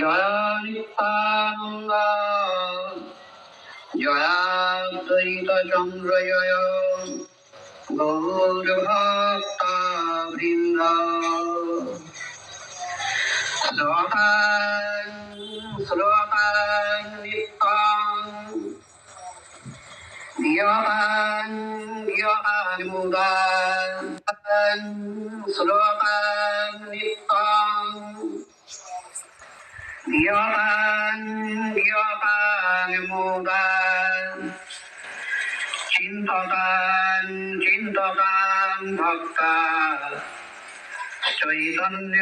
জয় নিত্যানন্দ জয়াদ্বৈত চন্দ্র জয় গৌর ভক্ত বৃন্দ। শ্লোকান শ্লোকান নিত্যং গীয়কান গীয়কান মুদান শ্লোকান নিত্যং গীয়কান গীয়কান মুদান চিন্তকান চিন্তকান ভক্তা চৈতন্য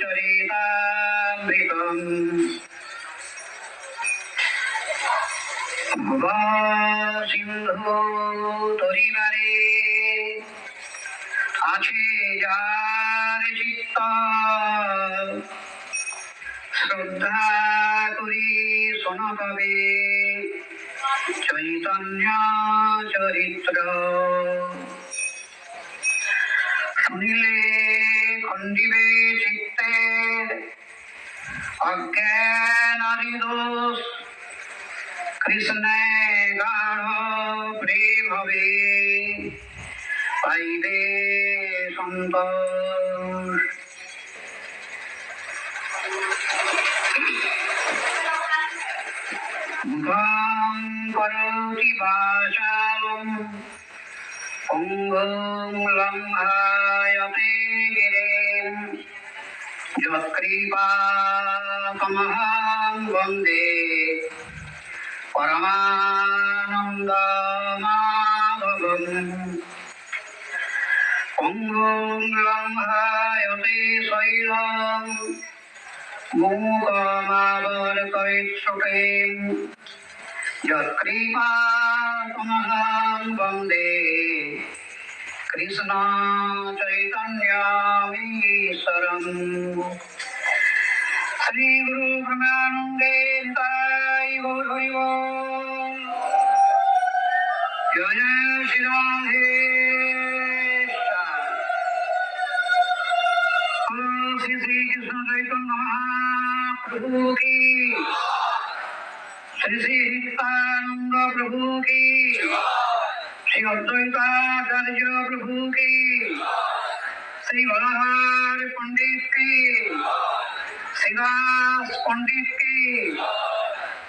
চরিতামৃতম। ভব সিন্ধু তরিবারে আছে যার চিত্ত, শ্রদ্ধা করি শোন তবে চৈতন্য চরিত্র। শুনিলে খণ্ডিবে চিত্তে অজ্ঞানাদি দোষ, কৃষ্ণে গাঢ় প্রেম হবে পাইবে সন্তোষ। মুখং করোতি বাচালং পঙ্গুং লঙ্ঘয়তে গিরিম যৎকৃপাতমহং বন্দে পরমানন্দ মাধবম। পঙ্গুং লঙ্ঘয়তে শৈলং মূকমাবর্তয়িষ্যুতিম যৎকৃপাতমহং বন্দে কৃষ্ণ চৈতন্যমীশ্বরম। শ্রী গুরু ব্রহ্মানন্দে তাই গৌর হরি বল। জয় জয় শ্রী রাধে শ্রী শ্রী কৃষ্ণ চৈতন্য মহাপ্রভু কি, শ্রী শ্রী নিত্যানন্দ প্রভু কি, শ্রী অদ্বৈতাচার্য প্রভু কি, শ্রী বলহার পণ্ডিত কি, শ্রীদাস পণ্ডিত কি,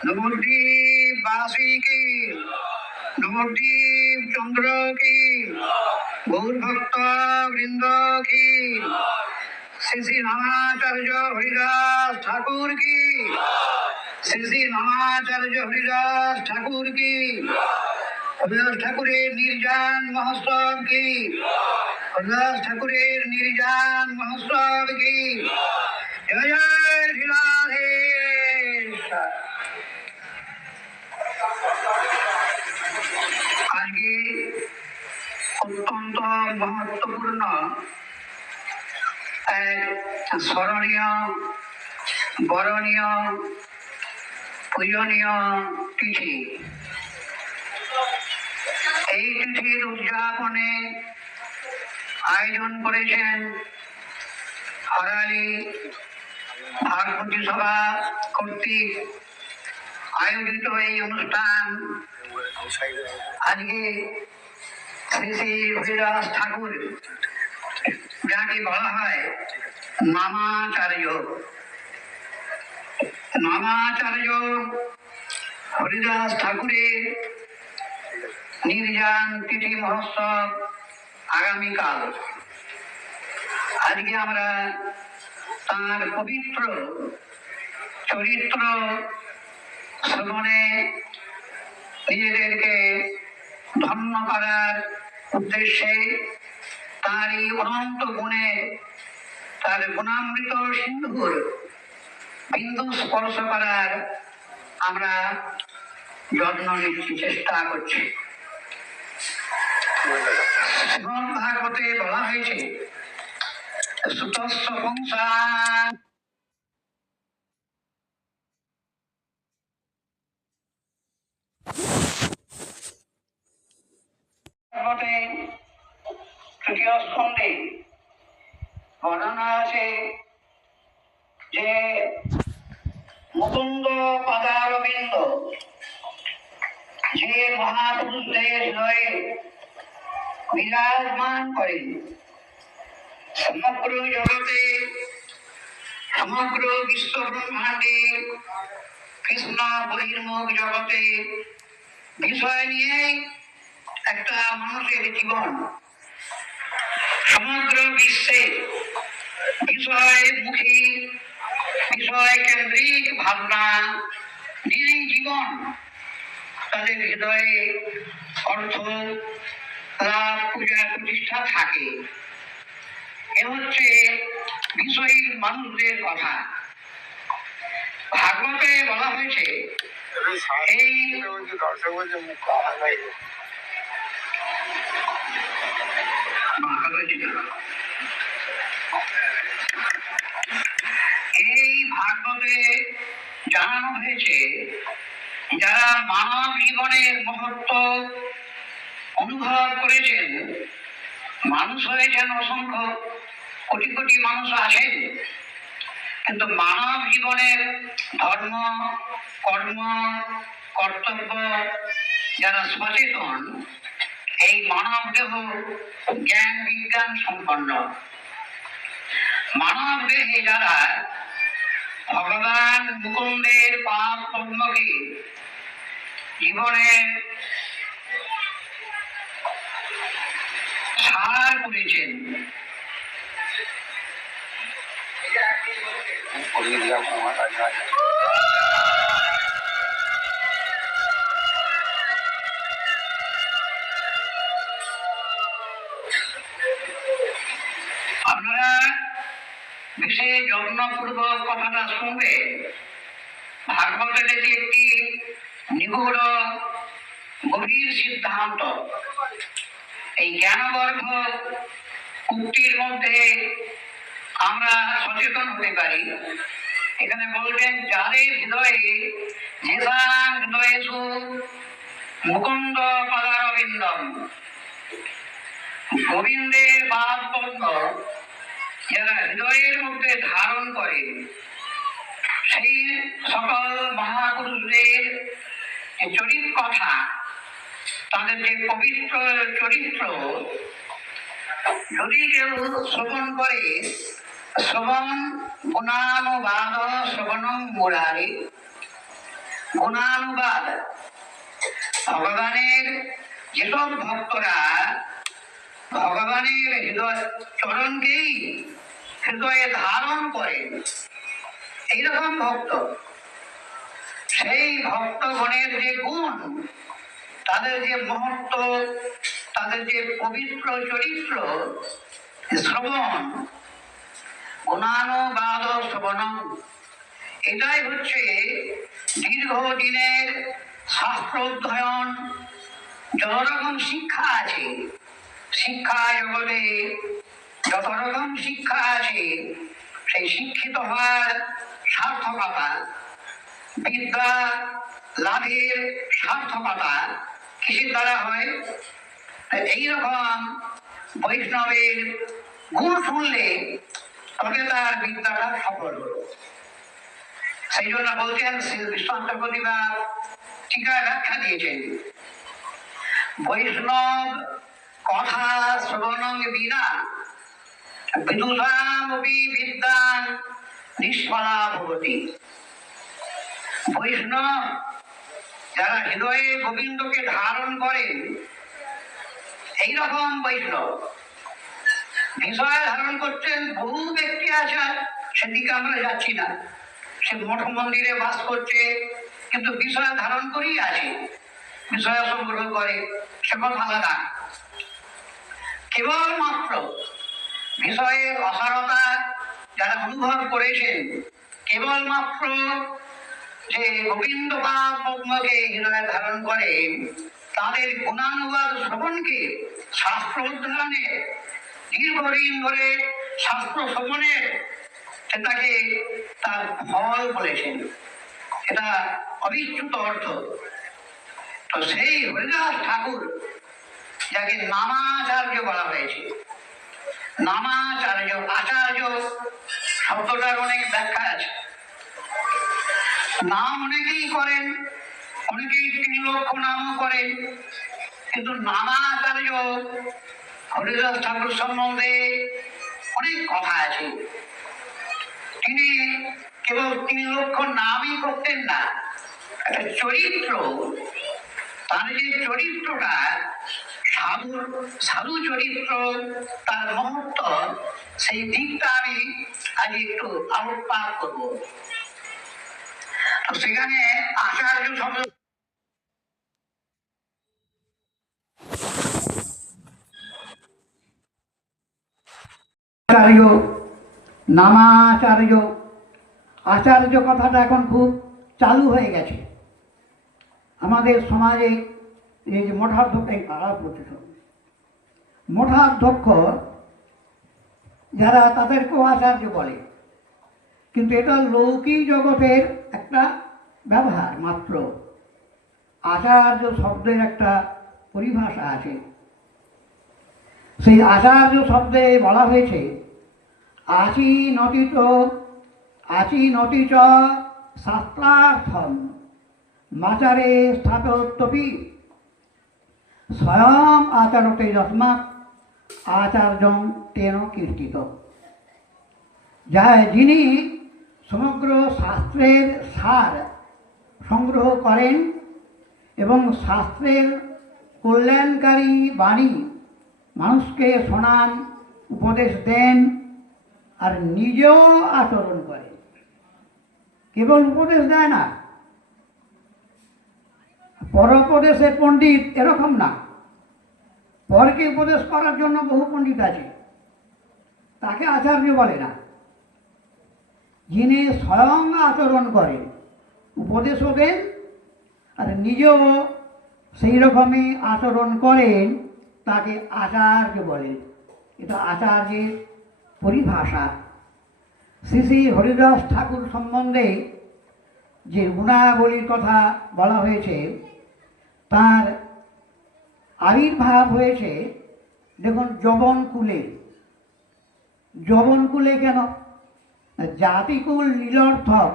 নবদ্বীপ বাসী কি, নবদ্বীপ চন্দ্র কি, গৌর ভক্ত বৃন্দ কি, শ্রী শ্রী নামাচার্য হরিদাস ঠাকুর কি, শ্রী শ্রী নামাচার্য হরিদাস ঠাকুর কি, হরিদাস ঠাকুরের নির্জান মহোৎসব কি, হরিদাস ঠাকুরের নির্জান মহোৎসব কি। জয় জয় শ্রী রাধে। আজকে অত্যন্ত মহত্বপূর্ণ এক স্মরণীয় বরণীয় পূজনীয় তিথি। এই তিথির উদযাপনে আয়োজন করেছেন হরালি ভারতী সভা কর্তৃক আয়োজিত এই অনুষ্ঠান। আজকে শ্রী শ্রী হরিদাস ঠাকুর, যাকে বলা হয় নামাচার্য, নামাচার্য হরিদাস ঠাকুরের নির্জান তিথি মহোৎসব আগামীকাল। আজকে আমরা তাঁর পবিত্র চরিত্র শ্রবণে নিজেদেরকে ধন্য করার উদ্দেশ্যে তাঁরই অনন্ত গুণে, তার গুণামৃত সিন্ধুর বিন্দু স্পর্শ করার আমরা যত্ন নিচ্ছি, চেষ্টা করছি। শ্রীমদ্ ভাগবতে বলা হয়েছে সুতস্য পুংসা তৃতীয় স্কন্ধে বর্ণনা আছে যে মুকুন্দ পদারবিন্দ যে মহাপুরুষদের হৃদয়ে বিরাজমান করেন, সমগ্র জগতে সমগ্র বিশ্ব ব্রহ্মাণ্ডে কৃষ্ণ বহির্মুখ জগতে বিষয় নিয়ে একটা মানুষের জীবন, সমগ্র বিশ্বে বিষয়মুখী বিষয় কেন্দ্রিক ভাবনা নিয়েই জীবন। তাদের হৃদয়ে অর্থ লাভ পূজা প্রতিষ্ঠা থাকে। এ হচ্ছে বিষয়ী মানুষদের কথা। ভাগবতে বলা হয়েছে এই ভাগবতে জানানো হয়েছে যারা মানব জীবনের মহত্ব অনুভব করেছেন, মানুষ হয়েছেন অসংখ্য, কোটি কোটি মানুষ আছেন, কিন্তু মানব জীবনের ধর্ম কর্ম কর্তব্য যারা সচেতন, এই মানব দেহ জ্ঞান বিজ্ঞান সম্পন্ন মানব দেহে যারা ভগবান মুকুন্দের পাদ পদ্মকে জীবনে সার করেছেন, আপনারা বিশেষ যত্নপূর্বক কথাটা শুনবেন। ভাগবতের এটি একটি নিগূঢ় গভীর সিদ্ধান্ত। এই জ্ঞানগর্ভ উক্তির মধ্যে আমরা সচেতন হতে পারি। এখানে বলবেন যাদের হৃদয়ে যেসাং হৃদয়েষু মুকুন্দ পদারবিন্দম, গোবিন্দের পাদ পদ্ম যারা হৃদয়ের মধ্যে ধারণ করে, সেই সকল মহাপুরুষদের চরিত কথা, তাদের যে পবিত্র চরিত্র যদি কেউ শ্রবণ করে, শ্রবণ গুণানুবাদ শ্রবণং মুরারি, গুণানুবাদ ভগবানের যেসব ভক্তরা ভগবানের হৃদয় চরণকেই হৃদয়ে ধারণ করেন, এইরকম ভক্ত, সেই ভক্তগণের যে গুণ, তাদের যে মহত্ব, তাদের যে পবিত্র চরিত্র, শ্রবণ গুণানুবাদ শ্রবণম, এটাই হচ্ছে দীর্ঘদিনের শাস্ত্র অধ্যয়ন। যত রকম শিক্ষা আছে, শিক্ষা জগতে যত রকম শিক্ষা আছে, সেই শিক্ষিত হওয়ার সার্থকতা, বিদ্যা লাভের সার্থকতা কিসের দ্বারা হয়? এইরকম বৈষ্ণবের গুণ শুনলে তবে তার বিদ্যাটা সফল হল। সেই জন্য বলছেন বিশ্বন্ত প্রতিভা টিকায় ব্যাখ্যা দিয়েছেন, বৈষ্ণব কথা শ্রবণং বিনা বিদুষামপি বিদ্যাং নিষ্ফলা ভবতি। বৈষ্ণব যারা হৃদয়ে গোবিন্দকে ধারণ করেন, এইরকম বৈষ্ণব বিষয় ধারণ করছেন। বহু ব্যক্তি আছে, সেদিকে আমরা যাচ্ছি না, সে মঠ মন্দিরে বাস করছে, কিন্তু বিষয় ধারণ করেই আছে, বিষয় সংগ্রহ করে, সে কথা আলাদা। কেবলমাত্র বিষয়ের অসারতা যারা অনুভব করেছেন, কেবলমাত্র যে গোবিন্দ পাদ পদ্মকে হৃদয়ে ধারণ করেন, তাদের গুণানুবাদ শ্রবণকে, শাস্ত্র অধ্যয়নে দীর্ঘদিন ধরে শাস্ত্র শ্রবণের সেটাকে তার ফল বলেছেন। এটা অবিচ্যুত অর্থ। তো সেই হরিদাস ঠাকুর, যাকে নামাচার্য বলা হয়েছে, নামাচার্য, আচার্য শব্দটার অনেক ব্যাখ্যা আছে। নাম অনেকেই করেন, অনেকেই 3 লক্ষ নামও করেন, কিন্তু নামাচার্য হরিদাস ঠাকুর সম্বন্ধে অনেক কথা আছে। তিনি কেবল 3 লক্ষ নামই করতেন না, একটা চরিত্র, তার যে চরিত্রটা সাধু চরিত্র, তার মহত্ব, সেই দিকটা আমি আজ একটু আলোকপাত করব। তো সেখানে আচার্য শব্দ নামাচার্য, আচার্য কথাটা এখন খুব চালু হয়ে গেছে আমাদের সমাজে। এই যে মঠাধ্যক্ষ যারা, তাদেরকেও আচার্য বলে, কিন্তু এটা লৌকিক জগতের একটা ব্যবহার মাত্র। আচার্য শব্দের একটা পরিভাষা আছে। সেই আচার্য শব্দে বলা হয়েছে আচীনতি চ শাস্ত্রার্থম মাচারে স্থাপত্যপি স্বয়ং আচারতে যস্মাৎ আচার্যং তেন কীর্তিত। যিনি সমগ্র শাস্ত্রের সার সংগ্রহ করেন এবং শাস্ত্রের কল্যাণকারী বাণী মানুষকে শোনান, উপদেশ দেন, আর নিজেও আচরণ করে। কেবল উপদেশ দেয় না, পরোপদেশে পণ্ডিত এরকম না। পরকে উপদেশ করার জন্য বহু পণ্ডিত আছে, তাকে আচার্য বলে না। যিনি স্বয়ং আচরণ করেন, উপদেশও দেন, আর নিজেও সেই রকমই আচরণ করেন, তাকে আচার্য বলেন। এটা আচার্যের পরিভাষা। শ্রী শ্রী হরিদাস ঠাকুর সম্বন্ধে যে গুণাবলীর কথা বলা হয়েছে, তার আবির্ভাব হয়েছে দেখুন যবনকুলে। যবনকুলে কেন? জাতিকুল নিরর্থক,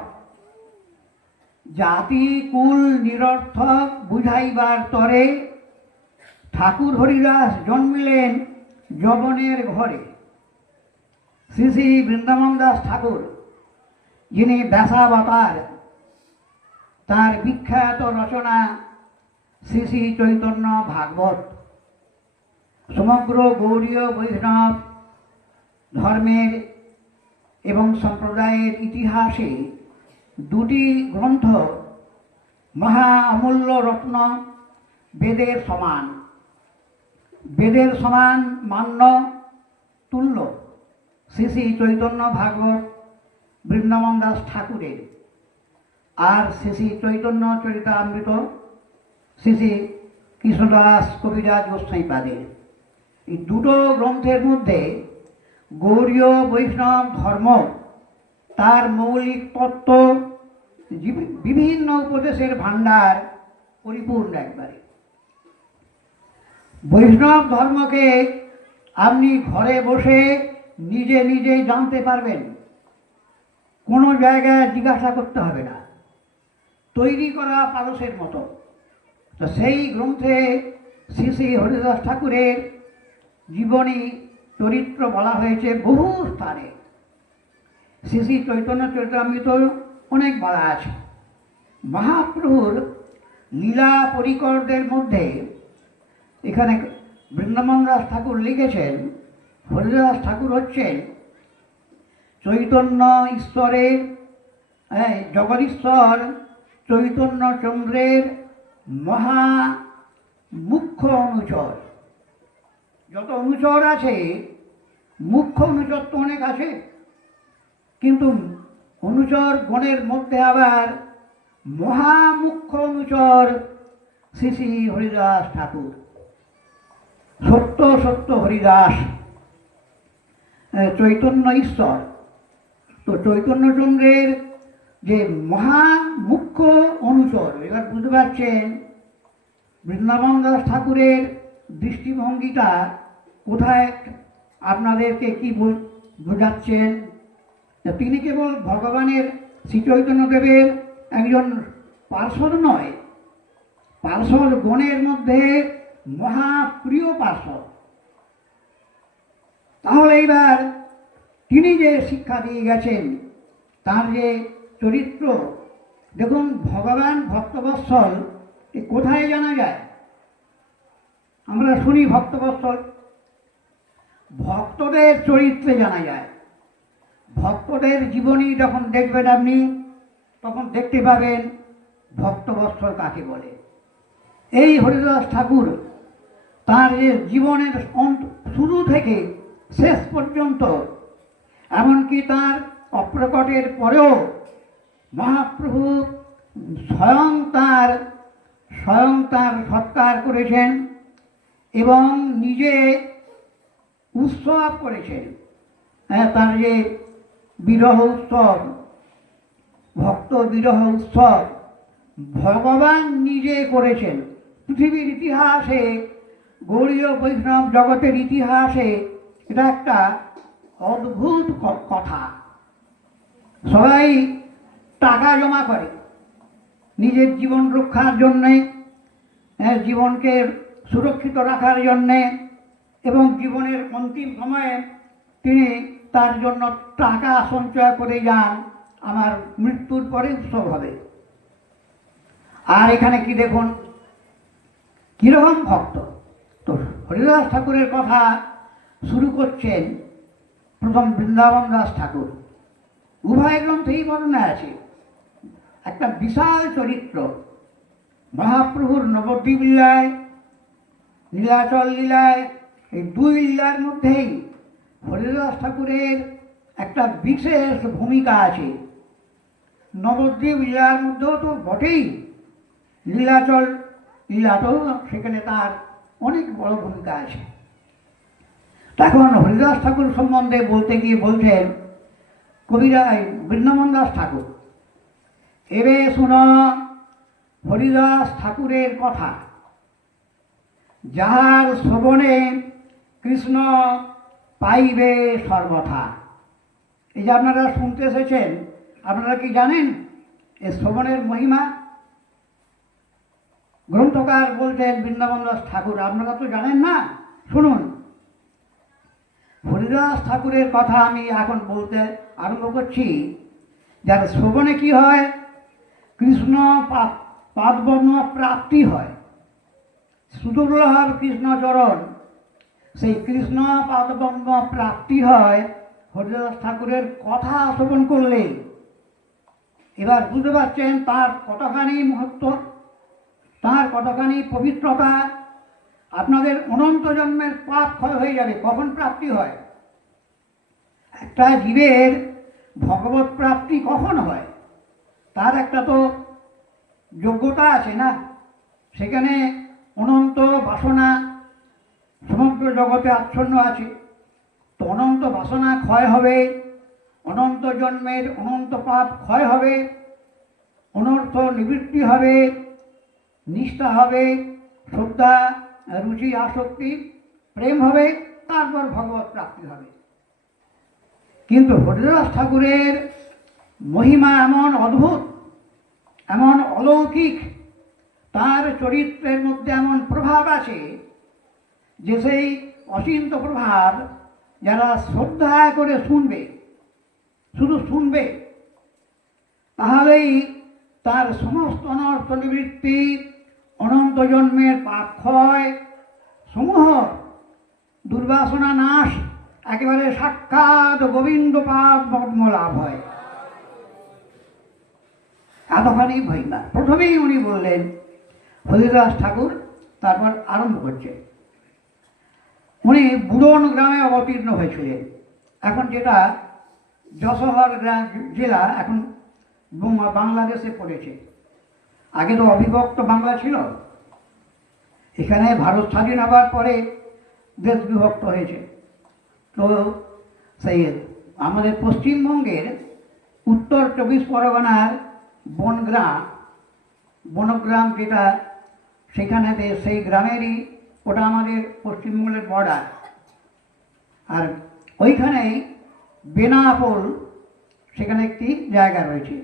জাতিকুল নিরর্থক বুঝাইবার তরে ঠাকুর হরিদাস জন্মিলেন যবনের ঘরে। শ্রী শ্রী বৃন্দাবন দাস ঠাকুর, যিনি ব্যাসাবতার, তার বিখ্যাত রচনা শ্রী শ্রী চৈতন্য ভাগবত। সমগ্র গৌড়ীয় বৈষ্ণব ধর্মের এবং সম্প্রদায়ের ইতিহাসে 2টি গ্রন্থ মহা অমূল্য রত্ন, বেদের সমান, বেদের সমান মান্য তুল্য। শ্রী শ্রী চৈতন্য ভাগবত বৃন্দাবন দাস ঠাকুরের, আর শ্রী শ্রী চৈতন্য চরিতামৃত শ্রী শ্রী কৃষ্ণদাস কবিরাজ গোস্বামীপাদের। এই 2টো গ্রন্থের মধ্যে গৌড়ীয় বৈষ্ণব ধর্ম, তার মৌলিক তত্ত্ব, বিভিন্ন উপদেশের ভাণ্ডার পরিপূর্ণ একবারে। বৈষ্ণব ধর্মকে আপনি ঘরে বসে নিজে নিজেই জানতে পারবেন, কোনো জায়গায় জিজ্ঞাসা করতে হবে না, তৈরি করা পারসের মতো। তো সেই গ্রন্থে শ্রী শ্রী হরিদাস ঠাকুরের জীবনী চরিত্র বলা হয়েছে বহু স্থানে। শ্রী শ্রী চৈতন্য চরিতামৃত অনেক বলা আছে। মহাপ্রভুর লীলা পরিকরদের মধ্যে এখানে বৃন্দাবন দাস ঠাকুর লিখেছেন, হরিদাস ঠাকুর হচ্ছেন চৈতন্য ঈশ্বরের, জগদীশ্বর চৈতন্যচন্দ্রের মহা মুখ্য অনুচর। যত অনুচর আছে, মুখ্য অনুচর তো অনেক আছে, কিন্তু অনুচর গণের মধ্যে আবার মহামুখ্য অনুচর শ্রী শ্রী হরিদাস ঠাকুর। সত্য সত্য হরিদাস, চৈতন্য ঈশ্বর। তো চৈতন্যচন্দ্রের যে মহামুখ্য অনুচর, এবার বুঝতে পারছেন বৃন্দাবন দাস ঠাকুরের দৃষ্টিভঙ্গিটা কোথায় আপনাদেরকে কি বোঝাচ্ছেন। তিনি কেবল ভগবানের শ্রী চৈতন্যদেবের একজন পার্শ্বদ নয়, পার্শ্বদ গণের মধ্যে মহাপ্রিয় পার্শ্বদ। তাহলে এইবার তিনি যে শিক্ষা দিয়ে গেছেন, তার যে চরিত্র, দেখুন ভগবান ভক্তবৎসল কোথায় জানা যায়? আমরা শুনি ভক্তবৎসল, ভক্তদের চরিত্রে জানা যায়। ভক্তদের জীবনী যখন দেখবেন আপনি, তখন দেখতে পাবেন ভক্তবৎসল কাকে বলে। এই হরিদাস ঠাকুর তার যে জীবনের শুরু থেকে শেষ পর্যন্ত, এমনকি তার অপ্রকটের পরেও মহাপ্রভু স্বয়ং তার সৎকার করেছেন এবং নিজে উৎসব করেছেন। তার যে বিরহ উৎসব, ভক্ত বিরহ উৎসব ভগবান নিজে করেছেন। পৃথিবীর ইতিহাসে, গৌড়ীয় বৈষ্ণব জগতের ইতিহাসে এটা একটা অদ্ভুত কথা। সবাই টাকা জমা করে নিজের জীবন রক্ষার জন্যে, জীবনকে সুরক্ষিত রাখার জন্যে, এবং জীবনের অন্তিম সময়ে তিনি তার জন্য টাকা সঞ্চয় করে যান, আমার মৃত্যুর পরে উৎসব হবে। আর এখানে কি দেখুন কীরকম ভক্ত। তো হরিদাস ঠাকুরের কথা শুরু করছেন প্রথম বৃন্দাবন দাস ঠাকুর। উভয় গ্রন্থেই বর্ণনা আছে। একটা বিশাল চরিত্র, মহাপ্রভুর নবদ্বীপ লীলায়, নীলাচল লীলায়, এই দুই লীলার মধ্যেই হরিদাস ঠাকুরের একটা বিশেষ ভূমিকা আছে। নবদ্বীপ লীলার মধ্যেও তো বটেই, নীলাচল লীলাতেও সেখানে তার অনেক বড় ভূমিকা আছে। এখন হরিদাস ঠাকুর সম্বন্ধে বলতে গিয়ে বলছেন কবিরাজ বৃন্দাবন দাস ঠাকুর, এবে শুন হরিদাস ঠাকুরের কথা, যাহার শ্রবণে কৃষ্ণ পাইবে সর্বথা। এই যে আপনারা শুনতে এসেছেন, আপনারা কি জানেন এই শ্রবণের মহিমা? গ্রন্থকার বলছেন বৃন্দাবন দাস ঠাকুর, আপনারা তো জানেন না, শুনুন। হরিদাস ঠাকুরের কথা আমি এখন বলতে আরম্ভ করছি। যার শ্রবণে কি হয়? কৃষ্ণ পাদবর্ণ প্রাপ্তি হয়। সুদুর্লভ কৃষ্ণচরণ, সেই কৃষ্ণ পাদবর্ণ প্রাপ্তি হয় হরিদাস ঠাকুরের কথা শ্রবণ করলে। এবার বুঝতে পারছেন তার কতখানি মহত্ব, তার কতখানি পবিত্রতা। আপনাদের অনন্ত জন্মের পাপ ক্ষয় হয়ে যাবে। কখন প্রাপ্তি হয়? একটা জীবের ভগবত প্রাপ্তি কখন হয়? তার একটা তো যোগ্যতা আছে না? সেখানে অনন্ত বাসনা সমগ্র জগতে আচ্ছন্ন আছে। তো অনন্ত বাসনা ক্ষয় হবে, অনন্ত জন্মের অনন্ত পাপ ক্ষয় হবে, অনর্থ নিবৃত্তি হবে, নিষ্ঠা হবে, শ্রদ্ধা, রুচি, আসক্তি, প্রেম হবে, তারপর ভগবত প্রাপ্তি হবে। কিন্তু হরিদাস ঠাকুরের মহিমা এমন অদ্ভুত, এমন অলৌকিক, তার চরিত্রের মধ্যে এমন প্রভাব আছে যে সেই অচিন্ত প্রভাব যারা শ্রদ্ধা করে শুনবে, শুধু শুনবে, তাহলেই তার সমস্ত অনর্থ নিবৃত্তি, অনন্ত জন্মের পাপ ক্ষয় সমূহ, দুর্বাসনা নাশ, একেবারে সাক্ষাৎ গোবিন্দ পাদ পদ্ম লাভ হয়। এতখানি মহিমা। প্রথমেই উনি বললেন হরিদাস ঠাকুর, তারপর আরম্ভ করছে। উনি বুড়ন গ্রামে অবতীর্ণ হয়েছিলেন, এখন যেটা যশোহর জেলা, এখন বাংলাদেশে পড়েছে। আগে তো অবিভক্ত বাংলা ছিল, এখানে ভারত স্বাধীন হবার পরে দেশ বিভক্ত হয়েছে। তো সেই আমাদের পশ্চিমবঙ্গের উত্তর 24 পরগনার বনগ্রাম যেটা, সেখানে সেই গ্রামেরই, ওটা আমাদের পশ্চিমবঙ্গের বর্ডার। আর ওইখানেই বেনাপোল, সেখানে একটি জায়গা রয়েছে।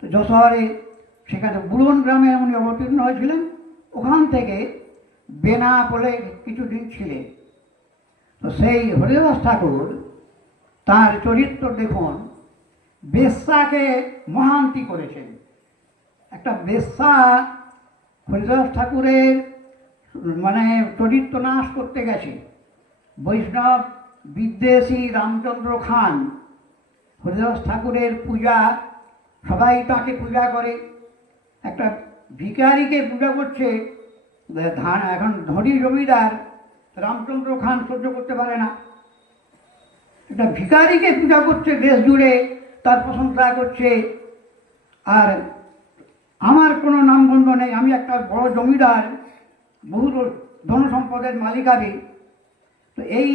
তো তো যশোরে সেখানে বুড়ন গ্রামে উনি অবতীর্ণ হয়েছিলেন। ওখান থেকে বেনাপোলে কিছুদিন ছিলেন। তো সেই হরিদাস ঠাকুর তার চরিত্র দেখুন, বেশ্যাকে মহান্তি করেছেন। একটা বেশ্যা হরিদাস ঠাকুরের মানে চরিত্র নাশ করতে গেছে। বৈষ্ণব বিদ্বেষী রামচন্দ্র খান হরিদাস ঠাকুরের পূজা, সবাই তাকে পূজা করে। একটা ভিখারিকে পূজা করছে এখন ধনী জমিদার রামচন্দ্র খান সহ্য করতে পারে না। একটা ভিখারিকে পূজা করছে দেশ জুড়ে, তার প্রশংসা করছে। আর আমার কোনো নামগন্ধ নেই, আমি একটা বড় জমিদার, বহু ধন সম্পদের মালিকারি। তো এই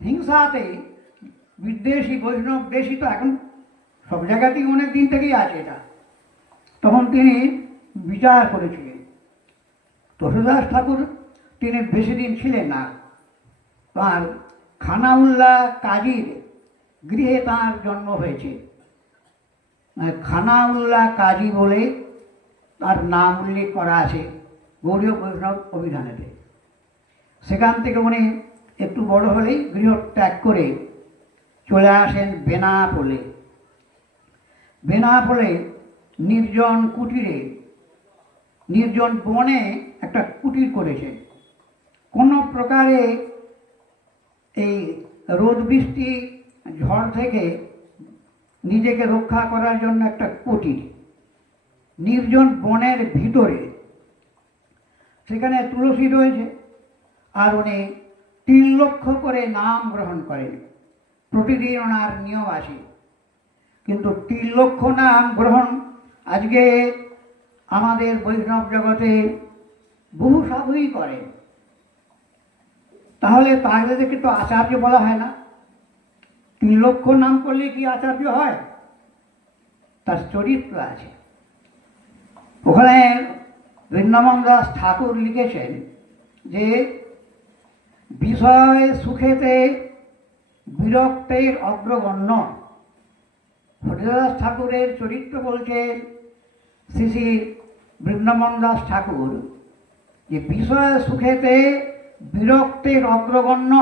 হিংসাতে বিদ্বেষী বৈষ্ণব দেশী তো এখন সব জায়গাতেই অনেক দিন থেকেই আছে এটা। তখন তিনি বিচার করেছিলেন। তো হরিদাস ঠাকুর তিনি বেশি দিন ছিলেন না। তার খানাউল্লাহ কাজীর গৃহে তাঁর জন্ম হয়েছে। খানাউল্লাহ কাজী বলে তার নাম উল্লেখ করা আছে গৌড়ীয় বৈষ্ণব অভিধানেতে। সেখান থেকে উনি একটু বড় হলেই গৃহ ত্যাগ করে চলে আসেন বেনাপোলে। বেনাপোলে নির্জন কুটিরে, নির্জন বনে একটা কুটির করেছেন। কোনো প্রকারে এই রোদ বৃষ্টি ঝড় থেকে নিজেকে রক্ষা করার জন্য একটা কুটির নির্জন বনের ভিতরে। সেখানে তুলসী রয়েছে। আর উনি 3 লক্ষ করে নাম গ্রহণ করেন। প্রতিদিন ওনার নিয়ম আছে। কিন্তু 3 লক্ষ নাম গ্রহণ আজকে আমাদের বৈষ্ণব জগতে বহু সাধুই করে। তাহলে তাদেরকে তো আচার্য বলা হয় না। 3 লক্ষ নাম করলে কি আচার্য হয়? তার চরিত্র আছে। ওখানে বৃন্দাবন দাস ঠাকুর লিখেছেন যে বিষয় সুখেতে বিরক্তের অগ্রগণ্য। হরিদাস ঠাকুরের চরিত্র বলছেন শ্রী শ্রী বৃন্দাবন দাস ঠাকুর যে বিষয় সুখেতে বিরক্তের অগ্রগণ্য,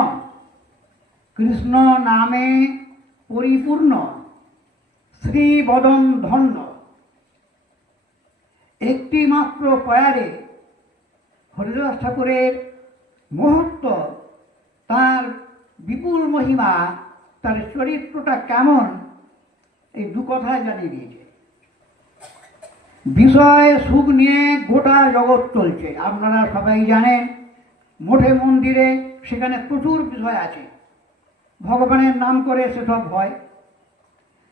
কৃষ্ণ নামে পরিপূর্ণ, শ্রীবদন ধন্য। একটি মাত্র প্রয়ারে হরিদাস ঠাকুরের মহত্ব, তার বিপুল মহিমা, তার চরিত্রটা কেমন, এই 2 কথায় জানিয়ে দিয়েছে। বিষয় সুখ নিয়ে গোটা জগৎ চলছে। আপনারা সবাই জানেন মঠে মন্দিরে সেখানে প্রচুর বিষয় আছে। ভগবানের নাম করে সেসব হয়।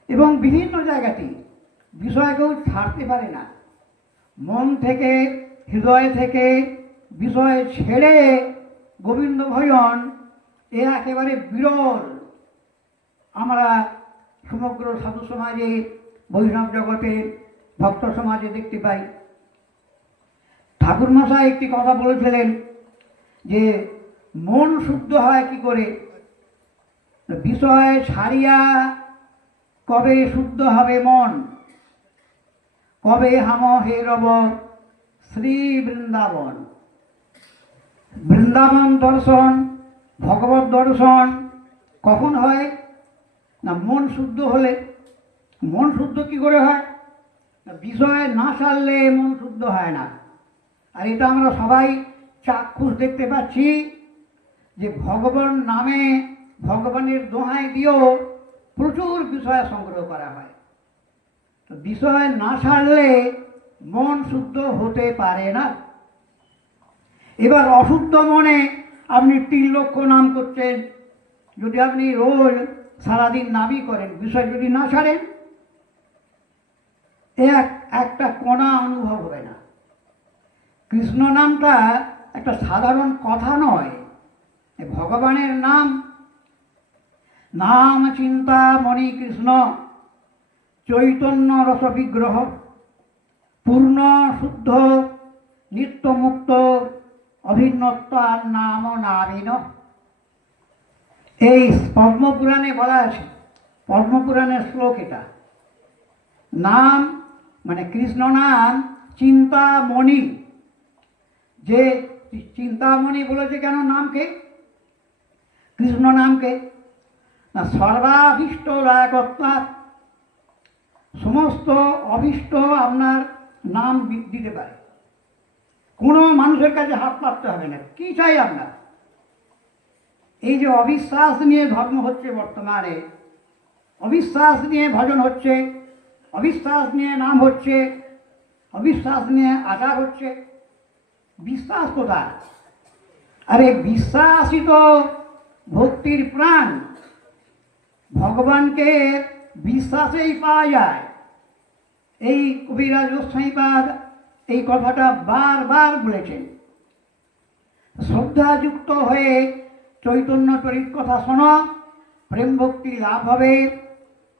এবং বিভিন্ন জায়গাতেই বিষয় কেউ ছাড়তে পারে না। মন থেকে, হৃদয় থেকে বিষয় ছেড়ে গোবিন্দ ভজন এ একেবারে বিরল আমরা সমগ্র সাধু সমাজে, বৈষ্ণব জগতে, ভক্ত সমাজে দেখতে পাই। ঠাকুরমশাই একটি কথা বলেছিলেন যে মন শুদ্ধ হয় কি করে? বিষয় ছাড়িয়া কবে শুদ্ধ হবে মন, কবে হাম হে রব শ্রী বৃন্দাবন। বৃন্দাবন দর্শন, ভগবত দর্শন কখন হয় না? মন শুদ্ধ হলে। মন শুদ্ধ কি করে হয়? বিষয় না ছাড়লে মন শুদ্ধ হয় না। আর এটা আমরা সবাই চাক্ষুষ দেখতে পাচ্ছি যে ভগবান নামে, ভগবানের দোহাই দিয়েও প্রচুর বিষয় সংগ্রহ করা হয়। তো বিষয় না ছাড়লে মন শুদ্ধ হতে পারে না। এবার অশুদ্ধ মনে আপনি 3 লক্ষ নাম করছেন, যদি আপনি রোজ সারাদিন নামই করেন, বিষয় যদি না ছাড়েন, একটা কণা অনুভব হবে না। কৃষ্ণ নামটা একটা সাধারণ কথা নয়, ভগবানের নাম। নাম চিন্তা মণি কৃষ্ণ চৈতন্য রস বিগ্রহ, পূর্ণ শুদ্ধ নিত্যমুক্ত অভিন্নতার নাম নাবিন। এই পদ্মপুরাণে বলা আছে, পদ্মপুরাণের শ্লোক এটা। নাম মানে কৃষ্ণ নাম চিন্তামণি। যে চিন্তামণি বলেছে কেন নামকে, কৃষ্ণ নামকে? না, সর্বাভীষ্ট রায়কর্তা, সমস্ত অভীষ্ট আপনার নাম দিতে পারে। কোনো মানুষের কাছে হাত পাততে হবে না, কি চাই আপনার। এই যে অবিশ্বাস নিয়ে ধর্ম হচ্ছে বর্তমানে, অবিশ্বাস নিয়ে ভজন হচ্ছে, অবিশ্বাস নিয়ে নাম হচ্ছে, অবিশ্বাস নিয়ে আচার হচ্ছে, বিশ্বাস কোথায়? আরে বিশ্বাসই তো ভক্তির প্রাণ। ভগবানকে বিশ্বাসেই পাওয়া যায়। এই কবিরাজ গোস্বামীপাদ এই কথাটা বারবার বলেছেন। শ্রদ্ধাযুক্ত হয়ে চৈতন্য চরিত কথা শোনো, প্রেম ভক্তি লাভ হবে,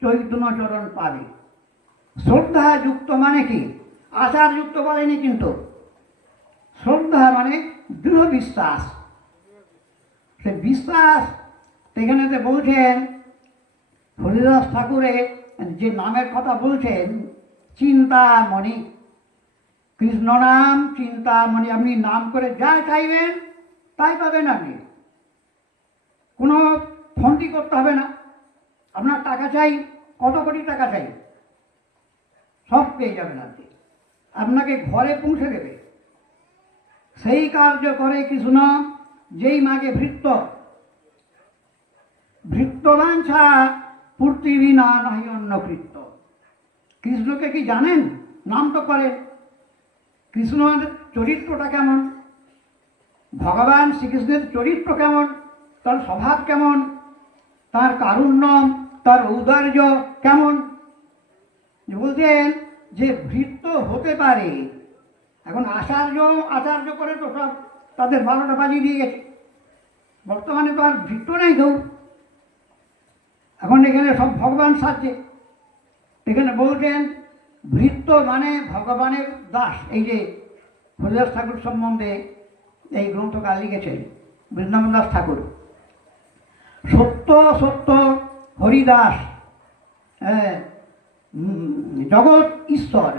চৈতন্য চরণ পাবে। শ্রদ্ধাযুক্ত মানে কি? আচারযুক্ত বলেনি কিন্তু। শ্রদ্ধা মানে দৃঢ় বিশ্বাস। সে বিশ্বাস সেখানেতে বলছেন হরিদাস ঠাকুরের যে নামের কথা বলছেন, চিন্তামণি। কৃষ্ণ নাম চিন্তামণি। আপনি নাম করে যা চাইবেন তাই পাবেন। আপনি কোনো ফন্দি করতে হবে না। আপনার টাকা চাই, কত কোটি টাকা চাই, সব পেয়ে যাবেন আপনি। আপনাকে ঘরে পৌঁছে দেবে। সেই কার্য করে কৃষ্ণ, যেই মাকে ভৃত্য। ভৃত্যবাঞ্ছা পূর্তি বিনা নাহি অন্য কৃত্য। কৃষ্ণকে কি জানেন? নাম তো করেন। কৃষ্ণের চরিত্রটা কেমন, ভগবান শ্রীকৃষ্ণের চরিত্র কেমন, তার স্বভাব কেমন, তার কারুণ্য, তার ঔদার্য কেমন, বলছেন যে ভৃত্য হতে পারে। এখন আচার্য করে তো সব তাদের 12টা বাজিয়ে দিয়ে গেছে। বর্তমানে তো আর ভৃত্য নেই কেউ। এখন এখানে সব ভগবান সাজছে। এখানে বলছেন ভৃত্য মানে ভগবানের দাস। এই যে হরিদাস ঠাকুর সম্বন্ধে এই গ্রন্থকার লিখেছেন বৃন্দাবন দাস ঠাকুর। সত্য সত্য হরিদাস, জগৎ ঈশ্বর,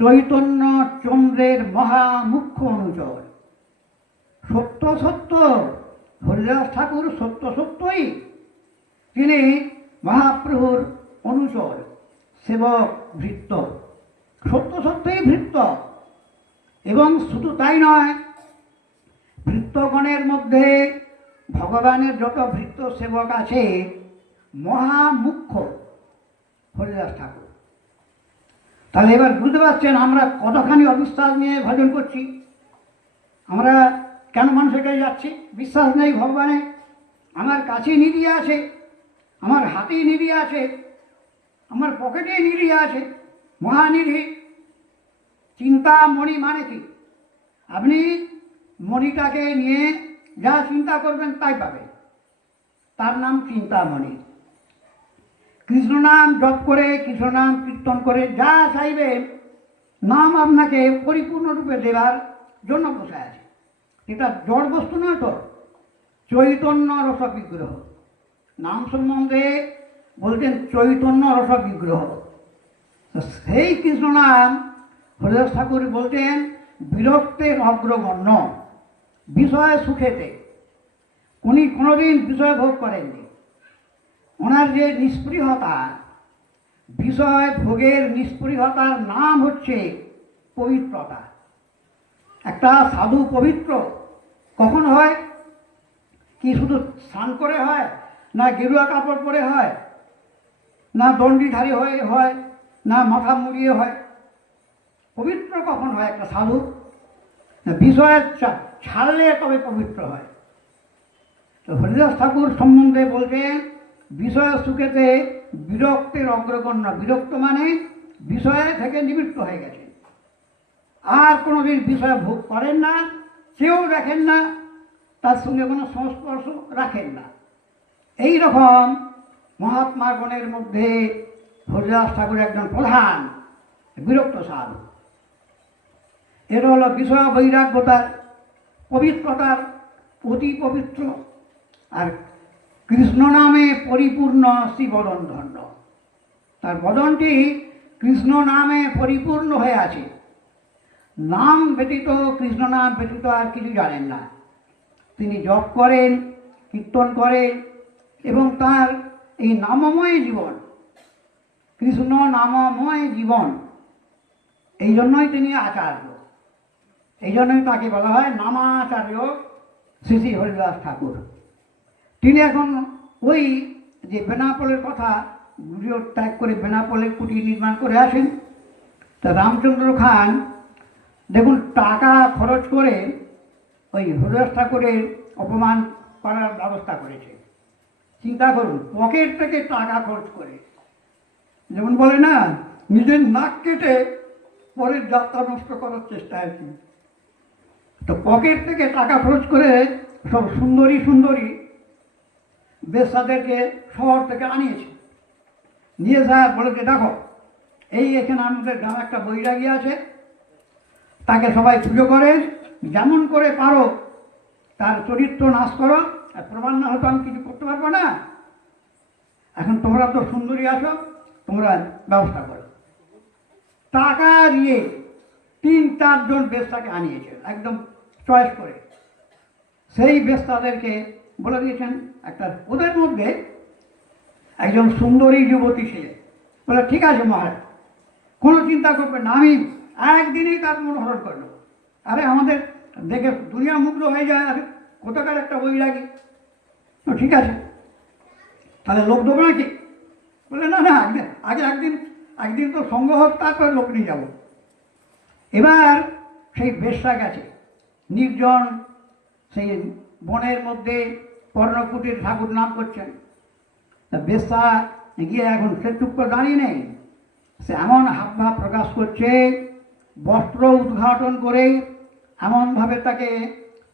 চৈতন্য চন্দ্রের মহামুখ্য অনুচর। সত্য সত্য হরিদাস ঠাকুর সত্য সত্যই তিনি মহাপ্রভুর অনুচর, সেবক, ভৃত্য। সত্য সত্যই ভৃত্য। এবং শুধু তাই নয়, ভৃত্যগণের মধ্যে ভগবানের যত ভৃত্য সেবক আছে, মহামুখ্য হরিদাস ঠাকুর। তাহলে এবার বুঝতে পারছেন আমরা কতখানি অবিশ্বাস নিয়ে ভজন করছি। আমরা কেন মানুষের কাছে যাচ্ছি? বিশ্বাস নেই ভগবানে। আমার কাছেই নিধি আছে, আমার হাতেই নিধি আছে, আমার পকেটেই নিধি আছে, মহানিধি। চিন্তামণি মানে কি? আপনি মণিটাকে নিয়ে যা চিন্তা করবেন তাই পাবেন। তার নাম চিন্তামণি। কৃষ্ণ নাম জপ করে, কৃষ্ণ নাম কীর্তন করে যা চাইবেন, নাম আপনাকে পরিপূর্ণরূপে দেবার জন্য বসে আছে। এটা জড় বস্তু নয় তো, চৈতন্য রস বিগ্রহ। নাম সম্বন্ধে বলছেন চৈতন্য রস বিগ্রহ। সেই কৃষ্ণ নাম হরিদাস ঠাকুর বলতেন বিরক্তের অগ্রগণ্য, বিষয় সুখেতে। উনি কোনোদিন বিষয় ভোগ করেননি। ওনার যে নিষ্পৃহতা, বিষয় ভোগের নিষ্পৃহতার নাম হচ্ছে পবিত্রতা। একটা সাধু পবিত্র কখন হয়? কি শুধু স্নান করে হয়, না গেরুয়া কাপড় পরে হয়, না দণ্ডিধারী হয়ে হয়, না মাথা মুড়িয়ে হয়? পবিত্র কখন হয় একটা সাধু? না বিষয়ের ছাড়লে তবে পবিত্র হয়। তো হরিদাস ঠাকুর সম্বন্ধে বলছেন বিষয় সুখেতে বিরক্তের অগ্রগণ্য। বিরক্ত মানে বিষয় থেকে নিবৃত্ত হয়ে গেছে, আর কোনোদিন বিষয় ভোগ করেন না, সেও দেখেন না, তার সঙ্গে কোনো সংস্পর্শ রাখেন না। এই রকম মহাত্মাগণের মধ্যে হরিদাস ঠাকুর একজন প্রধান বিরক্ত সাধু। এটা হলো বিষয় বৈরাগ্যতার, পবিত্রতার অতি পবিত্র। আর কৃষ্ণ নামে পরিপূর্ণ শ্রী বদন ধন্য। তার বদনটি কৃষ্ণ নামে পরিপূর্ণ হয়ে আছে। নাম ব্যতীত, কৃষ্ণ নাম ব্যতীত আর কিছু জানেন না। তিনি জপ করেন, কীর্তন করেন এবং তার এই নামময় জীবন, কৃষ্ণ নামময় জীবন, এই জন্যই তিনি আচার্য। এই জন্যই তাকে বলা হয় নামাচার্য শ্রী শ্রী হরিদাস ঠাকুর। তিনি এখন ওই যে বেনাপোলের কথা গুজরাট ত্যাগ করে বেনাপোলের কুটির নির্মাণ করে আসেন। তা রামচন্দ্র খান দেখুন টাকা খরচ করে ওই হরিদাস ঠাকুরের অপমান করার ব্যবস্থা করেছে। চিন্তা করুন, পকেট থেকে টাকা খরচ করে, যেমন বলে না নিজের নাক কেটে পরের যাত্রা নষ্ট করার চেষ্টা আর কি। তো পকেট থেকে টাকা খরচ করে সব সুন্দরী সুন্দরী বেশ্যাদেরকে শহর থেকে আনিয়েছে। নিয়ে যায় বলেছে, দেখো এই এখানে আমাদের গ্রামে একটা বৈরাগী আছে, তাকে সবাই পুজো করে, যেমন করে পারো তার চরিত্র নাশ করো, আর প্রমাণ না হলে আমি কিছু করতে পারবো না। এখন তোমরা তো সুন্দরী আছো, তোমরা ব্যবস্থা করো। টাকা দিয়ে 3-4 জন বেশ্যাকে আনিয়েছেন একদম চয়েস করে। সেই বেশ্যাদেরকে বলে দিয়েছেন একটা, ওদের মধ্যে একজন সুন্দরী যুবতী ছিলেন। বলে ঠিক আছে মহারাজ, কোনো চিন্তা করবেন না, আমি একদিনেই তার মনোহরণ করে নেব। আরে আমাদের দেখে দুনিয়া মুগ্ধ হয়ে যায়, আরে কোথাকার একটা বৈরাগী। ঠিক আছে, তাহলে লোক দেবো নাকি? বলে না না, আগে একদিন তো সঙ্গ হোক, তারপরে লোক নিয়ে যাবো। এবার সেই বেশ্যা গেছে নির্জন সেই বনের মধ্যে, পর্ণকুটির ঠাকুর নাম করছেন। তা বেশ্যা গিয়ে এখন সে চুপ করে দাঁড়িয়ে নেই, সে এমন হাবভাব প্রকাশ করছে, বস্ত্র উদ্ঘাটন করে এমনভাবে তাকে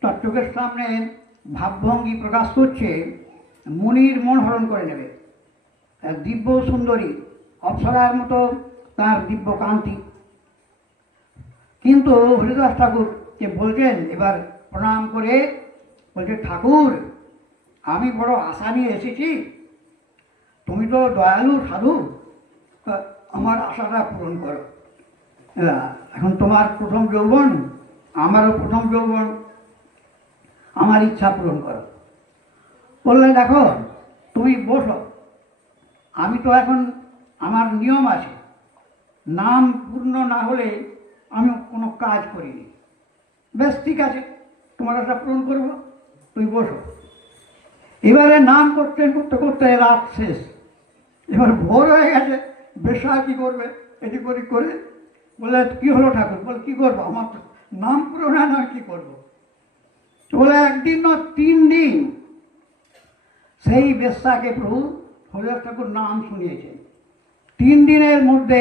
তার চোখের সামনে ভাবভঙ্গি প্রকাশ করছে, মুনির মন হরণ করে নেবে। দিব্য সুন্দরী অপ্সরার মতো তার দিব্য কান্তি। কিন্তু হরিদাস ঠাকুরকে বলছেন, এবার প্রণাম করে বলছে, ঠাকুর আমি বড় আশা নিয়ে এসেছি, তুমি তো দয়ালু সাধু, আমার আশাটা পূরণ করো। এখন তোমার প্রথম যৌবন, আমারও প্রথম যৌবন, আমার ইচ্ছা পূরণ করো। বললে দেখো তুমি বসো, আমি তো এখন, আমার নিয়ম আছে, নাম পূর্ণ না হলে আমি কোনো কাজ করিনি। বেশ ঠিক আছে, তোমার আশা পূরণ করবো, তুমি বসো। এবারে নাম করতে করতে রাত শেষ, এবার ভোর হয়ে গেছে। বেশ্যা কী করবে, এদিক ওদিক করে বলে, কী হলো ঠাকুর? বলে কী করবো, আমার নাম পূরণ হয় না, কী করবো? বলে একদিন না 3 দিন সেই বেশ্যাকে প্রভু হরিদাস ঠাকুর নাম শুনিয়েছেন। 3 দিনের মধ্যে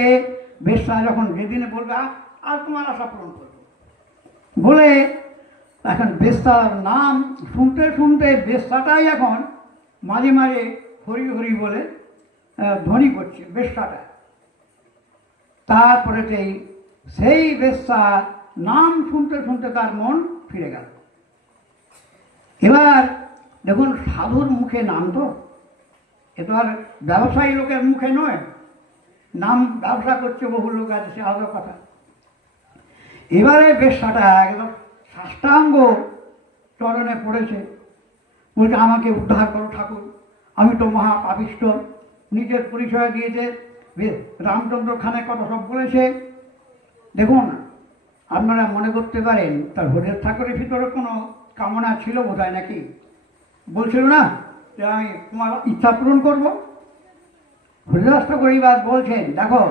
বেশ্যা যখন যেদিনে বলবে আর তোমার আশা পূরণ করবো বলে, এখন বেশ্যার নাম শুনতে শুনতে বেশ্যাটাই এখন মাঝে মাঝে হরি হরি বলে ধ্বনি করছে বেশ্যাটা। তারপরে সেই বেশ্যা নাম শুনতে শুনতে তার মন ফিরে গেল। এবার দেখুন সাধুর মুখে নাম, তো এ তো আর ব্যবসায়ী লোকের মুখে নয়, নাম ব্যবসা করছে বহু লোক আছে, সে আলাদা কথা। এবারে বেশ্যাটা একদম সাষ্টাঙ্গ চরণে পড়েছে, বলছে আমাকে উদ্ধার করো ঠাকুর, আমি তো মহা পাপিষ্ঠ। নিজের পরিচয় দিয়েছে, রামচন্দ্র খানের কথা সব বলেছে। দেখুন আপনারা মনে করতে পারেন তার হরিদাস ঠাকুরের ভিতরে কোনো কামনা ছিল বোধহয় নাকি? বলছিল না যে আমি তোমার ইচ্ছা পূরণ করবো? হরিদাস ঠাকুর এবার বলছেন, দেখো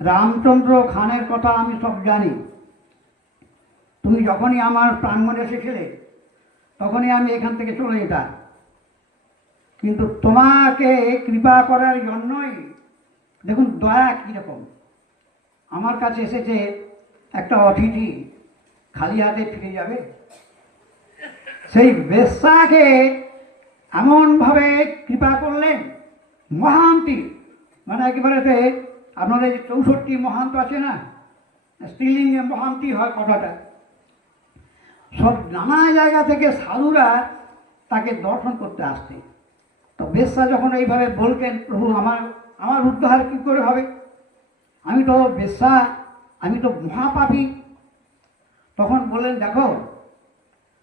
রামচন্দ্র খানের কথা আমি সব জানি, তুমি যখনই আমার প্রাঙ্গণে এসেছিলে তখনই আমি এখান থেকে চলে যেতাম, কিন্তু তোমাকে কৃপা করার জন্যই, দেখুন দয়া কীরকম, আমার কাছে এসেছে একটা অতিথি, খালি হাতে ফিরে যাবে? সেই বেশ্যাকে এমনভাবে কৃপা করলেন, মহান্তি মানে একেবারে আপনাদের 64 মহান্ত আছে না, স্ত্রীলিঙ্গে মহান্তি হয় কথাটা, সব নানা জায়গা থেকে সাধুরা তাকে দর্শন করতে আসতে। তো বেশ্যা যখন এইভাবে বলতেন, প্রভু আমার উদ্ধার কী করে হবে, আমি তো বেশ্যা, আমি তো মহাপাপী। তখন বললেন, দেখো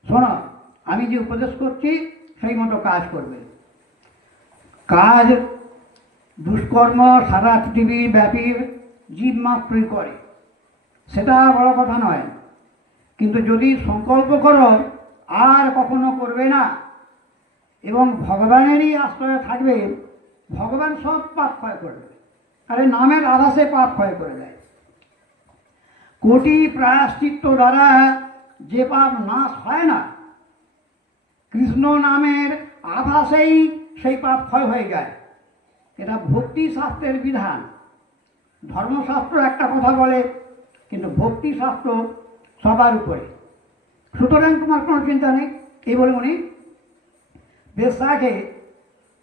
শোনো, আমি যে উপদেশ করছি সেই মতো কাজ করবে। কাজ দুষ্কর্ম সারা পৃথিবী ব্যাপী জীব মাত্রই করে, সেটা বড় কথা নয়। কিন্তু যদি সংকল্প করো আর কখনো করবে না এবং ভগবানেরই আশ্রয়ে থাকবে, ভগবান সব পাপ ক্ষয় করবে। আরে নামের আভাসে পাপ ক্ষয় করে দেয়। কোটি প্রায়শ্চিত্ত দ্বারা যে পাপ নাশ হয় না, কৃষ্ণ নামের আভাসেই সেই পাপ ক্ষয় হয়ে যায়। এটা ভক্তি শাস্ত্রের বিধান। ধর্মশাস্ত্র একটা কথা বলে, কিন্তু ভক্তি শাস্ত্র সবার উপরে। সুতরাং তোমার কোনো চিন্তা নেই। এই বলে উনি বেশ্যাকে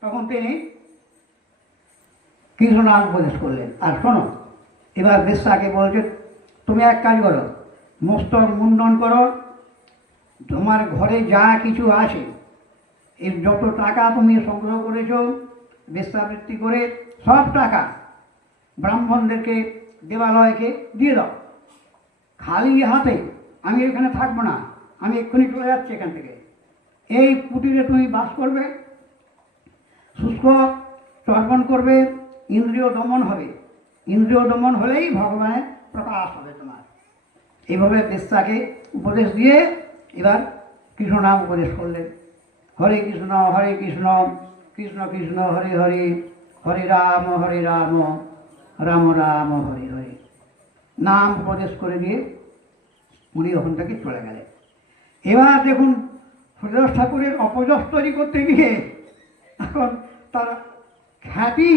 তখন তিনি কৃষ্ণ নাম উপদেশ করলেন। আর শোনো, এবার বেশ্যাকে বলছে, তুমি এক কাজ করো, মস্তক মুন্ডন করো, তোমার ঘরে যা কিছু আছে, এর যত টাকা তুমি সংগ্রহ করেছো বেশ্যাবৃত্তি করে, সব টাকা ব্রাহ্মণদেরকে, দেবালয়কে দিয়ে দাও। খালি হাতে আমি এখানে থাকবো না, আমি এক্ষুনি চলে যাচ্ছি এখান থেকে। এই কুটিরে তুমি বাস করবে, শুষ্ক চর্পণ করবে, ইন্দ্রিয় দমন হবে। ইন্দ্রিয় দমন হলেই ভগবানের প্রকাশ হবে তোমার। এইভাবে বেশ্যাকে উপদেশ দিয়ে এবার কৃষ্ণ নাম উপদেশ করলেন। হরে কৃষ্ণ কৃষ্ণ কৃষ্ণ হরে হরে, হরে রাম রাম রাম হরে হরে। নাম উপদেশ করে দিয়ে উনি ওখান থেকে চলে গেলেন। এবার দেখুন, হরিদাস ঠাকুরের অপযশ তৈরি করতে গিয়ে এখন তার খ্যাতি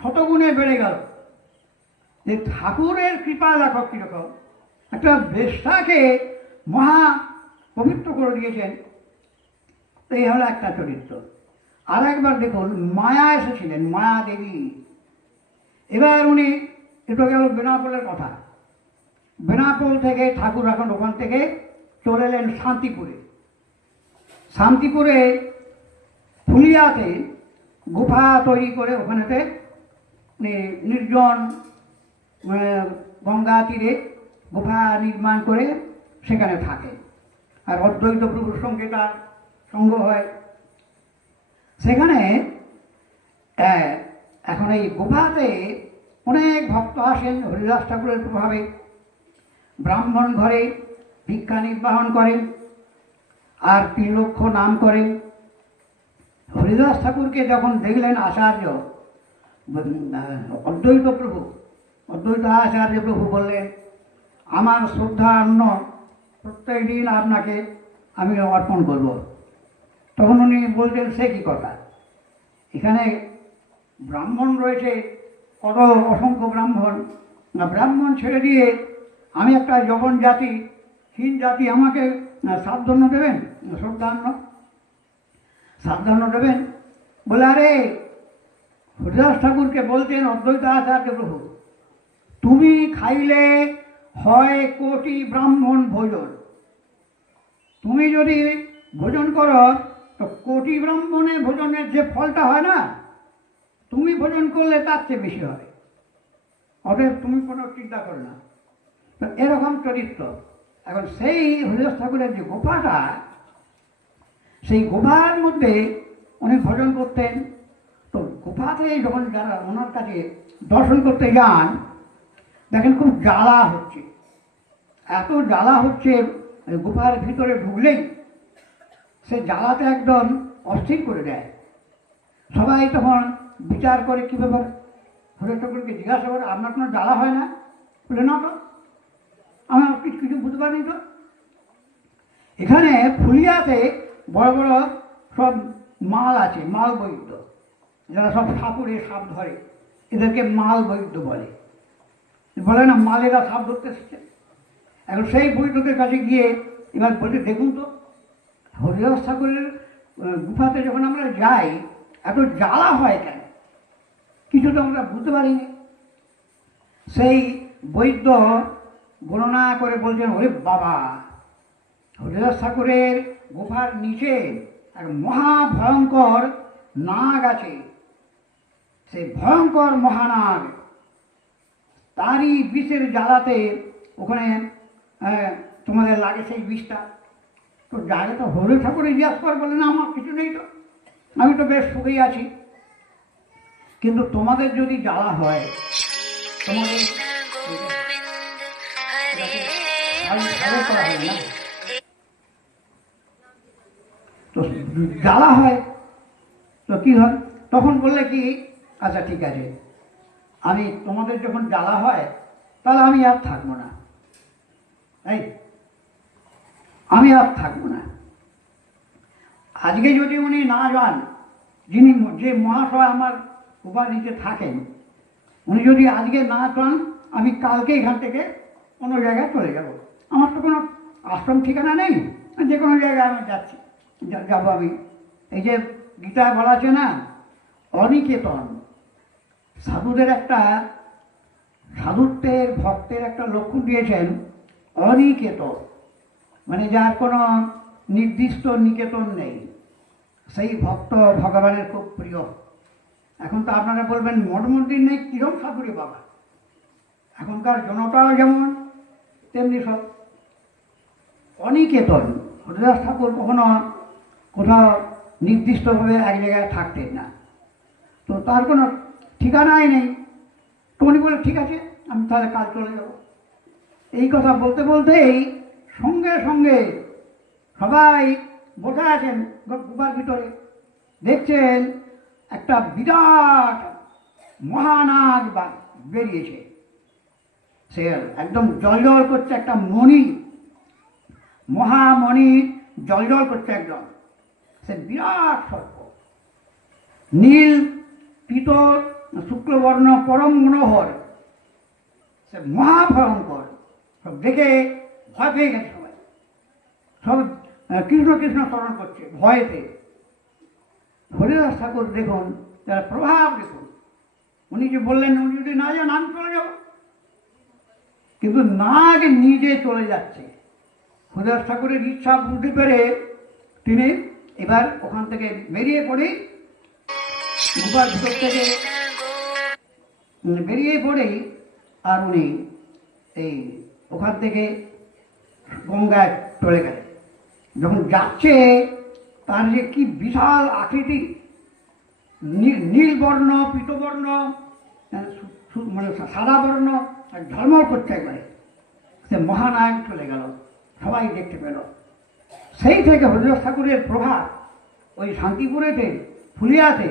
শতগুণে বেড়ে গেল। যে ঠাকুরের কৃপা দেখো কীরকম, একটা বেশ্যাকে মহা পবিত্র করে দিয়েছেন। এই হলো একটা চরিত্র। আর একবার দেখুন, মায়া এসেছিলেন, মায়া দেবী। এবার উনি, এটা গেল বেনাপোলের কথা। বেনাপোল থেকে ঠাকুর এখন ওখান থেকে চলে এলেন শান্তিপুরে। শান্তিপুরে ফুলিয়াতে গুফা তৈরি করে ওখানেতে নির্জন গঙ্গা তীরে গুফা নির্মাণ করে সেখানে থাকে। আর অদ্বৈত প্রভুর সঙ্গে তার সঙ্গ হয় সেখানে। এখন এই গুফাতে অনেক ভক্ত আসেন হরিদাস ঠাকুরের প্রভাবে। ব্রাহ্মণ ঘরে ভিক্ষা নির্বাহন করেন আর 3 লক্ষ নাম করেন। হরিদাস ঠাকুরকে যখন দেখলেন আচার্য অদ্বৈত আচার্য প্রভু বললেন, আমার শ্রদ্ধা অন্ন প্রত্যেক দিন আপনাকে আমি অর্পণ করব। তখন উনি বলছেন, সে কী কথা, এখানে ব্রাহ্মণ রয়েছে কত, অসংখ্য ব্রাহ্মণ, না ব্রাহ্মণ ছেড়ে দিয়ে আমি একটা জবন জাতি, হীন জাতি, আমাকে শ্রাদ্ধন্য দেবেন, শ্রাদ্ধান্ন দেবেন? বলে, আরে হরিদাস ঠাকুরকে বলতেন অদ্বৈত আচার্য প্রভু, তুমি খাইলে হয় কোটি ব্রাহ্মণ ভোজন, তুমি যদি ভোজন করো তো কোটি ব্রাহ্মণের ভোজনের যে ফলটা হয় না, তুমি ভোজন করলে তার চেয়ে বেশি হবে। অতএব তুমি কোনো চিন্তা করো না। তো এরকম চরিত্র। এখন সেই হরিদাস ঠাকুরের যে গুফাটা, সেই গুফার মধ্যে উনি ভজন করতেন। তো গুফাতে যখন যারা ওনার কাছে দর্শন করতে যান, দেখেন খুব জ্বালা হচ্ছে, এত জ্বালা হচ্ছে, গুফার ভিতরে ঢুকলেই সে জ্বালাতে একদম অস্থির করে দেয়। সবাই তখন বিচার করে, কী ব্যাপার, হরিদাস ঠাকুরকে জিজ্ঞাসা করে, আপনার কোনো জ্বালা হয় না? বলে, না তো, আমার কিছু বুঝতে পারিনি তো। এখানে ফুলিয়াতে বড় বড় সব মাল আছে, মাল বৈদ্য, যারা সব সাপুরে সাপ ধরে, এদেরকে মাল বৈদ্য বলে। বলে না, মালেরা সাপ ধরতে এসেছে। এখন সেই বৈদ্যদের কাছে গিয়ে এবার বলতে, দেখুন তো হরিদাস ঠাকুরের গুফাতে যখন আমরা যাই এত জ্বালা হয় কেন, কিছু তো আমরা বুঝতে পারিনি। সেই বৈদ্য গণনা করে বলছেন, ওরে বাবা, হরিদাস ঠাকুরের গুফার নিচে এক মহা ভয়ঙ্কর নাগ আছে। সেই ভয়ঙ্কর মহানাগ তারই বিষের জ্বালাতে ওখানে তোমাদের লাগে সেই বিষটা। তো জায়গা তো হরে ঠাকুরে জিজ্ঞাস কর, বলে না আমার কিছু নেই, তো আমি তো বেশ সুখেই আছি। কিন্তু তোমাদের যদি জ্বালা হয়, তোমাদের করা হবে না, তো জ্বালা হয় তো কি হয়, তখন বললে কি আচ্ছা ঠিক আছে, আমি তোমাদের যখন জ্বালা হয় তাহলে আমি আর থাকবো না, এই আমি আর থাকবো না। আজকে যদি উনি না যান, যিনি যে মহাশয় আমার উপার নিচে থাকেন, উনি যদি আজকে না চান, আমি কালকে এখান থেকে অন্য জায়গায় চলে যাব। আমার তো কোনো আশ্রম ঠিকানা নেই, যে কোনো জায়গায় আমি যাচ্ছি, যাবো আমি। এই যে গীতায় বলা আছে না, অনিকেতন, সাধুদের একটা সাধুত্বের ভক্তের একটা লক্ষণ দিয়েছেন, অনিকেতন, মানে যার কোনো নির্দিষ্ট নিকেতন নেই, সেই ভক্ত ভগবানের খুব প্রিয়। এখন তো আপনারা বলবেন মঠ মন্দির নেই, কিরম সাধুরে বাবা, এখনকার জনতাও যেমন তেমনি সব। অনিকেতন, হরিদাস ঠাকুর কখনো কোথাও নির্দিষ্টভাবে এক জায়গায় থাকতেন না, তো তার কোনো ঠিকানাই নেই। তো উনি বলে ঠিক আছে, আমি তাহলে কাল চলে যাব। এই কথা বলতে বলতেই সঙ্গে সঙ্গে সবাই বসে আছেন গুহার ভিতরে, দেখছেন একটা বিরাট মহানাগ বেরিয়েছে। সে একদম জল করছে, একটা মণি, মহামণি জল করছে একদম। সে বিরাট সর্প, নীল পিতল শুক্লবর্ণ, পরম মনোহর, সে মহাভয়ঙ্কর। সব দেখে ভয় পেয়ে গেছে সবাই, সব কৃষ্ণ কৃষ্ণ স্মরণ করছে ভয়েতে। হরিদাস ঠাকুর দেখুন, তার প্রভাব দেখুন, উনি যে বললেন উনি যদি না যান আমি চলে যাব, কিন্তু নাগ নিজে চলে যাচ্ছে। হরিদাস ঠাকুরের ইচ্ছা বুঝতে পেরে তিনি এবার ওখান থেকে বেরিয়ে পড়ে, গুহার ভিতর থেকে বেরিয়ে পড়েই আর উনি এই ওখান থেকে গঙ্গায় চলে গেলেন। যখন যাচ্ছে, তার যে কি বিশাল আকৃতি, নীলবর্ণ, পীতবর্ণ, মানে সাদা বর্ণ, আর ঝলমল করছে একবারে। সে মহানায়ক চলে গেল, সবাই দেখতে পেল। সেই থেকে হরিদাস ঠাকুরের প্রভাব ওই শান্তিপুরেতে, ফুলিয়াতে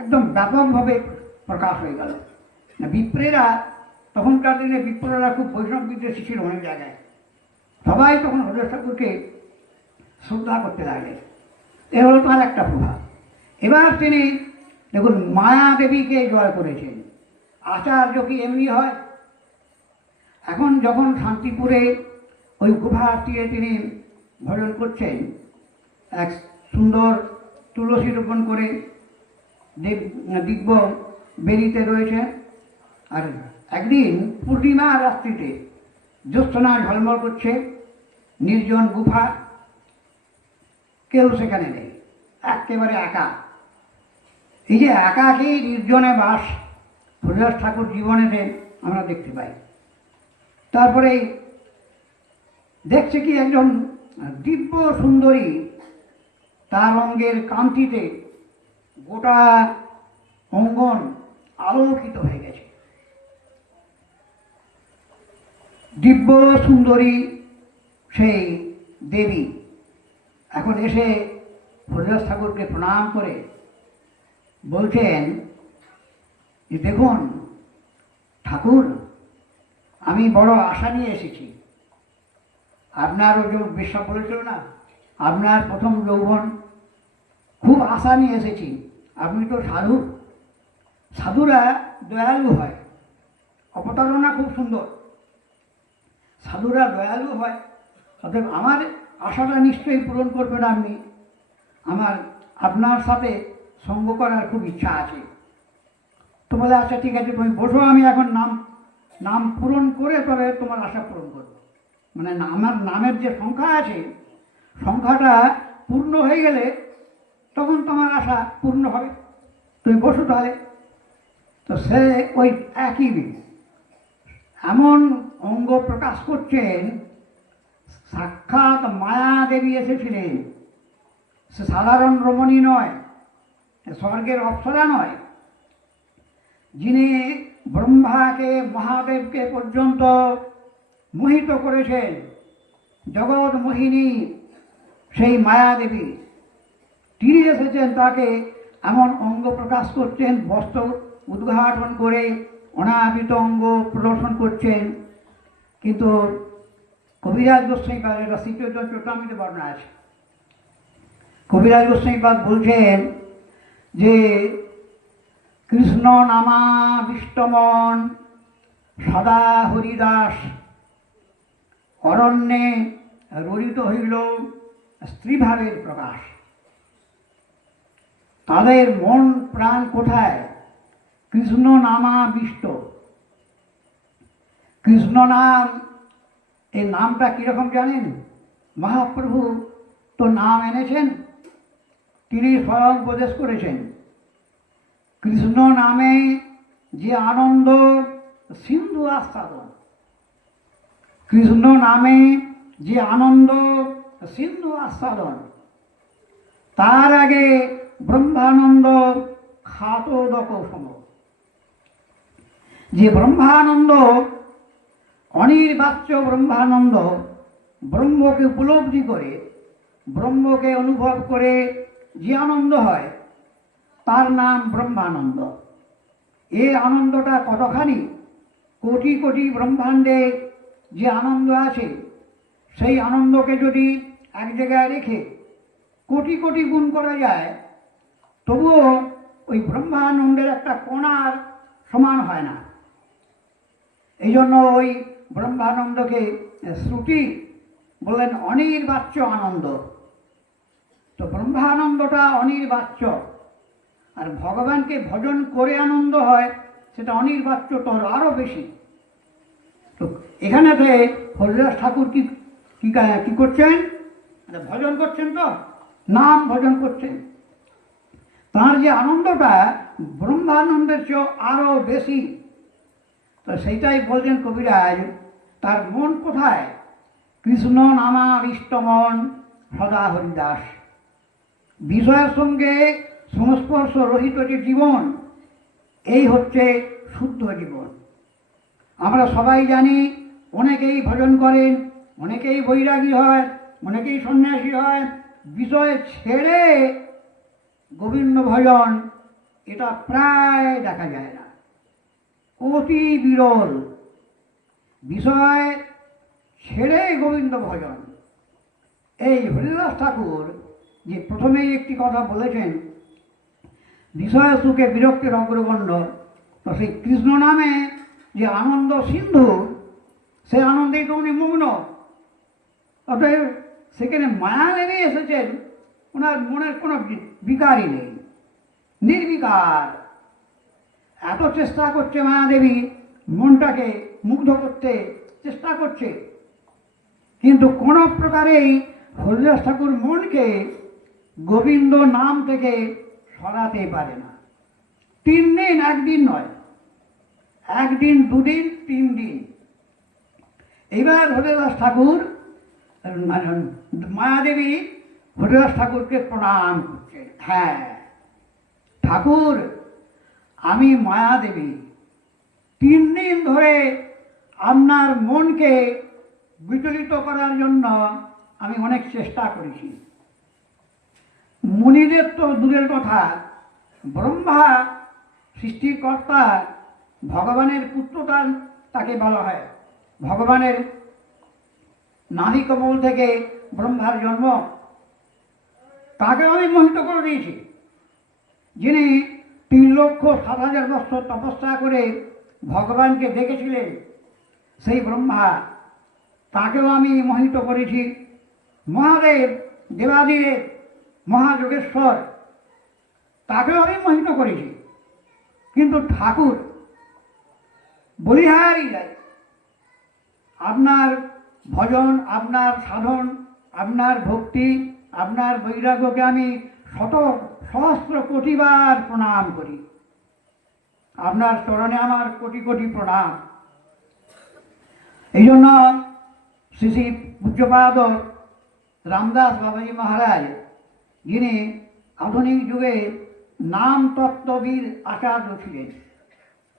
একদম ব্যাপকভাবে প্রকাশ হয়ে গেল। বিপ্রেরা, তখনকার দিনে বিপ্রেরা খুব বৈষ্ণব বিদ্বেষী ছিল অনেক জায়গায়, সবাই তখন হরিদাস ঠাকুরকে শ্রদ্ধা করতে লাগলেন। এ হলো তার একটা প্রভাব। এবার তিনি দেখুন মায়া দেবীকে জয় করেছেন। আচার্য কি এমনি হয়? এখন যখন শান্তিপুরে ওই গুহার তীরে তিনি ভজন করছেন, এক সুন্দর তুলসী রোপণ করে দিব্য বেরিতে রয়েছে। আর একদিন পূর্ণিমা রাত্রিতে জ্যোৎস্না ঝলমল করছে, নির্জন গুফা, কেউ সেখানে নেই, একেবারে একা। এই যে একাকী নির্জনে বাস হরিদাস ঠাকুর জীবনেতে আমরা দেখতে পাই। তারপরে দেখছে কি একজন দিব্য সুন্দরী, তার অঙ্গের কান্তিতে গোটা অঙ্গন আলোকিত হয়ে গেছে। দিব্য সুন্দরী সেই দেবী এখন এসে হরিদাস ঠাকুরকে প্রণাম করে বলছেন যে দেখুন ঠাকুর, আমি বড় আশা নিয়ে এসেছি। আপনার ওই যে বিশ্বাস বলেছিল না, আপনার প্রথম যৌবন, খুব আশা নিয়ে এসেছি। আপনি তো সাধু, সাধুরা দয়ালু হয়, অবতারণা খুব সুন্দর, সাধুরা দয়ালু হয়, অতএব আমার আশাটা নিশ্চয়ই পূরণ করবেন আপনি। আমার আপনার সাথে সঙ্গ করার খুব ইচ্ছা আছে। তো বলে আচ্ছা ঠিক আছে, তুমি বসো, আমি এখন নাম পূরণ করে তবে তোমার আশা পূরণ করবো। মানে আমার নামের যে সংখ্যা আছে, সংখ্যাটা পূর্ণ হয়ে গেলে তখন তোমার আশা পূর্ণ হবে, তুমি বসো তাহলে। তো সে ওই একই এমন অঙ্গ প্রকাশ করছেন, সাক্ষাৎ মায়া দেবী এসেছিলেন। সে সাধারণ রমণী নয়, স্বর্গের অপ্সরা নয়, যিনি ব্রহ্মাকে মহাদেবকে পর্যন্ত মোহিত করেছেন, জগৎ মোহিনী সেই মায়া দেবী, তিনি এসেছেন তাকে এমন অঙ্গ প্রকাশ করছেন, বস্ত্র উদ্ঘাটন করে অনাবৃত অঙ্গ প্রদর্শন করছেন। কিন্তু কবিরাজ গোস্বামীপাদ, এটা শ্রীচৈতন্য চরিতামৃতে বর্ণনা আছে, কবিরাজ গোস্বামীপাদ বলছেন যে কৃষ্ণ নামাবিষ্টমন সদা হরিদাস, অরণ্যে ররিত হইল স্ত্রীভাবের প্রকাশ। তাদের মন প্রাণ কোথায়? কৃষ্ণ নামাবিষ্ট। কৃষ্ণ নাম, এই নামটা কীরকম জানেন? মহাপ্রভু তো নাম এনেছেন, তিনি স্বয়ং উপদেশ করেছেন। কৃষ্ণ নামে যে আনন্দ সিন্ধু আস্বাদন, কৃষ্ণ নামে যে আনন্দ সিন্ধু আস্বাদন, তার আগে ব্রহ্মানন্দ খাতোদক সম। যে ব্রহ্মানন্দ, অনির্বাচ্য ব্রহ্মানন্দ, ব্রহ্মকে উপলব্ধি করে, ব্রহ্মকে অনুভব করে যে আনন্দ হয়, তার নাম ব্রহ্মানন্দ। এই আনন্দটা কতখানি? কোটি কোটি ব্রহ্মাণ্ডে যে আনন্দ আছে, সেই আনন্দকে যদি এক জায়গায় রেখে কোটি কোটি গুণ করা যায়, তবুও ওই ব্রহ্মানন্দের একটা কণার সমান হয় না। এই জন্য ওই ব্রহ্মানন্দকে শ্রুতি বললেন অনির্বাচ্য আনন্দ। তো ব্রহ্মানন্দটা অনির্বাচ্য, আর ভগবানকে ভজন করে আনন্দ হয়, সেটা অনির্বাচ্যতর আরও বেশি। তো এখানেতে হরিদাস ঠাকুর কি করছেন? ভজন করছেন, তো নাম ভজন করছেন। তার যে আনন্দটা ব্রহ্মানন্দের চেয়েও আরও বেশি। তো সেইটাই বলছেন কবিরাজ, তার মন কোথায়? কৃষ্ণ নামাবিষ্ট মন সদা হরিদাস। বিষয়ের সঙ্গে সংস্পর্শ রহিত যে জীবন, এই হচ্ছে শুদ্ধ জীবন। আমরা সবাই জানি, অনেকেই ভজন করেন, অনেকেই বৈরাগী হয়, অনেকেই সন্ন্যাসী হয়, বিষয় ছেড়ে গোবিন্দ ভজন এটা প্রায় দেখা যায় না, অতি বিরল। বিষয় ছেড়ে গোবিন্দ ভজন। এই হরিদাস ঠাকুর যে প্রথমেই একটি কথা বলেছেন, বিষয় সুখে বিরক্তির অগ্রগণ্য, তো সেই কৃষ্ণ নামে যে আনন্দ সিন্ধু, সেই আনন্দেই তো উনি মগ্ন। অতএব সেখানে মায়া লেগে এসেছেন, ওনার মনের কোনো বিকারই নেই, নির্বিকার। এত চেষ্টা করছে মায়াদেবী, মনটাকে মুগ্ধ করতে চেষ্টা করছে, কিন্তু কোনো প্রকারেই হরিদাস ঠাকুর মনকে গোবিন্দ নাম থেকে সরাতে পারে না। 3 দিন, একদিন নয়, একদিন, 2 দিন, 3 দিন। এবার হরিদাস ঠাকুর, মায়াদেবী হরিদাস ঠাকুরকে প্রণাম করছেন। হ্যাঁ ঠাকুর, আমি মায়াদেবী, 3 দিন ধরে আপনার মনকে বিচলিত করার জন্য আমি অনেক চেষ্টা করেছি। মুনিদের তো দূরের কথা, ব্রহ্মা সৃষ্টিকর্তা, ভগবানের পুত্রটা তাকে বলা হয়। ভগবানের নাভি কমল থেকে ব্রহ্মার জন্ম, তাকে আমি মোহিত করে দিয়েছি। যিনি 3,07,000 বছর তপস্যা করে ভগবানকে দেখেছিলেন, সেই ব্রহ্মা, তাকেও আমি মোহিত করেছি। মহাদেব, দেবাদিদেব, মহাযোগেশ্বর, তাকেও আমি মোহিত করেছি। কিন্তু ঠাকুর বলিহারই যায়। আপনার ভজন, আপনার সাধন, আপনার ভক্তি, আপনার বৈরাগ্যকে আমি সহস্র কোটিবার প্রণাম করি। আপনার চরণে আমার কোটি কোটি প্রণাম। এই জন্য শ্রী শ্রী পূজ্যপাদ রামদাস বাবাজি মহারাজ, যিনি আধুনিক যুগে নাম তত্ত্ববিদ আচার্য ছিলেন,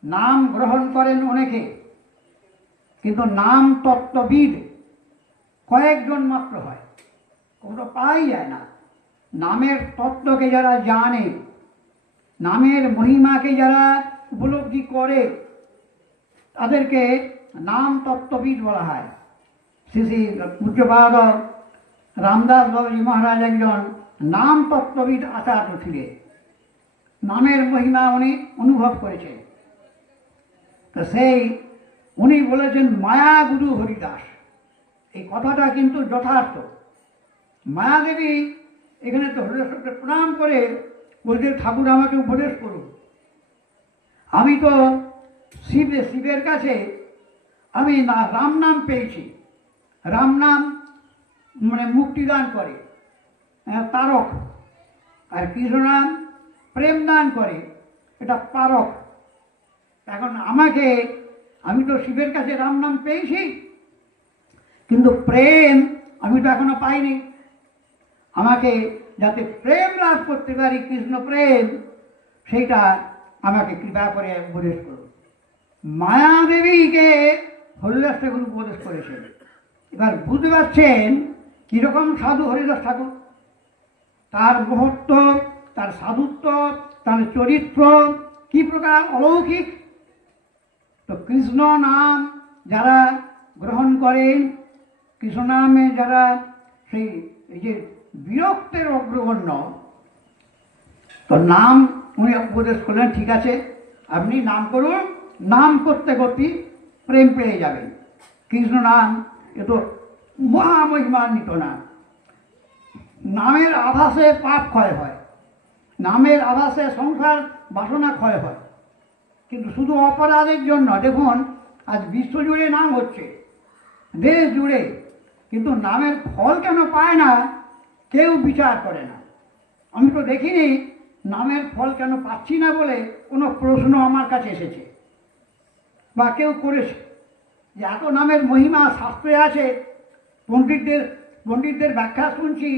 নাম গ্রহণ করেন অনেকে, কিন্তু নাম তত্ত্ববিদ কয়েকজন মাত্র হয়, কোনো পাওয়াই যায় না। নামের তত্ত্বকে যারা জানে, নামের মহিমাকে যারা উপলব্ধি করে, তাদেরকে নাম তত্ত্ববিদ বলা হয়। শ্রী শ্রী পূজ্যপাদ রামদাস বাবাজি মহারাজ একজন নাম তত্ত্ববিদ আচার্য ছিলেন, নামের মহিমা উনি অনুভব করেছেন। তো সেই উনি বলেছেন মায়া গুরু হরিদাস, এই কথাটা কিন্তু যথার্থ। মায়াদেবী এখানে তো হরিদাসকে প্রণাম করে বলছেন, ঠাকুর আমাকে উপদেশ করুন। আমি তো শিবের কাছে আমি রাম নাম পেয়েছি, রাম নাম মানে মুক্তিদান করে, তারক, আর কৃষ্ণ নাম প্রেম দান করে, এটা পারক। এখন আমি তো শিবের কাছে রাম নাম পেয়েছি, কিন্তু প্রেম আমি তো এখনো পাইনি। আমাকে যাতে প্রেম লাভ করতে পারি, কৃষ্ণ প্রেম, সেইটা আমাকে কৃপা করে উপদেশ করুন। মায়াদেবীকে হরিদাস ঠাকুর উপদেশ করেছেন। এবার বুঝতে পারছেন কীরকম সাধু হরিদাস ঠাকুর, তার মহত্ব, তার সাধুত্ব, তার চরিত্র কি প্রকার অলৌকিক। তো কৃষ্ণ নাম যারা গ্রহণ করেন, কৃষ্ণ নামে যারা সেই এই যে বিরক্তের অগ্রগণ্য, তো নাম উনি উপদেশ করলেন, ঠিক আছে আপনি নাম করুন, নাম করতে করতে প্রেম পেয়ে যাবেন। কৃষ্ণ নাম এ তো মহামহিমান্বিত নাম। নামের আভাসে পাপ ক্ষয় হয়, নামের আভাসে সংসার বাসনা ক্ষয় হয়, কিন্তু শুধু অপরাধের জন্য। দেখুন আজ বিশ্বজুড়ে নাম হচ্ছে, দেশ জুড়ে, কিন্তু নামের ফল কেন পায় না কেউ বিচার করে না। আমি তো দেখিনি নামের ফল কেন পাচ্ছি না বলে কোনো প্রশ্ন আমার কাছে এসেছে বা কেউ করেছে, যে এত নামের মহিমা শাস্ত্রে আছে, পণ্ডিতদের ব্যাখ্যা শুনছি,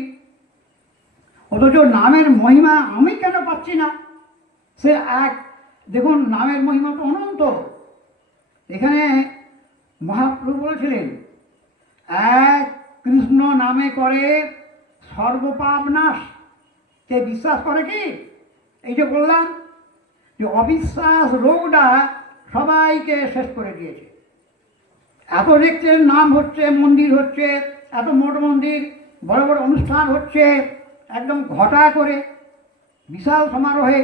অথচ নামের মহিমা আমি কেন পাচ্ছি না। সে এক, দেখুন নামের মহিমা তো অনন্ত। এখানে মহাপ্রভু বলেছিলেন, এক কৃষ্ণ নামে করে সর্বপাপ নাশ। কে বিশ্বাস করে কি? এই যে বললাম যে অবিশ্বাস রোগটা সবাইকে শেষ করে দিয়েছে। এত দেখছেন নাম হচ্ছে, মন্দির হচ্ছে, এত মঠ মন্দির, বড় বড় অনুষ্ঠান হচ্ছে, একদম ঘটা করে, বিশাল সমারোহে।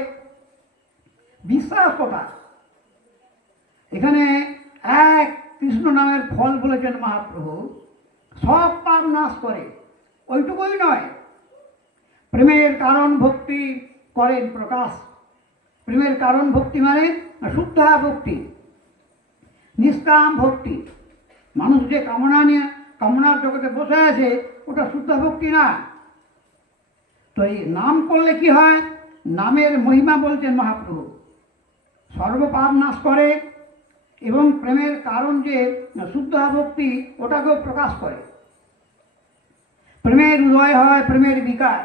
বিশ্বাস কোথায়? এখানে এক কৃষ্ণ নামের ফল বলেছেন মহাপ্রভু, সব পাপ নাশ করে। ওইটুকুই নয়, প্রেমের কারণ ভক্তি করেন প্রকাশ। প্রেমের কারণ ভক্তি মানে শুদ্ধা ভক্তি, নিষ্কাম ভক্তি। মানুষ যে কামনার জগতে বসে আছে, ওটা শুদ্ধ ভক্তি না। তো এই নাম করলে কি হয়? নামের মহিমা বলছেন মহাপ্রভু, সর্বপাপ নাশ করে এবং প্রেমের কারণ যে শুদ্ধ ভক্তি, ওটাকেও প্রকাশ করে। প্রেমের উদয় হয়, প্রেমের বিকার,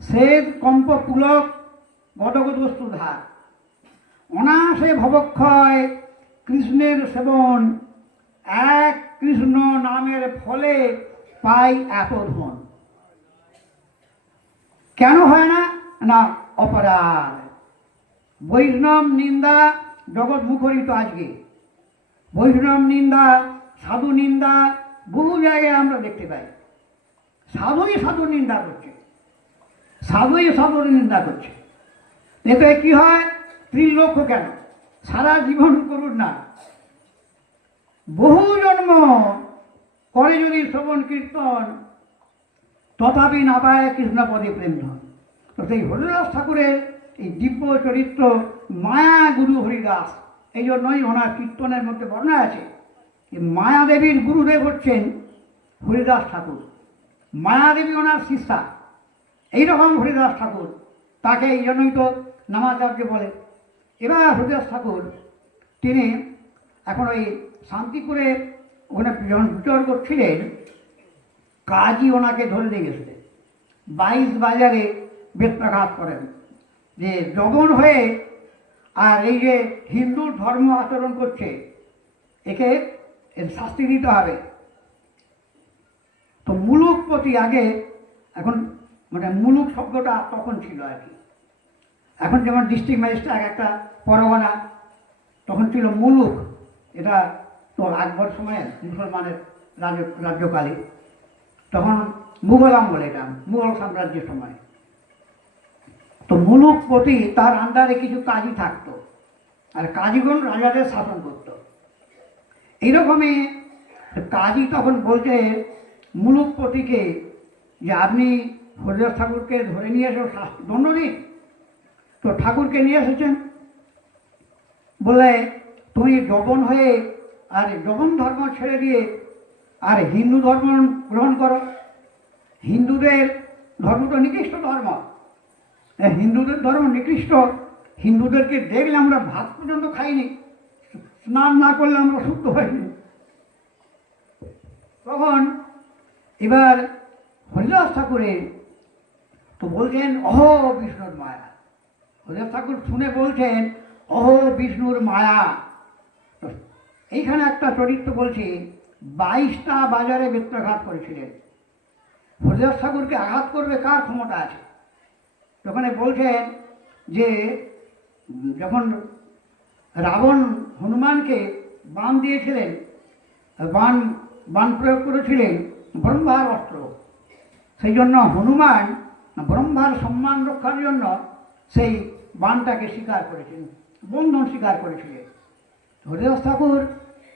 শ্বেত কম্প পুলক গদগদ বস্তুধার, অনাসে ভবক্ষয় কৃষ্ণের সেবন, এক কৃষ্ণ নামের ফলে পাই এত ধন। কেন হয় না? না অপরাধ, বৈষ্ণব নিন্দা জগৎ মুখরিত। আজকে বৈষ্ণব নিন্দা, সাধু নিন্দা বহু জায়গায় আমরা দেখতে পাই। সাধুই সাধুর নিন্দা করছে, সাধুই সাধুর নিন্দা করছে। এতে কি হয়? ত্রিলোক কেন সারা জীবন করুন না, বহু জন্ম করে যদি শ্রবণ কীর্তন, তথাপি না পায় কৃষ্ণপদে প্রেম ধন। তো সেই হরিদাস ঠাকুরের এই দিব্য চরিত্র মায়া গুরু হরিদাস, এই জন্যই ওনার কীর্তনের মধ্যে বর্ণনা আছে যে মায়াদেবীর গুরুদেব হচ্ছেন হরিদাস ঠাকুর, মায়াদেবী ওনার শিষ্যা। এইরকম হরিদাস ঠাকুর, তাকে এই জন্যই তো নামাচার্য বলে। এবার হরিদাস ঠাকুর তিনি এখন ওই শান্তিপুরে ওখানে যখন বিচার করছিলেন, কাজী ওনাকে ধরে নিয়ে গেছিলেন, 22 বাজারে বেত্রাঘাত করেন যে জবন হয়ে আর এই যে হিন্দু ধর্ম আচরণ করছে, একে এর শাস্তি দিতে হবে। তো মুলুকপতি আগে, এখন মানে মুলুক শব্দটা তখন ছিল আর কি। এখন যেমন ডিস্ট্রিক্ট ম্যাজিস্ট্রেট একটা পরগনা, তখন ছিল মুলুক। এটা তো আকবর সময়ে মুসলমানের রাজ্যকালে, তখন মুঘল আমল, এটা মুঘল সাম্রাজ্যের সময়। তো মুলুকপতি তার আন্ডারে কিছু কাজী থাকতো, আর কাজীগণ রাজাদের শাসন করত। এইরকমই কাজী তখন বলছে মুলুকপতিকে যে আপনি হরিদাস ঠাকুরকে ধরে নিয়ে এসে দণ্ড দিন। তো ঠাকুরকে নিয়ে এসেছেন, বলে তুমি যবন হয়ে আর যবন ধর্ম ছেড়ে দিয়ে আর হিন্দু ধর্ম গ্রহণ করো। হিন্দুদের ধর্ম তো নিকৃষ্ট ধর্ম, হিন্দুদের ধর্ম নিকৃষ্ট। হিন্দুদেরকে দেখলে আমরা ভাত পর্যন্ত খাইনি, স্নান না করলে আমরা শুদ্ধ হইনি। তখন এবার হরিদাস ঠাকুরের তো বলছেন অহ বিষ্ণুর মায়া। হরিদাস ঠাকুর শুনে বলছেন অহ বিষ্ণুর মায়া। এইখানে একটা চরিত্র বলছি, 22টা বাজারে বেত্রাঘাত করেছিলেন। হরিদাস ঠাকুরকে আঘাত করবে কার ক্ষমতা আছে? ওখানে বলছেন যে যখন রাবণ হনুমানকে বাণ দিয়েছিলেন, বাণ প্রয়োগ করেছিলেন ব্রহ্মার অস্ত্র, সেই জন্য হনুমান ব্রহ্মার সম্মান রক্ষার জন্য সেই বাণটাকে স্বীকার করেছেন, বন্ধন স্বীকার করেছিলেন। হরিদাস ঠাকুর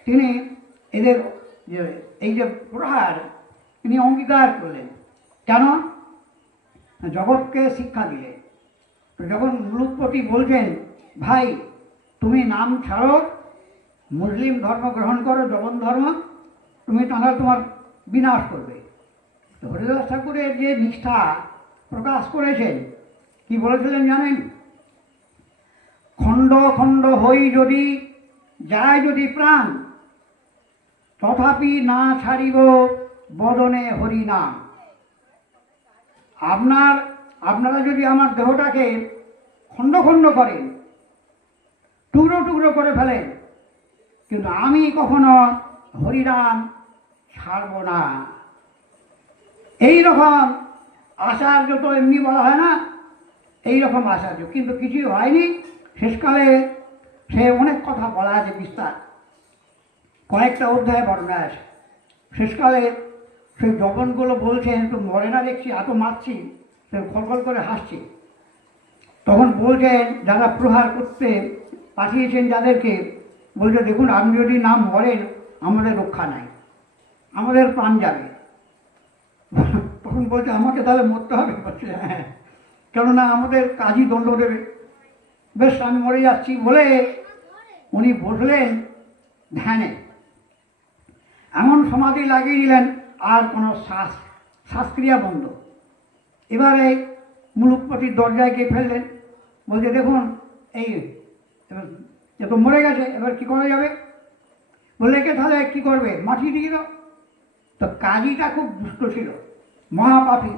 তিনি এদের এই যে প্রহার তিনি অঙ্গীকার করলেন। কেন? জগৎকে শিক্ষা দিলেন। যখন মুলুকপতি বলছেন ভাই তুমি নাম ছাড়ো, মুসলিম ধর্ম গ্রহণ করো, যবন ধর্ম, তুমি তাহলে তোমার বিনাশ করবে। তো হরিদাস ঠাকুরের যে নিষ্ঠা প্রকাশ করেছেন, কি বলেছিলেন জানেন? খণ্ড খণ্ড হই যদি যায় যদি প্রাণ, তথাপি না ছাড়িব বদনে হরি নাম। আপনারা যদি আমার দেহটাকে খণ্ড খণ্ড করেন, টুকরো টুকরো করে ফেলেন, কিন্তু আমি কখনো হরিনাম ছাড়ব না। এইরকম আচার্য তো এমনি বলা হয় না, এইরকম আচার্য, কিন্তু কিছুই হয়নি। শেষকালে সে অনেক কথা বলা আছে বিস্তার, কয়েকটা অধ্যায় বর্ণনা আছে। শেষকালে সেই যবনগুলো বলছেন তো মরে না দেখছি, এত মারছি, সে খলখল করে হাসছে। তখন বলছেন যারা প্রহার করতে পাঠিয়েছেন যাদেরকে, বলছে দেখুন আপনি যদি না মরেন আমাদের রক্ষা নাই, আমাদের প্রাণ যাবে। তখন বলছে আমাকে তাহলে মরতে হবে। বলছে হ্যাঁ, কেননা আমাদের কাজী দণ্ড দেবে। বেশ আমি মরে যাচ্ছি বলে উনি বসলেন ধ্যানে, এমন সমাধি লাগিয়ে দিলেন আর কোনো শ্বাসক্রিয়া বন্ধ। এবারে মুলুকপতির দরজায় গিয়ে ফেললেন, বলছে দেখুন এই এ তো মরে গেছে, এবার কি করা যাবে? বললে কে তাহলে কী করবে, মাটি দিয়ে দাও। তো কাজীটা খুব দুষ্ট ছিল, মহাপাপী।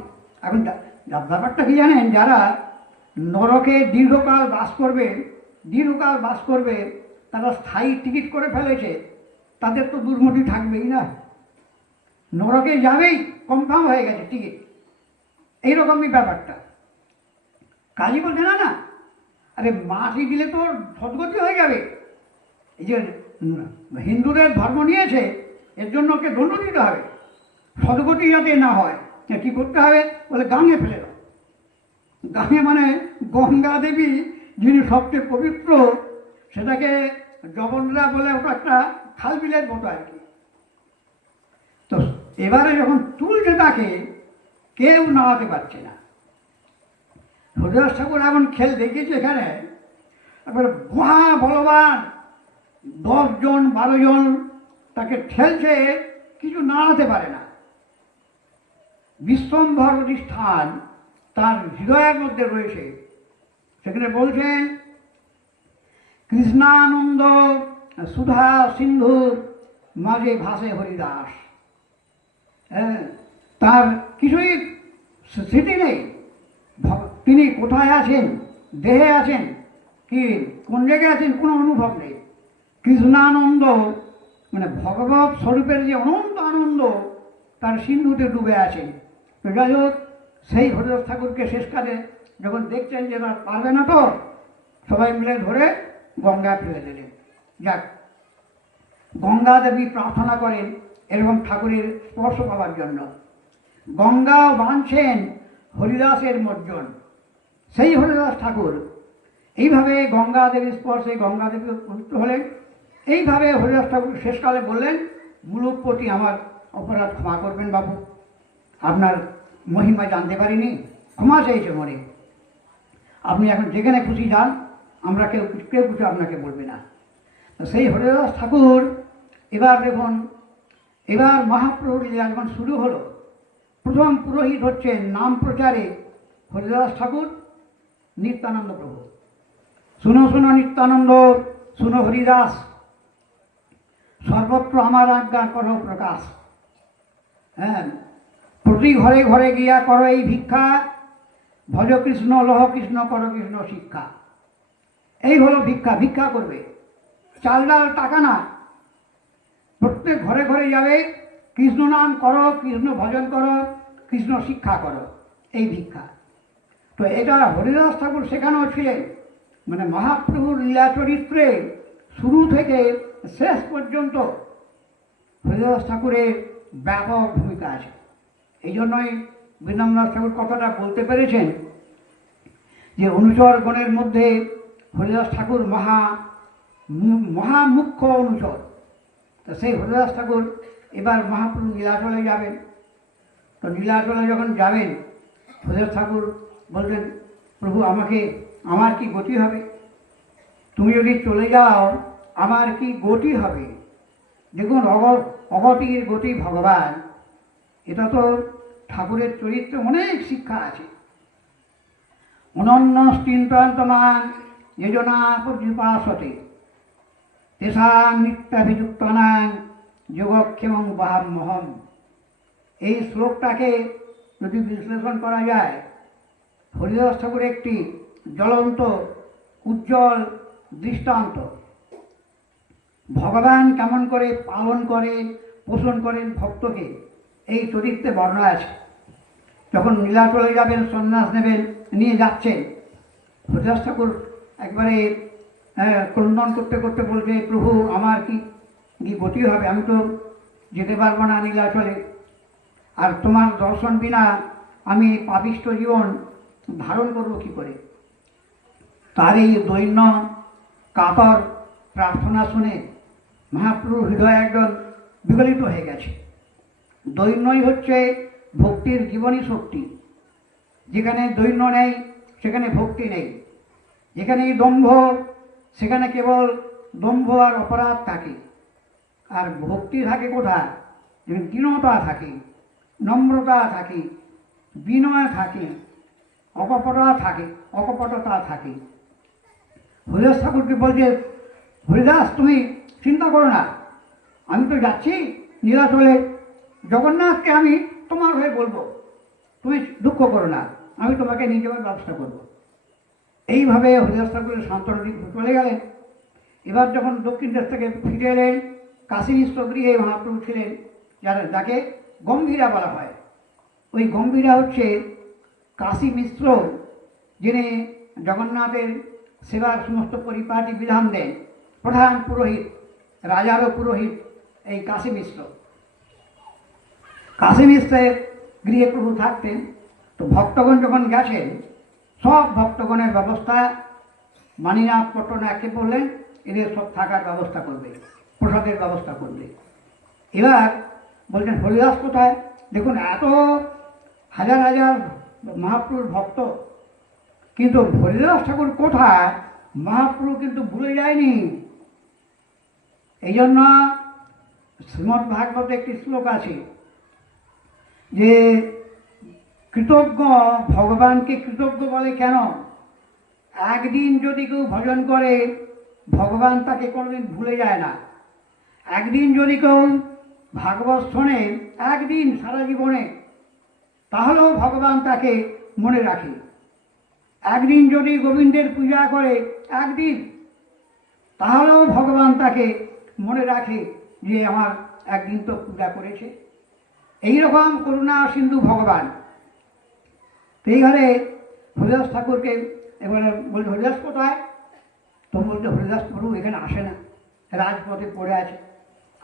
এখন ব্যাপারটা কি জানেন, যারা নরকে দীর্ঘকাল বাস করবে তারা স্থায়ী টিকিট করে ফেলেছে, তাদের তো দুর্মতি থাকবেই না, নরকে যাবেই, কনফার্ম হয়ে গেছে টিকিট। এইরকমই ব্যাপারটা। কাজী বলছে না না, আরে মাটি দিলে তো সদ্গতি হয়ে যাবে। এই যে হিন্দুদের ধর্ম নিয়েছে, এর জন্য ওকে দণ্ড দিতে হবে, সদ্গতি যাতে না হয়। কী করতে হবে? বলে গাঙে ফেলে দাও। গাঙে মানে গঙ্গা দেবী যিনি সবচেয়ে পবিত্র, সেটাকে জবনরা বলে ওটা একটা খাল বিলের মতো আর কি। তো এবারে যখন তুলছে তাকে, কেউ নামাতে পারছে না। হরিদাস ঠাকুর এমন খেল দেখিয়েছে এখানে, এবার মহা বলবান 10 জন 12 জন তাকে ঠেলছে, কিছু নাড়াতে পারে না। বিশ্বম্ভর অধিষ্ঠান তার হৃদয়ের মধ্যে রয়েছে। সেখানে বলছেন কৃষ্ণানন্দ সুধা সিন্ধু মাঝে ভাসে হরিদাস। হ্যাঁ, তার কিছুই স্মৃতি নেই, তিনি কোথায় আছেন, দেহে আছেন কি কোন জায়গায় আছেন কোনো অনুভব নেই। কৃষ্ণানন্দ মানে ভগবত স্বরূপের যে অনন্ত আনন্দ তার সিন্ধুতে ডুবে আছেন। তো যাই হোক, সেই হরিদাস ঠাকুরকে শেষকালে যখন দেখছেন যে তার পারবে না, তো সবাই মিলে ধরে গঙ্গা ফেলে দিলেন। যাক, গঙ্গা দেবী প্রার্থনা করেন এরকম ঠাকুরের স্পর্শ পাওয়ার জন্য। গঙ্গাও বাঁধছেন হরিদাসের মর্জন। সেই হরিদাস ঠাকুর এইভাবে গঙ্গা দেবীর স্পর্শে গঙ্গা দেবী পবিত্র হলেন। এইভাবে হরিদাস ঠাকুর শেষকালে বললেন, মুলুকপতি আমার অপরাধ ক্ষমা করবেন বাবু, আপনার মহিমা জানতে পারিনি, ক্ষমা চাইছে মনে, আপনি এখন যেখানে খুশি যান, আমরা কেউ কিছু আপনাকে বলবে না। তো সেই হরিদাস ঠাকুর এবার দেখুন, এবার মহাপ্রভুর লীলা যখন শুরু হলো, প্রথম পুরোহিত হচ্ছেন নাম প্রচারে হরিদাস ঠাকুর, নিত্যানন্দ প্রভু। শুনো শুনো নিত্যানন্দ, শুনো হরিদাস, সর্বত্র আমার আজ্ঞা করো প্রকাশ। হ্যাঁ, প্রতি ঘরে ঘরে গিয়া করো এই ভিক্ষা, ভজ কৃষ্ণ লহ কৃষ্ণ করো কৃষ্ণ শিক্ষা। এই হলো ভিক্ষা, ভিক্ষা করবে, চাল ডাল টাকা না, প্রত্যেক ঘরে ঘরে যাবে, কৃষ্ণ নাম করো, কৃষ্ণ ভজন করো, কৃষ্ণ শিক্ষা করো, এই ভিক্ষা। তো এটা হরিদাস ঠাকুর শেখানো ছিলেন। মানে মহাপ্রভুর লীলা চরিত্রে শুরু থেকে শেষ পর্যন্ত হরিদাস ঠাকুরের ব্যাপক ভূমিকা আছে। এই জন্যই বৃন্দাবনদাস ঠাকুর কথাটা বলতে পেরেছেন যে অনুচর গণের মধ্যে হরিদাস ঠাকুর মহামুখ্য অনুচর। তো সেই হরিদাস ঠাকুর এবার মহাপ্রভু নীলাচলে যাবেন। তো নীলাচলে যখন যাবেন, হরিদাস ঠাকুর বললেন, প্রভু আমার কি গতি হবে? তুমি যদি চলে যাও আমার কি গতি হবে? দেখুন, অগতির গতি ভগবান, এটা তো ঠাকুরের চরিত্রে অনেক শিক্ষা আছে। অনন্য চিন্তয়ন্তমান যোজনা পর্যুপাসতে তেষাং নিত্যাভিযুক্তানাং যোগক্ষেমং বাহাম্যহম। এই শ্লোকটাকে যদি বিশ্লেষণ করা যায়, হরিদাস ঠাকুর একটি জ্বলন্ত উজ্জ্বল দৃষ্টান্ত। ভগবান কেমন করে পালন করেন, পোষণ করেন ভক্তকে, এই চরিত্রে বর্ণনা আছে। যখন নীলাচলে যাবেন, সন্ন্যাস নেবেন, নিয়ে যাচ্ছেন, হরিদাস ঠাকুর একবারে ক্রন্দন করতে করতে বলছে, প্রভু আমার কি গতি হবে? আমি তো যেতে পারবো না নীলাচলে, আর তোমার দর্শন বিনা আমি পাপিষ্ঠ জীবন ধারণ করবো কী করে? তার এই দৈন্য কাতর প্রার্থনা শুনে মহাপ্রভুর হৃদয় একদম বিগলিত হয়ে গেছে। দৈন্যই হচ্ছে ভক্তির জীবনী শক্তি। যেখানে দৈন্য নেই সেখানে ভক্তি নেই, যেখানে দম্ভ সেখানে কেবল দম্ভ আর অপরাধ থাকে। আর ভক্তি থাকে কোথায়? যেখানে দীনতা থাকে, নম্রতা থাকে, বিনয় থাকে, অকপটতা থাকে। হরিদাস ঠাকুরকে বলছে, হরিদাস তুমি চিন্তা করো না, আমি তো যাচ্ছি নীলাচলে, জগন্নাথকে আমি তোমার হয়ে বলবো, তুমি দুঃখ করো না, আমি তোমাকে নিয়ে যাওয়ার ব্যবস্থা করবো। এইভাবে হরিদাস ঠাকুরের সান্ত্বনা দিয়ে চলে গেলেন। এবার যখন দক্ষিণ দেশ থেকে ফিরে এলেন, কাশী মিশ্র গৃহে মহাপ্রভু ছিলেন, যাকে গম্ভীরা বলা হয়। ওই গম্ভীরা হচ্ছে কাশী মিশ্র, যিনি জগন্নাথের সেবার সমস্ত পরিপাটি বিধান দেন, প্রধান পুরোহিত, রাজারও পুরোহিত এই কাশী মিশ্র। কাশী মিশ্রের গৃহে প্রভু থাকতেন। তো ভক্তগণ যখন গেছেন, সব ভক্তগণের ব্যবস্থা মানিনাথ পট্টনায়ককে বললেন, এদের সব থাকার ব্যবস্থা করবে, প্রসাদের ব্যবস্থা করবে। এবার বলছেন, হরিদাস কোথায়? দেখুন, এত হাজার হাজার মহাপ্রভুর ভক্ত, কিন্তু হরিদাস ঠাকুর কোথায় মহাপ্রভু কিন্তু ভুলে যায়নি। এই জন্য শ্রীমদ্ ভাগবতে একটি শ্লোক আছে যে কৃতজ্ঞ ভগবানকে কৃতজ্ঞ বলে কেন? একদিন যদি কেউ ভজন করে, ভগবান তাকে কোনোদিন ভুলে যায় না। একদিন যদি কেউ ভাগবত শোনে, একদিন সারা জীবনে, তাহলেও ভগবান তাকে মনে রাখে। একদিন যদি গোবিন্দের পূজা করে, একদিন, তাহলেও ভগবান তাকে মনে রাখে যে আমার একদিন তো পূজা করেছে। এইরকম করুণা সিন্ধু ভগবান। তো এইবারে হরিদাস ঠাকুরকে এবারে বলছে, হরিদাস কোথায়? তো বলতে, হরিদাস প্রভু এখানে আসে না, রাজপথে পড়ে আছে।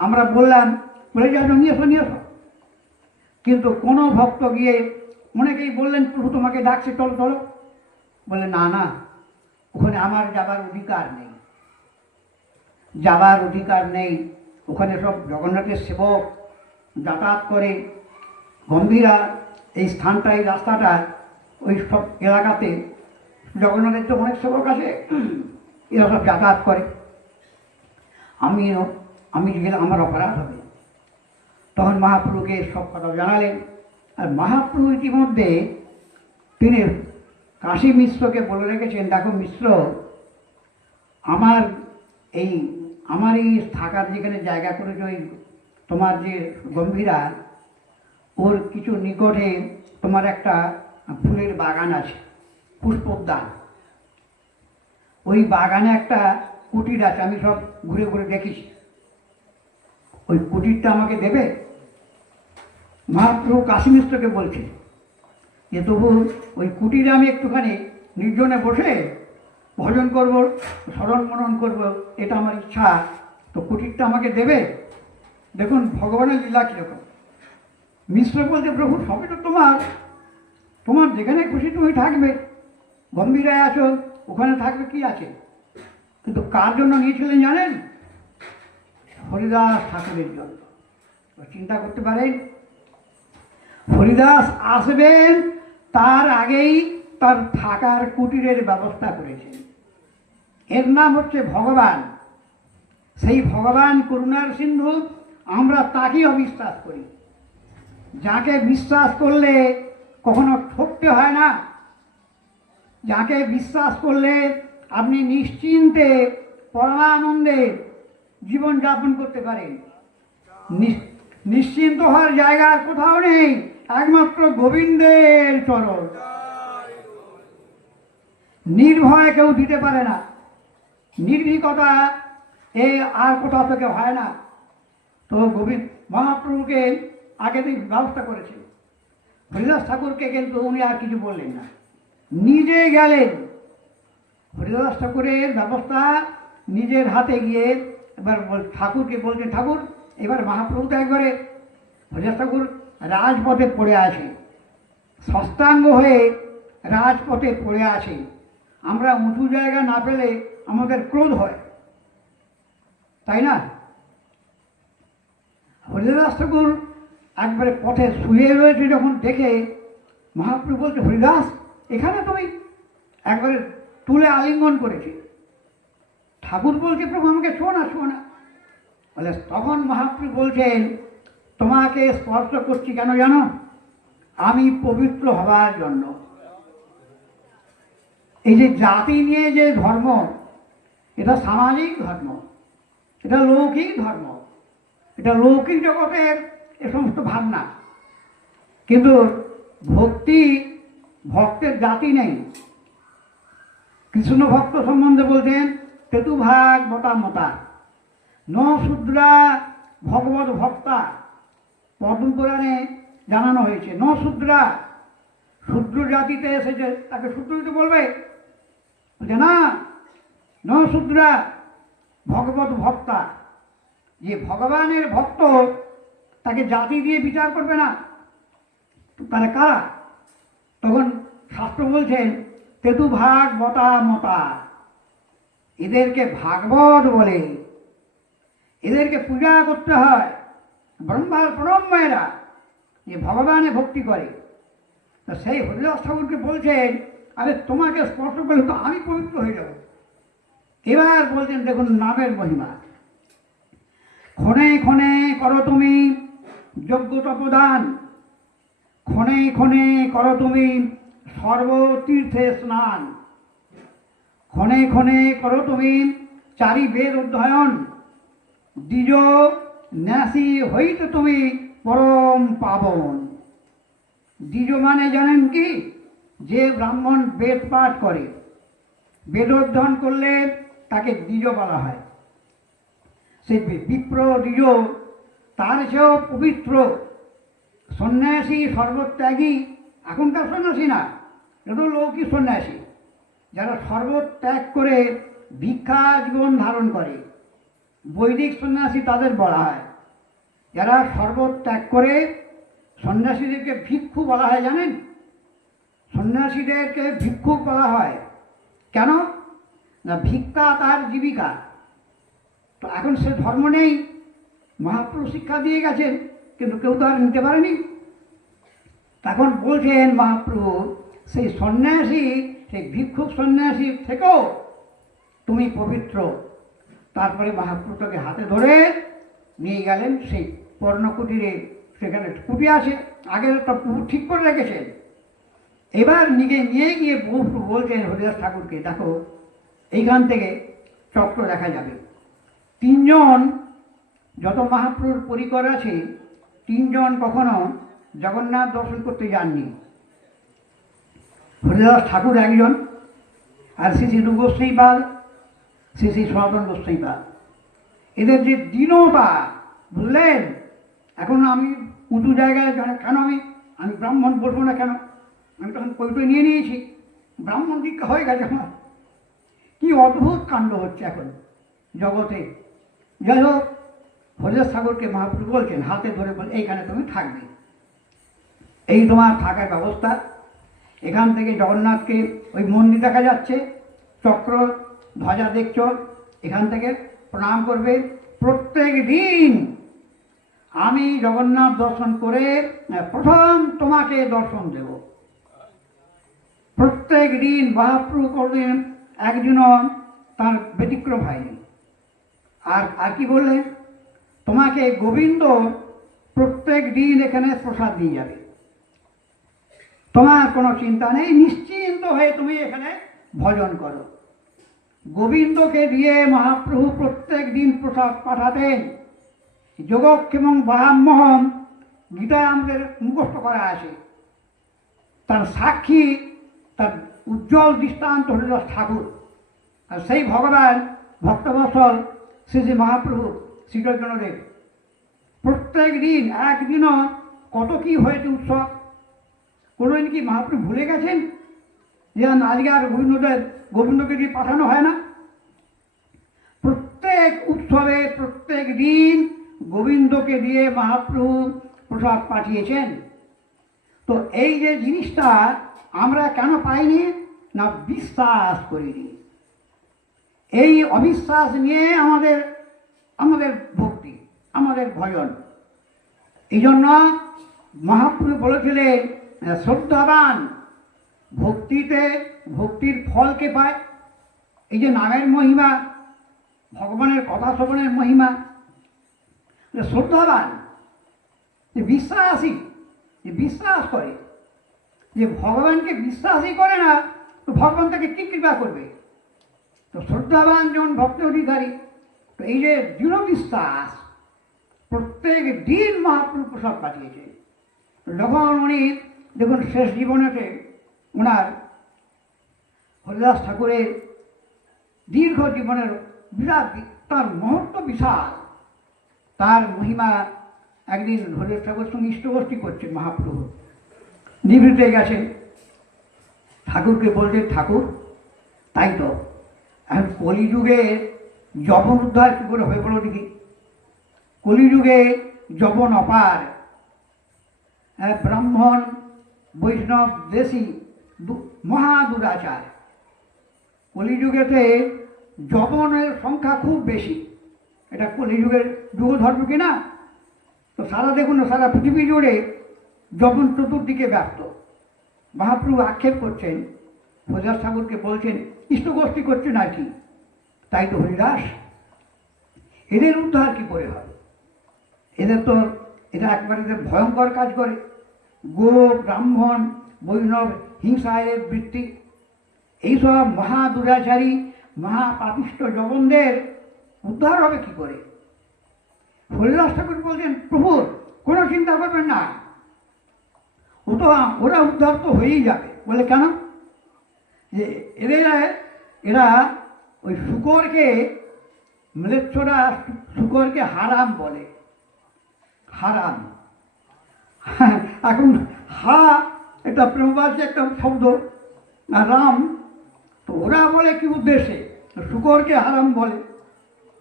আমরা বললাম, বলে যাও, নিয়ে এসো, নিয়ে এসো। কিন্তু কোনো ভক্ত গিয়ে, অনেকেই বললেন প্রভু তোমাকে ডাকছে, চলো চলো। বলে না না, ওখানে আমার যাবার অধিকার নেই, যাবার অধিকার নেই। ওখানে সব জগন্নাথের সেবক যাতায়াত করে। গম্ভীরা এই স্থানটা, এই রাস্তাটা, ওই সব এলাকাতে জগন্নাথের তো অনেক সেবক আছে, এরা সব যাতায়াত করে। আমি গেলে আমার অপরাধ হবে। তখন মহাপ্রভুকে সব কথা জানালেন। আর মহাপ্রভু ইতিমধ্যে তিনি কাশী মিশ্রকে বলে রেখেছেন, দেখো মিশ্র, আমার এই থাকার যেখানে জায়গা করেছে, ওই তোমার যে গম্ভীরা, ওর কিছু নিকটে তোমার একটা ফুলের বাগান আছে, পুষ্পোদ্যান। ওই বাগানে একটা কুটির আছে, আমি সব ঘুরে ঘুরে দেখেছি। ওই কুটিরটা আমাকে দেবে? মহাপ্রভু কাশী মিশ্রকে বলছে যে তবু ওই কুটিরে আমি একটুখানি নির্জনে বসে ভজন করব, স্মরণ মনন করব, এটা আমার ইচ্ছা। তো কুটিরটা আমাকে দেবে? দেখুন ভগবানের লীলা কীরকম। মিশ্র বলছে, প্রভু সবই তো তোমার, তোমার যেখানে খুশি তুমি থাকবে। গম্ভীরায় আছো, ওখানে থাকবে, কি আছে? কিন্তু কার জন্য নিয়েছিলেন জানেন? হরিদাস ঠাকুরের জন্য। চিন্তা করতে পারেন, হরিদাস আসবেন তার আগেই তার থাকার কুটিরের ব্যবস্থা করেছেন। এর নাম হচ্ছে ভগবান। সেই ভগবান করুণার সিন্ধু, আমরা তাকেই অবিশ্বাস করি। যাকে বিশ্বাস করলে কখনো ঠকতে হয় না, যাকে বিশ্বাস করলে আপনি নিশ্চিন্তে পরমানন্দে জীবনযাপন করতে পারেন। নিশ্চিন্ত হওয়ার জায়গা কোথাও নেই, একমাত্র গোবিন্দের চরণ। নির্ভয় কেউ দিতে পারে না, নির্ভীকতা এই আর কোথাও থেকে হয় না। তো গোবিন্দ মহাপ্রভুকে আগে থেকে ব্যবস্থা করেছে। হরিদাস ঠাকুরকে কিন্তু উনি আর কিছু বললেন না, নিজে গেলেন। হরিদাস ঠাকুরের ব্যবস্থা নিজের হাতে গিয়ে এবার ঠাকুরকে বলছে, ঠাকুর এবার মহাপ্রভু তো একবারে, হরিদাস ঠাকুর রাজপথে পড়ে আছে, ষষ্ঠাঙ্গ হয়ে রাজপথে পড়ে আছে। আমরা উঁচু জায়গা না পেলে আমাদের ক্রোধ হয়, তাই না? হরিদাস ঠাকুর একবারে পথে শুয়ে রয়েছে যখন দেখে, মহাপ্রভু বলছে, হরিদাস এখানে তুমি? একবারে তুলে আলিঙ্গন করেছে। ঠাকুর বলছে, প্রভু আমাকে শোনা শোনা। বলে তখন মহাপ্রভু বলছেন, তোমাকে স্পর্শ করছি কেন জানো? আমি পবিত্র হবার জন্য। এই যে জাতি নিয়ে যে ধর্ম, এটা সামাজিক ধর্ম, এটা লৌকিক ধর্ম, এটা লৌকিক জগতের এ সমস্ত ভাবনা। কিন্তু ভক্তের জাতি নেই। কৃষ্ণ ভক্ত সম্বন্ধে বলছেন, তেতুভাগ মতা মতা ন শূদ্রা ভগবত ভক্তা। পদ্ম পুরাণে জানানো হয়েছে, ন শূদ্রা, শূদ্র জাতিতে এসেছে তাকে শূদ্র দিতে বলবে? বলছে না, ন শূদ্রা ভগবত ভক্তা। যে ভগবানের ভক্ত তাকে জাতি দিয়ে বিচার করবে না। তাহলে কারা? তখন শাস্ত্র বলছেন, তেতু ভাগ মতা মতা, এদেরকে ভাগবত বলে, এদেরকে পূজা করতে হয়। ব্রহ্মার প্রণম্যেরা যে ভগবানে ভক্তি করে। তো সেই হরিদাস ঠাকুরকে বলছেন, আরে তোমাকে স্পর্শ করলে তো আমি পবিত্র হয়ে যাব। এবার বলছেন, দেখুন নামের মহিমা। ক্ষণে ক্ষণে করো তুমি যজ্ঞ তপদান, ক্ষণে ক্ষণে করো তুমি সর্বতীর্থে স্নান, ক্ষণে ক্ষণে করো তুমি চারি বেদ অধ্যয়ন, দ্বিজ ন্যাসী হইতে তুমি পরম পাবন। দ্বিজ মানে জানেন কি? যে ব্রাহ্মণ বেদ পাঠ করে, বেদোদ্ধন করলে তাকে দ্বিজ বলা হয়। সেই বিপ্র দ্বিজ তার চেয়েও পবিত্র সন্ন্যাসী, সর্বত্যাগী। এখনকার সন্ন্যাসী না, এটা লৌকিক সন্ন্যাসী, যারা সর্বত্যাগ করে ভিক্ষা জীবন ধারণ করে। বৈদিক সন্ন্যাসী তাদের বলা হয়। যারা সর্বত্যাগ করে, সন্ন্যাসীদেরকে ভিক্ষু বলা হয়। জানেন, সন্ন্যাসীদেরকে ভিক্ষুক বলা হয় কেন? না, ভিক্ষা তার জীবিকা। তো এখন সে ধর্ম নেই, মহাপ্রভু শিক্ষা দিয়ে গেছেন, কিন্তু কেউ তো আর নিতে পারেনি। তখন বলছেন মহাপ্রভু, সেই সন্ন্যাসী, সেই ভিক্ষুক সন্ন্যাসী থেকেও তুমি পবিত্র। তারপরে মহাপ্রভু তাকে হাতে ধরে নিয়ে গেলেন সেই পর্ণকুটিরে। সেখানে কুটি আছে, আগের একটা পুকুর ঠিক করে রেখেছেন। এবার নিয়ে গিয়ে মহাপ্রভু বলছেন হরিদাস ঠাকুরকে, দেখো এইখান থেকে চক্র দেখা যাবে। তিনজন, যত মহাপ্রভুর পরিকর আছে, তিনজন কখনো জগন্নাথ দর্শন করতে যাননি। হরিদাস ঠাকুর একজন, আর শ্রী শ্রী গোস্বাই পাল, শ্রী শ্রী সনাতন গোস্বাই পাল। এদের যে দীনতা, বুঝলেন? এখন আমি উঁচু জায়গায় কেন আমি ব্রাহ্মণ বসবো না কেন? আমি তখন কৈতই নিয়ে নিয়েছি, ব্রাহ্মণ দীক্ষা হয়ে গেছে আমার। কি অদ্ভুত কাণ্ড হচ্ছে এখন জগতে। যাই হোক, হরিদাস ঠাকুরকে মহাপ্রভু বলছেন, হাতে ধরে বলে, এইখানে তুমি থাকবে, এই তোমার থাকার ব্যবস্থা। এখান থেকে জগন্নাথকে ওই মন্দির দেখা যাচ্ছে, চক্র ধ্বজা দেখছ, এখান থেকে প্রণাম করবে। প্রত্যেক দিন আমি জগন্নাথ দর্শন করে প্রথম তোমাকে দর্শন দেব। প্রত্যেক দিন মহাপ্রভু করবেন, একজনও তার ব্যতিক্রম হয়নি। আর কি বললেন? তোমাকে গোবিন্দ প্রত্যেক দিন এখানে প্রসাদ দিয়ে যাবে, তোমার কোনো চিন্তা নেই, নিশ্চিন্ত হয়ে তুমি এখানে ভজন করো। গোবিন্দকে দিয়ে মহাপ্রভু প্রত্যেক দিন প্রসাদ পাঠাতেন। যোগক্ষেম ব্রাহ্মণ গীতায় আমাদের মুখস্থ করা আছে। তার সাক্ষী, তার উজ্জ্বল দৃষ্টান্ত হরিদাস ঠাকুর। আর সেই ভগবান ভক্তবৎসল শ্রী শ্রী মহাপ্রভু শ্রীচৈতন্যদেব প্রত্যেক দিন, একদিনও কত কি হয়েছে উৎসব। কোনোদিন কি মহাপ্রভু ভুলে গেছেন যে আজকে আর গোবিন্দকে দিয়ে পাঠানো হয় না? প্রত্যেক উৎসবে, প্রত্যেক দিন গোবিন্দকে দিয়ে মহাপ্রভু প্রসাদ পাঠিয়েছেন। তো এই যে জিনিসটা আমরা কেন পাইনি? না, বিশ্বাস করিনি। এই অবিশ্বাস নিয়ে আমাদের ভক্তি, আমাদের ভজন। এই জন্য মহাপ্রভু বলেছিলেন, শ্রদ্ধাবান ভক্তির ফলকে পায়। এই যে নামের মহিমা, ভগবানের কথা শ্রবণের মহিমা, শ্রদ্ধাবান যে বিশ্বাসী, যে বিশ্বাস করে, যে ভগবানকে বিশ্বাসই করে না, তো ভগবান তাকে কি কৃপা করবে? তো শ্রদ্ধাবান যেমন ভক্তি অধিকারী। তো এই যে দৃঢ় বিশ্বাস, প্রত্যেক দিন মহাপ্রভু প্রসাদ পাঠিয়েছে। যখন উনি দেখুন শেষ জীবনেতে ওনার হরিদাস ঠাকুরের দীর্ঘ জীবনের বিরাট, তার মহত্ব বিশাল, তার মহিমা। একদিন হরিদাস ঠাকুর সঙ্গে ইষ্টগোষ্ঠী করছেন মহাপ্রভু, নিভৃতে গেছেন। ঠাকুরকে বলছেন, ঠাকুর তাই তো এখন কলিযুগে যবন উদ্ধার কী করে হয়ে পড়ো দেখি। কলিযুগে যবন অপার, ব্রাহ্মণ বৈষ্ণব দেশি মহা দুরাচার। কলিযুগেতে যবনের সংখ্যা খুব বেশি। এটা কলিযুগের যুগধর্ম কিনা? তো দেখুন সারা পৃথিবী জুড়ে যবন চতুর্দিকে ব্যপ্ত। মহাপ্রভু আক্ষেপ করছেন, হরিদাস ঠাকুরকে বলছেন, ইষ্টগোষ্ঠী করছেন আর কি। তাই তো হরিদাস, এদের উদ্ধার কী করে হবে? এরা একবারে ভয়ঙ্কর কাজ করে। গো ব্রাহ্মণ বৈষ্ণব হিংসা এর বৃত্তি। এইসব মহা দুরাচারী, মহাপাপিষ্ট জবনদের উদ্ধার হবে কি করে? হরিদাস ঠাকুর বলছেন, প্রভু কোনো চিন্তা করবেন না, ওরা উদ্ধার তো হয়েই যাবে। বলে কেন? যে এরা ওই শুকরকে, ম্লেচ্ছরা শুকরকে হারাম বলে, হারাম। এখন হা এটা প্রেমবাসী একটা শব্দ, আর রাম, তো ওরা বলে কি উদ্দেশ্যে? শুকরকে হারাম বলে,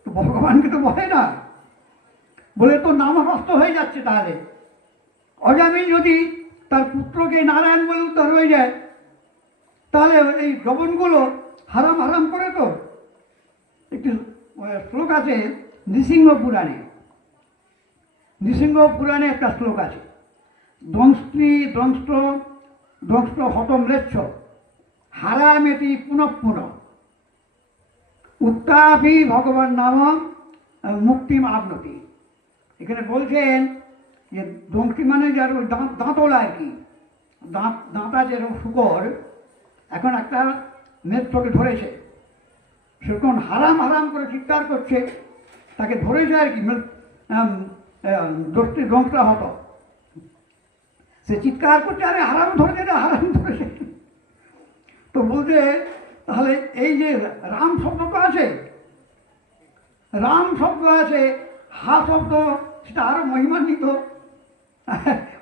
তো ভগবানকে তো বলে না। বলে তো নামহস্ত হয়ে যাচ্ছে। তাহলে অজামিল যদি তার পুত্রকে নারায়ণ বলে উদ্ধার হয়ে যায়, তাহলে এই জবনগুলো হারাম হারাম করে। তো একটি শ্লোক আছে নৃসিংহ পুরাণে, নৃসিংহ পুরাণে একটা শ্লোক আছে, দ্রংষ্ট হতম্লেচ্ছ হারামেতি পুনঃ পুনঃ উত্তাপি ভগবান নাম মুক্তিম আপনতি। এখানে বলছেন যে দংশি মানে যার ওই দাঁতলা আর কি, দাঁতা যেরকম শুকর এখন একটা নেত্রকে ধরেছে, সেরকম হারাম হারাম করে চিৎকার করছে, তাকে ধরেছে আর কি, দোষটি ধ্বংসা হতো। সে চিৎকার করছে, আরে হারাম ধরেছে না, হারাম ধরেছে। তো বলছে তাহলে এই যে রাম শব্দ তো আছে, রাম শব্দ আছে, হা শব্দ সেটা আরো মহিমান্বিত,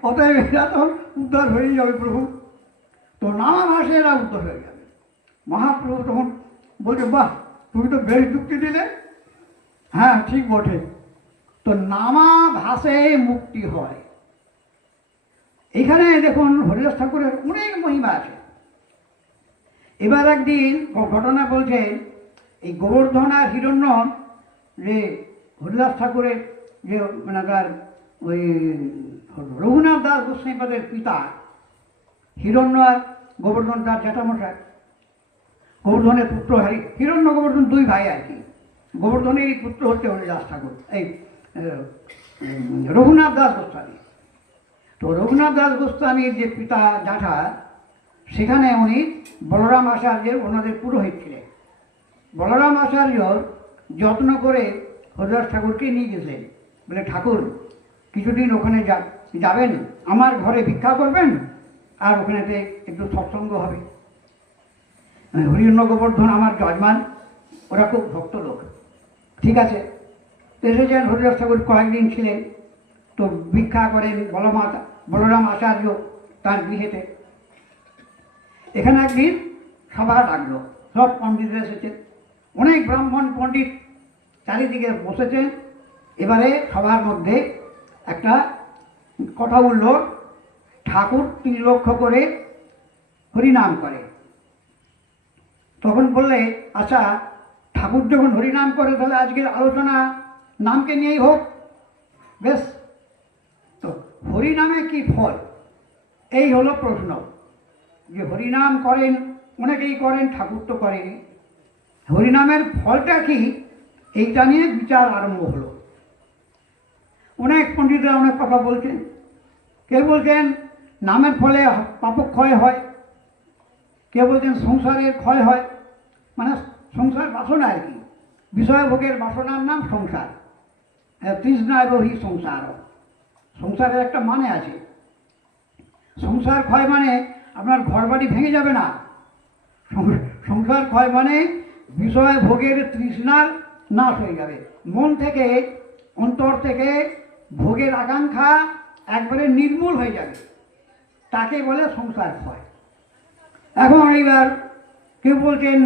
অতএব এরা তো উদ্ধার হয়ে যাবে প্রভু। তো নামা ভাষে এরা উদ্ধার হয়ে যাবে। মহাপ্রভু তখন বলছে, বাহ তুমি তো বেশ যুক্তি দিলে, হ্যাঁ ঠিক বটে। তো নামা ভাষে মুক্তি হয়। এখানে দেখুন হরিদাস ঠাকুরের অনেক মহিমা আছে। এবার একদিন ঘটনা বলছেন, এই গোবর্ধন আর হিরণ্য, যে হরিদাস ঠাকুরের যে মানে তার ওই রঘুনাথ দাস গোস্বামীপাদের পিতা, হিরণ্য আর গোবর্ধন তার জ্যাঠামশাই, গোবর্ধনের পুত্র হিরণ্য গোবর্ধন দুই ভাই আর কি। গোবর্ধনেরই পুত্র হচ্ছে হরিদাস ঠাকুর, এই রঘুনাথ দাস গোস্বামী। তো রঘুনাথ দাস গোস্বামীর যে পিতা জ্যাঠা, সেখানে উনি বলরাম আচার্যের ওনাদের পুরোহিত ছিলেন। বলরাম আচার্য যত্ন করে হরিদাস ঠাকুরকে নিয়ে গেছিলেন, বলে ঠাকুর কিছুদিন ওখানে যাবেন, আমার ঘরে ভিক্ষা করবেন, আর ওখানেতে একটু সৎসঙ্গ হবে। হরিণ্য গোবর্ধন আমার যজমান, ওরা খুব ভক্ত লোক, ঠিক আছে। তো এসেছেন, হরিদাস ঠাকুর কয়েকদিন ছিলেন, তো ভিক্ষা করেন বলরাম আচার্য তার গৃহেতে। এখানে একদিন সভা ডাকলো, সব পণ্ডিতরা এসেছেন, অনেক ব্রাহ্মণ পণ্ডিত চারিদিকে বসেছেন। এবারে সবার মধ্যে একটা কথা উঠল, ঠাকুর 3 লক্ষ করে হরিনাম করে। তখন বললে, আচ্ছা ঠাকুর যখন হরিনাম করে, তাহলে আজকের আলোচনা নামকে নিয়েই হোক। বেশ, তো হরিনামে কি ফল, এই হলো প্রশ্ন। যে হরিনাম করেন, অনেকেই করেন, ঠাকুর তো করেনি, হরিনামের ফলটা কি, এইটা নিয়ে বিচার আরম্ভ হলো। অনেক পণ্ডিতরা অনেক কথা বলছেন। কেউ বলছেন নামের ফলে পাপক্ষয় হয়, কেউ বলছেন সংসারের ক্ষয় হয়, মানে সংসার বাসনা আর কি, বিষয়ভোগের বাসনার নাম সংসার, তৃষ্ণারোহী সংসার। সংসারের একটা মানে আছে, সংসার ক্ষয় মানে আপনার ঘর বাড়ি ভেঙে যাবে না, সংসার ক্ষয় মানে বিষয় ভোগের তৃষ্ণার নাশ হয়ে যাবে, মন থেকে অন্তর থেকে ভোগের আকাঙ্ক্ষা একবারে নির্মূল হয়ে যাবে, তাকে বলে সংসার ক্ষয়। এখন এইবার কেউ বলছেন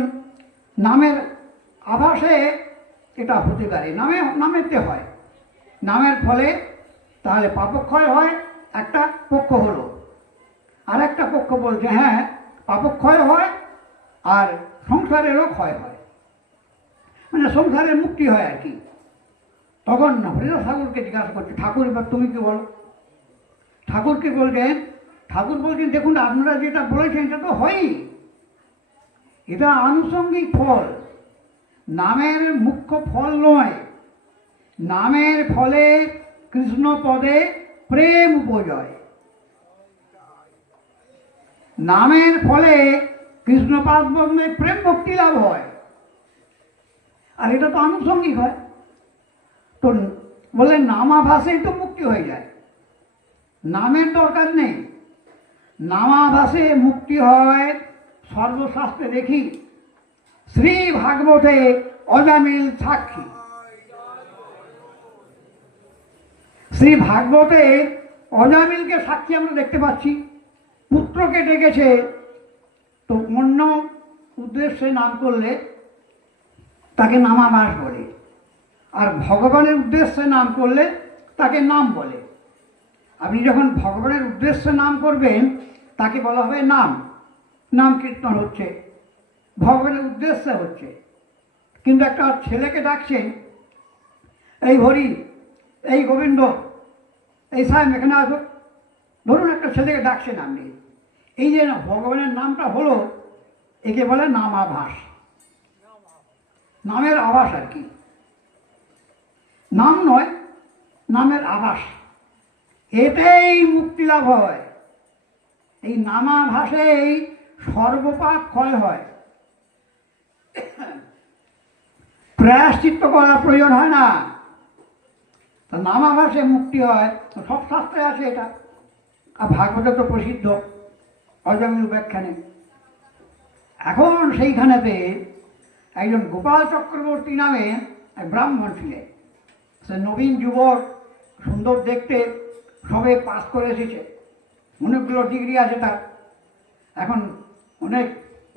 নামের আভাসে এটা হতে পারে, নামেতে হয়, নামের ফলে তাহলে পাপক্ষয় হয়, একটা পক্ষ হলো। আর একটা পক্ষ বলছে হ্যাঁ পাপক্ষয় হয় আর সংসারেরও ক্ষয় হয়, মানে সংসারের মুক্তি হয় আর কি। তখন হরিদাস ঠাকুরকে জিজ্ঞাসা করছে, ঠাকুর এবার তুমি কি বলো? ঠাকুরকে বলছেন, ঠাকুর বলছেন দেখুন আপনারা যেটা বলেছেন এটা তো হয়ই, এটা আনুষঙ্গিক ফল, নামের মুখ্য ফল নয়। নামের ফলে কৃষ্ণ পদে প্রেম উপজয়, নামের ফলে কৃষ্ণপাদ বন্ধে প্রেম ভক্তি লাভ হয়, আর এটা তো আনুষঙ্গিক হয়। তো বলে নামাভাসেই তো মুক্তি হয়ে যায়, নামের দরকার নেই। নামাভাসে মুক্তি হয় সর্বশাস্ত্রে দেখি, শ্রী ভাগবতে অজামিল সাক্ষী। শ্রী ভাগবতে অজামিলকে সাক্ষী আমরা দেখতে পাচ্ছি। পুত্রকে ডেকেছে, তো অন্য উদ্দেশ্যে নাম করলে তাকে নামাভাস বলে, আর ভগবানের উদ্দেশ্যে নাম করলে তাকে নাম বলে। আপনি যখন ভগবানের উদ্দেশ্যে নাম করবেন তাকে বলা হবে নাম, নাম কীর্তন হচ্ছে, ভগবানের উদ্দেশ্যে হচ্ছে। কিন্তু একটা ছেলেকে ডাকছেন, এই হরি, এই গোবিন্দ, এই সাহেব এখানে আসো, ধরুন একটা ছেলেকে ডাকছেন আপনি, এই যে ভগবানের নামটা হলো, একে বলে নামাভাস, নামের আভাস আর কি, নাম নয়, নামের আভাস। এতেই মুক্তি লাভ হয়। এই নামাভাসেই সর্বপাপ ক্ষয় হয়, প্রায়শ্চিত্ত করার প্রয়োজন হয় না। তা নামাভাসে মুক্তি হয়, সব শাস্ত্রে আছে এটা, আর ভাগবতে তো প্রসিদ্ধ অজামিল উপাখ্যানে। এখন সেইখানেতে একজন গোপাল চক্রবর্তী নামে এক ব্রাহ্মণ ছিলেন। সে নবীন যুবক, সুন্দর দেখতে, সবে পাস করে এসেছে, অনেকগুলো ডিগ্রি আছে তার। এখন অনেক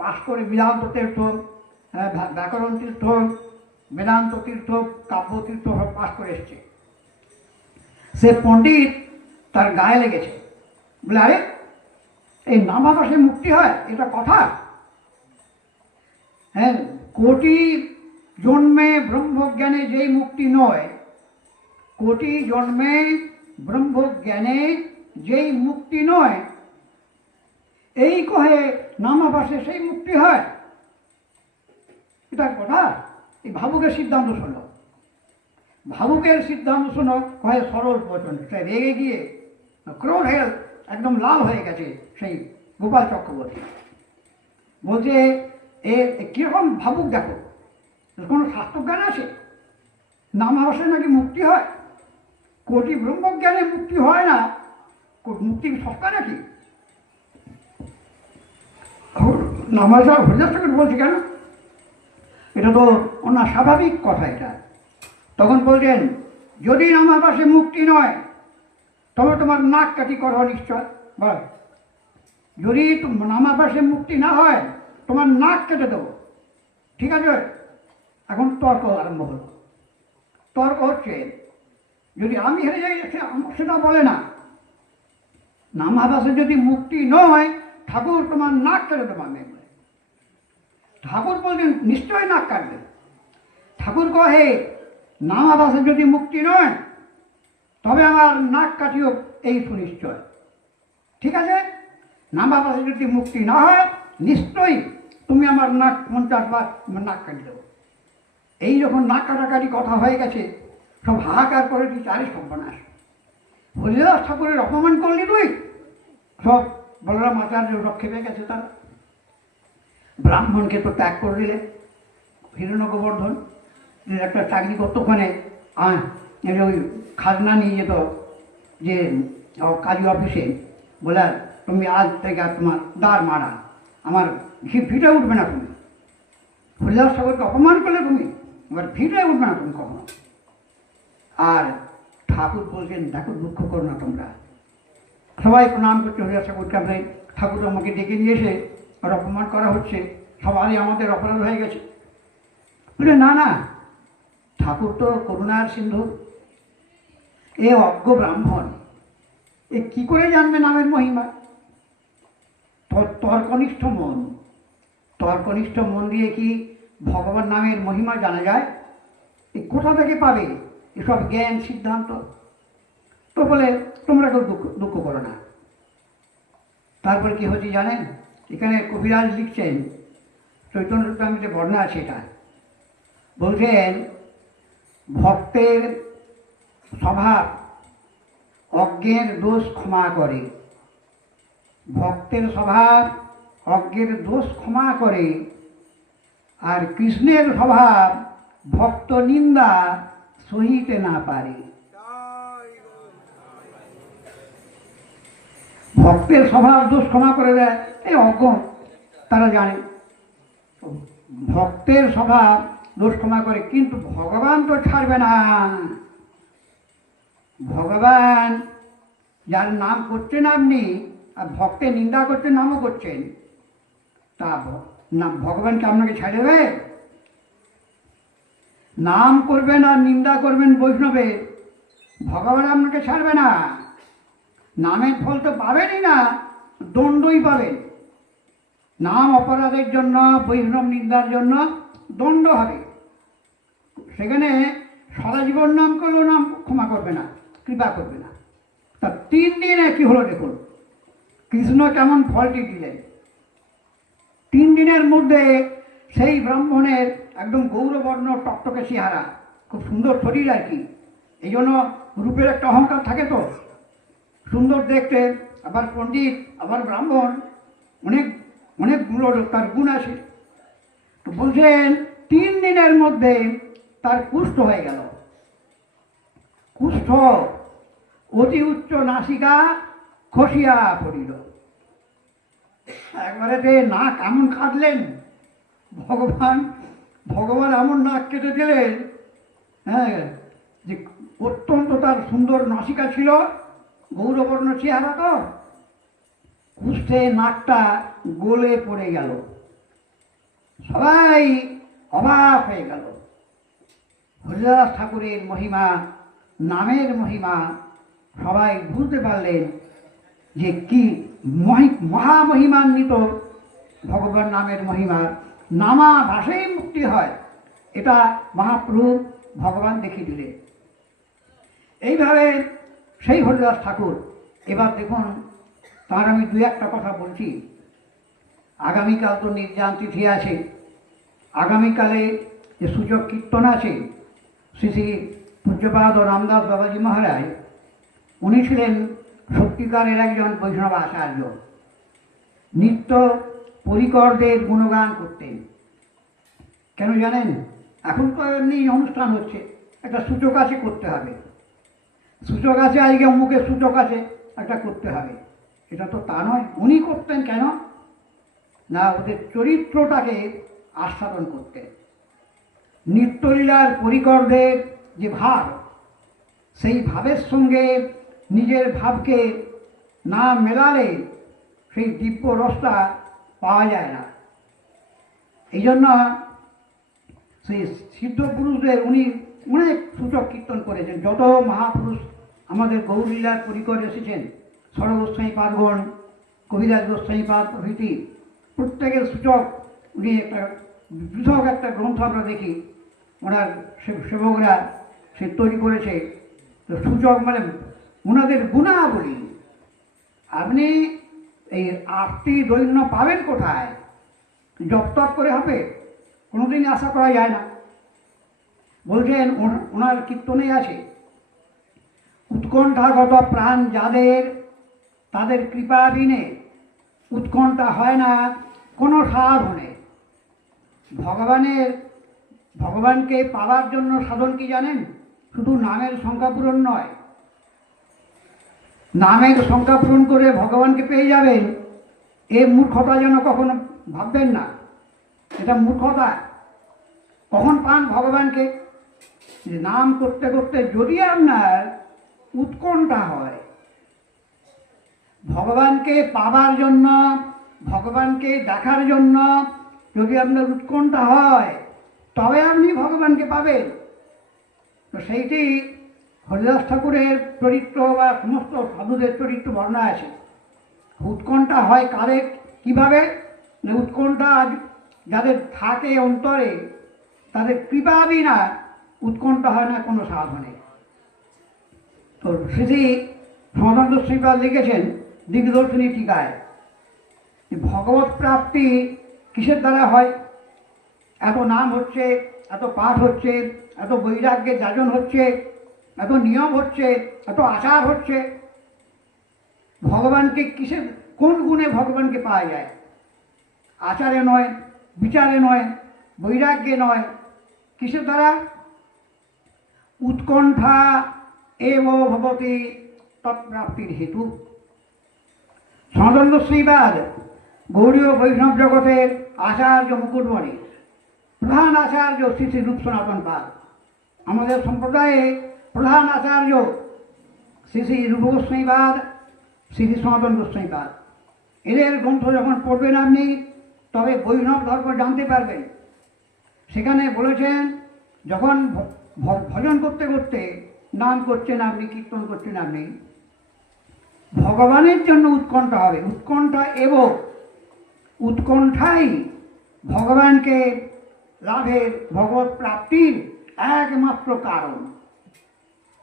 পাস করে বেদান্ত তীর্থ, ব্যাকরণ তীর্থ, বেদান্ত তীর্থ, কাব্য তীর্থ সব পাস করে এসছে। সে পণ্ডিত, তার গায়ে লেগেছে, বলে আরে এই নামাভাসে মুক্তি হয়, এটা কথা? হ্যাঁ, কোটি জন্মে ব্রহ্মজ্ঞানে যেই মুক্তি নয়, কোটি জন্মে ব্রহ্মজ্ঞানে যেই মুক্তি নয়, এই কহে নামাভাসে সেই মুক্তি হয়, এটা কথা? এই ভাবুকের সিদ্ধান্ত শোনো, ভাবুকের সিদ্ধান্ত শোনো, কহে সরল বচন। সে রেগে গিয়ে ক্রোধ হয়ে একদম লাল হয়ে গেছে সেই গোপাল চক্রবর্তী। বলছে এ কিরকম ভাবুক দেখো, কোনো শাস্ত্রজ্ঞান আছে নামাভাসে নাকি মুক্তি হয়? কোটি ব্রহ্মজ্ঞানে মুক্তি হয় না, মুক্তি সস্তা নাকি? নামাভাস হরিদাস ঠাকুর বলছে কেন? এটা তো ওনার স্বাভাবিক কথা এটা। তখন বলছেন, যদি নামাভাসে মুক্তি নয় তবে তোমার নাক কাটি করো নিশ্চয়। বল, যদি নামাভাসে মুক্তি না হয় তোমার নাক কেটে দেবো, ঠিক আছে? এখন তর্ক আরম্ভ হলো। তর্ক হচ্ছে, যদি আমি হেরে যাই সেটা বলে না, নামাভাসে যদি মুক্তি নয় ঠাকুর তোমার নাক কেটে দেবো আমি। ঠাকুর বলছেন নিশ্চয়ই নাক কাটবে। ঠাকুর কহে নামাভাসে যদি মুক্তি নয় তবে আমার নাক কাটিও এই সুনিশ্চয়, ঠিক আছে? নামাভাসে যদি মুক্তি না হয় নিশ্চয়ই তুমি আমার নাক 50 বার নাক কাটি দেবো। এই যখন নাক কাটাকাটি কথা হয়ে গেছে, সব হাহাকার করে দিচ্ছে, আরে সর্বনাশ, হরিদাস ঠাকুরের অপমান করলি তুই। সব বলরাম আচার্য সব খেপে গেছে তারা। ব্রাহ্মণকে তো ত্যাগ করে দিলে। হিরণ্য গোবর্ধন একটা চাকরি করতো ওখানে, ওই খাজনা নিয়ে যেত যে কাজী অফিসে, বলে তুমি আজ থেকে তোমার দ্বার মারা, আমার ভিটে উঠবে না তুমি। হরিদাস ঠাকুরকে অপমান করলে তুমি, এবার ভিটে উঠবে না তুমি কখনো। আর ঠাকুর বলছেন, দেখো দুঃখ করো না তোমরা। সবাই প্রণাম করছে হরিদাস ঠাকুরকে, আমরা ঠাকুর আমাকে ডেকে নিয়ে এসে আর অপমান করা হচ্ছে, সবাই আমাদের অপরাধ হয়ে গেছে। বলে না না, ঠাকুর তো করুণার সিন্ধু, এ অজ্ঞ ব্রাহ্মণ, এ কি করে জানবে নামের মহিমা? তর্কনিষ্ঠ মন, তর্কনিষ্ঠ মন দিয়ে কি ভগবান নামের মহিমা জানা যায়? এ কোথা থেকে পাবে এসব জ্ঞান সিদ্ধান্ত? তো বলে তোমরা কেউ দুঃখ করো না। তারপর কি হচ্ছে জানেন? এখানে কবিরাজ লিখছেন, চৈতন্য চরিতামৃতে বর্ণনা আছে এটা, বলছেন ভক্তের স্বভাব অজ্ঞের দোষ ক্ষমা করে, ভক্তের স্বভাব অজ্ঞের দোষ ক্ষমা করে, আর কৃষ্ণের স্বভাব ভক্ত নিন্দা সহিতে না পারে। ভক্তের স্বভাব দোষ ক্ষমা করে দেয়, এই অজ্ঞ তারা জানে। ভক্তের স্বভাব দোষ ক্ষমা করে, কিন্তু ভগবান তো ছাড়বে না। ভগবান যার নাম করছেন আপনি, আর ভক্তের নিন্দা করছেন, নামও করছেন, তা না ভগবানকে আপনাকে ছেড়ে দেবে? নাম করবেন আর নিন্দা করবেন বৈষ্ণবে, ভগবান আপনাকে ছাড়বে না। নামের ফল তো পাবেনই না, দণ্ডই পাবেন। নাম অপরাধের জন্য, বৈষ্ণব নিন্দার জন্য দণ্ড হবে। সেখানে সারা জীবন নাম করলেও নাম ক্ষমা করবে না, কৃপা করবে না। তা 3 দিনে কি হলো দেখুন, কৃষ্ণ কেমন ফলটি দিলেন। 3 দিনের মধ্যে সেই ব্রাহ্মণের একদম গৌরবর্ণ টকটকে চেহারা, খুব সুন্দর শরীর আর কি। এই জন্য রূপের একটা অহংকার থাকে তো, সুন্দর দেখতে, আবার পণ্ডিত, আবার ব্রাহ্মণ, অনেক অনেকগুলো তার গুণ আছে। তো বলছেন 3 দিনের মধ্যে তার কুষ্ঠ হয়ে গেল। কুষ্ঠ, অতি উচ্চ নাসিকা খসিয়া পড়িল। একবারে নাক এমন কাটলেন ভগবান, ভগবান এমন নাক কেটে দিলেন, হ্যাঁ, যে অত্যন্ত তার সুন্দর নাসিকা ছিল, গৌরবর্ণ চেহারা, তো কুষ্ঠে নাকটা গলে পড়ে গেল। সবাই অবাক হয়ে গেল। হরিদাস ঠাকুরের মহিমা, নামের মহিমা সবাই বুঝতে পারলেন যে কি মহামহিমান্বিত ভগবান নামের মহিমা। নামা ভাষাই মুক্তি হয়, এটা মহাপ্রভু ভগবান দেখিয়ে দিলেন। এইভাবে সেই হরিদাস ঠাকুর, এবার দেখুন তার আমি 2-1টা কথা বলছি। আগামীকাল তো নির্যান তিথি আছে। আগামীকালে যে সূচক কীর্তন আছে, শ্রী শ্রী পূজ্যপাদ রামদাস বাবাজি মহারাজ, উনি ছিলেন সত্যিকারের একজন বৈষ্ণব আচার্য। নিত্য পরিকরদের গুণগান করতেন। কেন জানেন? এখন তো এমনি অনুষ্ঠান হচ্ছে, একটা সূচক আছে, করতে হবে। সূচক আছে, আজকে অমুকের সূচক আছে, একটা করতে হবে। এটা তো তা নয়। উনি করতেন কেন না, ওদের চরিত্রটাকে আস্বাদন করতেন। নিত্যলীলার পরিকরদের যে ভাব, সেই ভাবের সঙ্গে নিজের ভাবকে না মেলালে সেই দিব্য রসটা পাওয়া যায় না। এই জন্য সেই সিদ্ধ পুরুষদের উনি অনেক সূচক কীর্তন করেছেন। যত মহাপুরুষ আমাদের গৌরলীলার পরিকর এসেছেন, সরব গোস্বামী পাদগণ, কবিরাজ গোস্বামী পাদ প্রভৃতি, প্রত্যেকের সূচক উনি একটা পৃথক একটা গ্রন্থ আমরা দেখি, ওনার সেবকরা সে তৈরি করেছে। তো সূচক মানে ওনাদের গুণাবলী। আপনি এই 8টি দৈন্য পাবেন কোথায়? জপ তপ করে হবে? কোনোদিনই আশা করা যায় না। বলছেন ওনার কীর্তনে আছে, উৎকণ্ঠাগত প্রাণ যাদের, তাদের কৃপা বিনে উৎকণ্ঠা হয় না কোনো সাধনে। ভগবানকে পাওয়ার জন্য সাধন কি জানেন? শুধু নামের সংখ্যা পূরণ নয়। নামের সংখ্যা পূরণ করে ভগবানকে পেয়ে যাবেন, এ মূর্খতা যেন কখনো ভাববেন না। এটা মূর্খতা। কখন পান ভগবানকে? নাম করতে করতে যদি আপনার উৎকণ্ঠা হয়, ভগবানকে পাবার জন্য, ভগবানকে দেখার জন্য যদি আপনার উৎকণ্ঠা হয়, তবে আপনি ভগবানকে পাবেন। তো সেইটি হরিদাস ঠাকুরের চরিত্র বা সমস্ত সাধুদের চরিত্র বর্ণনা আছে। উৎকণ্ঠা হয় কারে, কিভাবে? উৎকণ্ঠা যাদের থাকে অন্তরে, তাদের কৃপা বিনা উৎকণ্ঠা হয় না কোনো সাধনে। তো শ্রী শ্রী সনাতন গোস্বামীপাদ লিখেছেন দিগদর্শনী টিকায়, ভগবত প্রাপ্তি কিসের দ্বারা হয়? এত নাম হচ্ছে, এত পাঠ হচ্ছে, এত বৈরাগ্যের যাজন হচ্ছে, এত নিয়ম হচ্ছে, এত আচার হচ্ছে, ভগবানকে কিসের, কোন গুণে ভগবানকে পাওয়া যায়? আচারে নয়, বিচারে নয়, বৈরাগ্যে নয়, কিসের দ্বারা? উৎকণ্ঠা এব ভবতি তৎপ্রাপ্তির হেতু। সনাতন গোস্বামীবাদ গৌড়ীয় বৈষ্ণব জগতের আচার্য মুকুটমণি, প্রধান আচার্য শ্রী শ্রী রূপ সনাতন পাদ। আমাদের সম্প্রদায়ে প্রধান আচার্য শ্রী শ্রী রূপ গোস্বামীবাদ, শ্রী শ্রী সনাতন গোস্বামীবাদ। এদের গ্রন্থ যখন পড়বেন আপনি, তবে বৈষ্ণব ধর্ম জানতে পারবেন। সেখানে বলেছেন, যখন ভজন করতে করতে নাম করছেন আপনি, কীর্তন করছেন আপনি, ভগবানের জন্য উৎকণ্ঠা হবে। উৎকণ্ঠা এবং উৎকণ্ঠাই ভগবানকে লাভের, ভগবত প্রাপ্তির একমাত্র কারণ।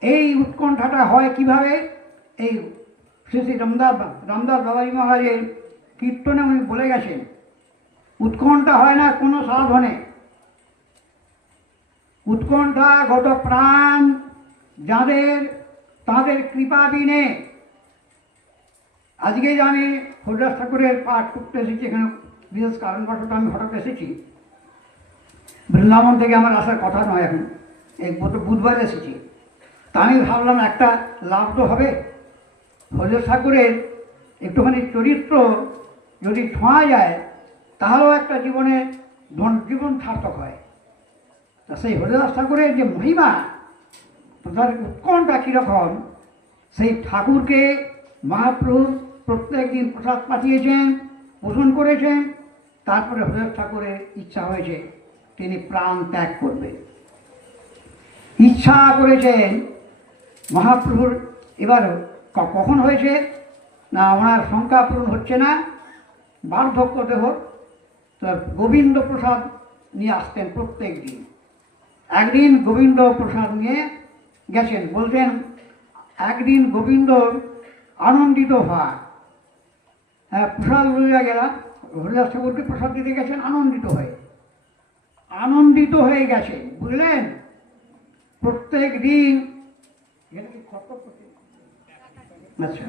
এই উৎকণ্ঠাটা হয় কিভাবে? এই শ্রী শ্রী রামদাস বাবাজি মহারাজের কীর্তনে উনি বলে গেছেন, উৎকণ্ঠা হয় না কোনো সাধনে। উৎকণ্ঠাগত প্রাণ যাদের, তাদের কৃপা বিনে। আজকে যে আমি হরিদাস ঠাকুরের পাঠ করতে এসেছি, এখানে বিশেষ কারণবশত আমি হঠাৎ এসেছি। বৃন্দাবন থেকে আমার আসার কথা নয়, এখন এই বুধবার এসেছি। তা আমি ভাবলাম একটা লাভ তো হবে, হরিদাস ঠাকুরের একটুখানি চরিত্র যদি ছোঁয়া যায়, তাহলেও একটা জীবন সার্থক হয়। তা সেই হরিদাস ঠাকুরের যে মহিমা, তার উৎকণ্ঠা কীরকম, সেই ঠাকুরকে মহাপ্রভু প্রত্যেক দিন প্রসাদ পাঠিয়েছেন, পোষণ করেছেন। তারপরে হরিদাস ঠাকুরের ইচ্ছা হয়েছে তিনি প্রাণ ত্যাগ করবেন। ইচ্ছা করেছেন মহাপ্রভুর। এবার কখন হয়েছে না, ওনার সংখ্যা পূরণ হচ্ছে না, বার্ধক্য দেহ। তো গোবিন্দ প্রসাদ নিয়ে আসতেন প্রত্যেক দিন। একদিন গোবিন্দ প্রসাদ নিয়ে গেছেন, বলতেন একদিন গোবিন্দ আনন্দিত হয়। হ্যাঁ, প্রসাদ লইয়া গেলাম, হরিদাস ঠাকুরকে প্রসাদ দিতে গেছেন আনন্দিত হয়ে গেছে, বুঝলেন। প্রত্যেক দিন আচ্ছা,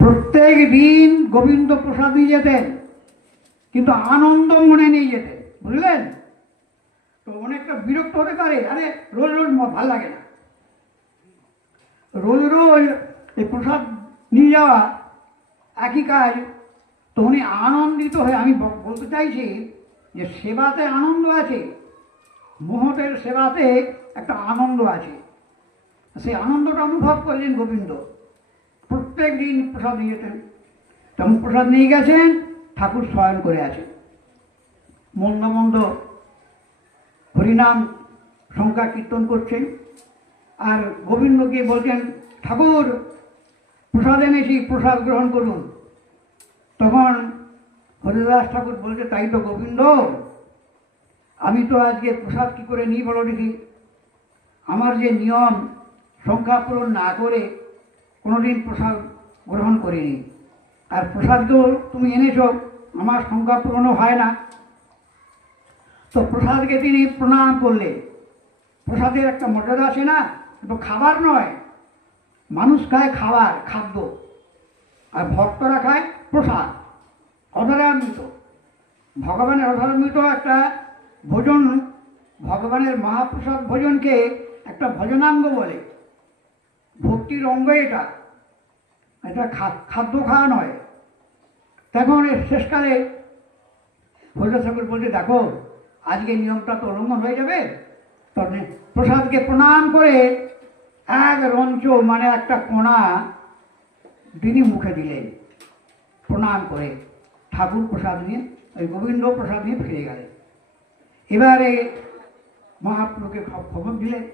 প্রত্যেক দিন গোবিন্দ প্রসাদ নিয়ে যেতেন, কিন্তু আনন্দ মনে নিয়ে যেতেন, বুঝলেন। তো অনেকটা বিরক্ত হতে পারে, আরে রোজ রোজ ভাল লাগে না, রোজ রোজ এই প্রসাদ নিয়ে যাওয়া একই কাজ। তো উনি আনন্দিত হয়ে, আমি বলতে চাইছি যে সেবাতে আনন্দ আছে, মহতের সেবাতে একটা আনন্দ আছে। সেই আনন্দটা অনুভব করলেন গোবিন্দ। প্রত্যেক দিন প্রসাদ নিয়ে যেতেন। তেমন প্রসাদ নিয়ে গেছেন, ঠাকুর শয়ন করে আছেন, মন্দ মন্দ হরিনাম সংখ্যা কীর্তন করছেন। আর গোবিন্দ গিয়ে বলছেন, ঠাকুর প্রসাদ এনেছি, প্রসাদ গ্রহণ করুন। তখন হরিদাস ঠাকুর বলছে, তাই তো গোবিন্দ, আমি তো আজকে প্রসাদ কী করে নিই বলো দেখি। আমার যে নিয়ম, সংখ্যা পূরণ না করে কোনোদিন প্রসাদ গ্রহণ করিনি। আর প্রসাদকেও তুমি এনেছ, আমার সংখ্যা পূরণও হয় না। তো প্রসাদকে তিনি প্রণাম করলে। প্রসাদের একটা মর্যাদা আছে না, তো খাবার নয়, মানুষ খায় খাবার, খাদ্য, আর ভক্তরা খায় প্রসাদ, অধরামৃত। ভগবানের অধরামৃত একটা ভোজন, ভগবানের মহাপ্রসাদ ভোজনকে একটা ভজনাঙ্গ বলে, ভক্তির অঙ্গ। এটা খাদ্য খাওয়া নয়। তখন শেষকালে হরিদাস ঠাকুর বলছে, দেখো আজকে নিয়মটা তো উল্লঙ্ঘন হয়ে যাবে। তখন প্রসাদকে প্রণাম করে এক রঞ্চ, মানে একটা কোণা তিনি মুখে দিলেন প্রণাম করে। ঠাকুর প্রসাদ নিয়ে, ওই গোবিন্দ প্রসাদ নিয়ে ফিরে গেলেন। এবারে মহাপ্রভুকে খবর দিলেন।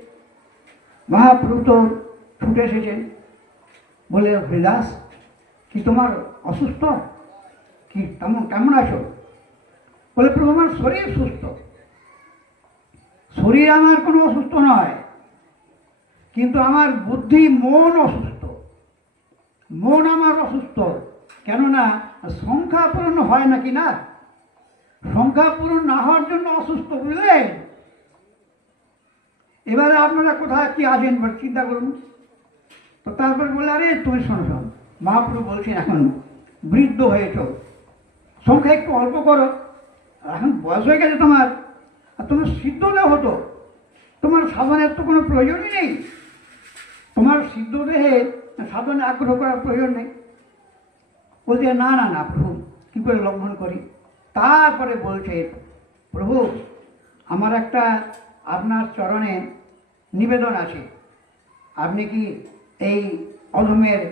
মহাপ্রভু তো ছুটে এসেছেন, বলে, হরিদাস কি তোমার অসুস্থ, কি কেমন আছো? বলে, প্রভু আমার শরীর সুস্থ। শরীর আমার কোনো অসুস্থ নয়, কিন্তু আমার বুদ্ধি, মন অসুস্থ। মন আমার অসুস্থ, কেননা সংখ্যা পূরণ হয় নাকি না, সংখ্যা পূরণ না হওয়ার জন্য অসুস্থ, বুঝলেন। এবারে আপনারা কোথায় কি আছেন চিন্তা করুন। তো তারপর বলে, আরে তুমি শোনো, মহাপ্রভু বলছেন এখন বৃদ্ধ হয়েছ, সংখ্যা একটু অল্প করো, এখন বয়স হয়ে গেছে তোমার, আর তুমি সিদ্ধ দেহ হতো, তোমার সাধনের তো কোনো প্রয়োজনই নেই, তোমার সিদ্ধ দেহে সাধনে আগ্রহ করার প্রয়োজন নেই। বলছে না না না প্রভু, কী করে লঙ্ঘন করি। তারপরে বলছে, প্রভু আমার একটা আপনার চরণে নিবেদন আছে, আপনি কি এই অধমের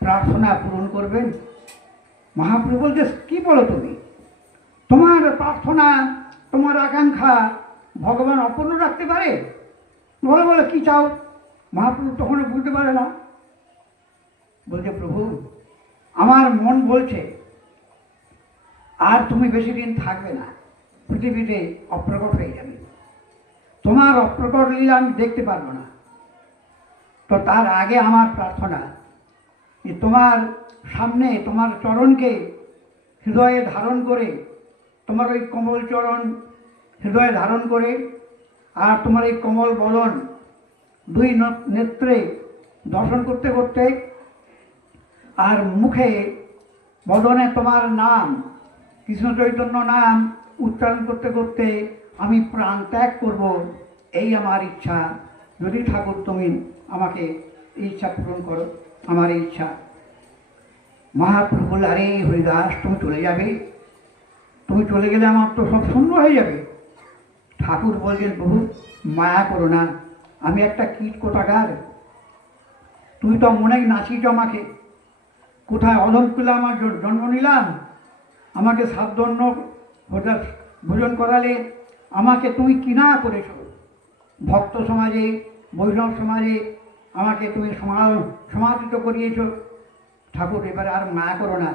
প্রার্থনা পূরণ করবেন? মহাপ্রভু বলছে, কী বলো তুমি? তোমার প্রার্থনা, তোমার আকাঙ্ক্ষা ভগবান অপূর্ণ রাখতে পারে? বলে বলে কী চাও? মহাপ্রভু তখনও বুঝতে পারে না। বলছে, প্রভু আমার মন বলছে আর তুমি বেশি দিন থাকবে না, পৃথিবীতে অপ্রকট হয়ে যাবে, তোমার অপ্রকট লীলা আমি দেখতে পারবো না। তো তার আগে আমার প্রার্থনা যে তোমার সামনে তোমার চরণকে হৃদয়ে ধারণ করে, তোমার ওই কমল চরণ হৃদয়ে ধারণ করে, আর তোমার এই কমল বদন দুই নেত্রে দর্শন করতে করতে, আর মুখে বদনে তোমার নাম কৃষ্ণ চৈতন্য নাম উচ্চারণ করতে করতে আমি প্রাণ ত্যাগ করব, এই আমার ইচ্ছা। যদি ঠাকুর তুমি আমাকে এই ইচ্ছা পূরণ করো, আমার এই ইচ্ছা। মহাপ্রভু বলল, আরে হরিদাস তুমি চলে যাবে, তুমি চলে গেলে আমার তো সব শূন্য হয়ে যাবে। ঠাকুর বলছেন, প্রভু মায়া করো না, আমি একটা কীট কোটাগার, তুই তো অনেক নাচিছ আমাকে, কোথায় অধম কুলে আমার জন্ম নিলাম, আমাকে সাতদণ্ড ভোজন করালে, আমাকে তুমি কিনা করেছ, ভক্ত সমাজে বৈষ্ণব সমাজে আমাকে তুমি সমাদৃত করিয়েছ। ঠাকুর এবারে আর মায়া করো না,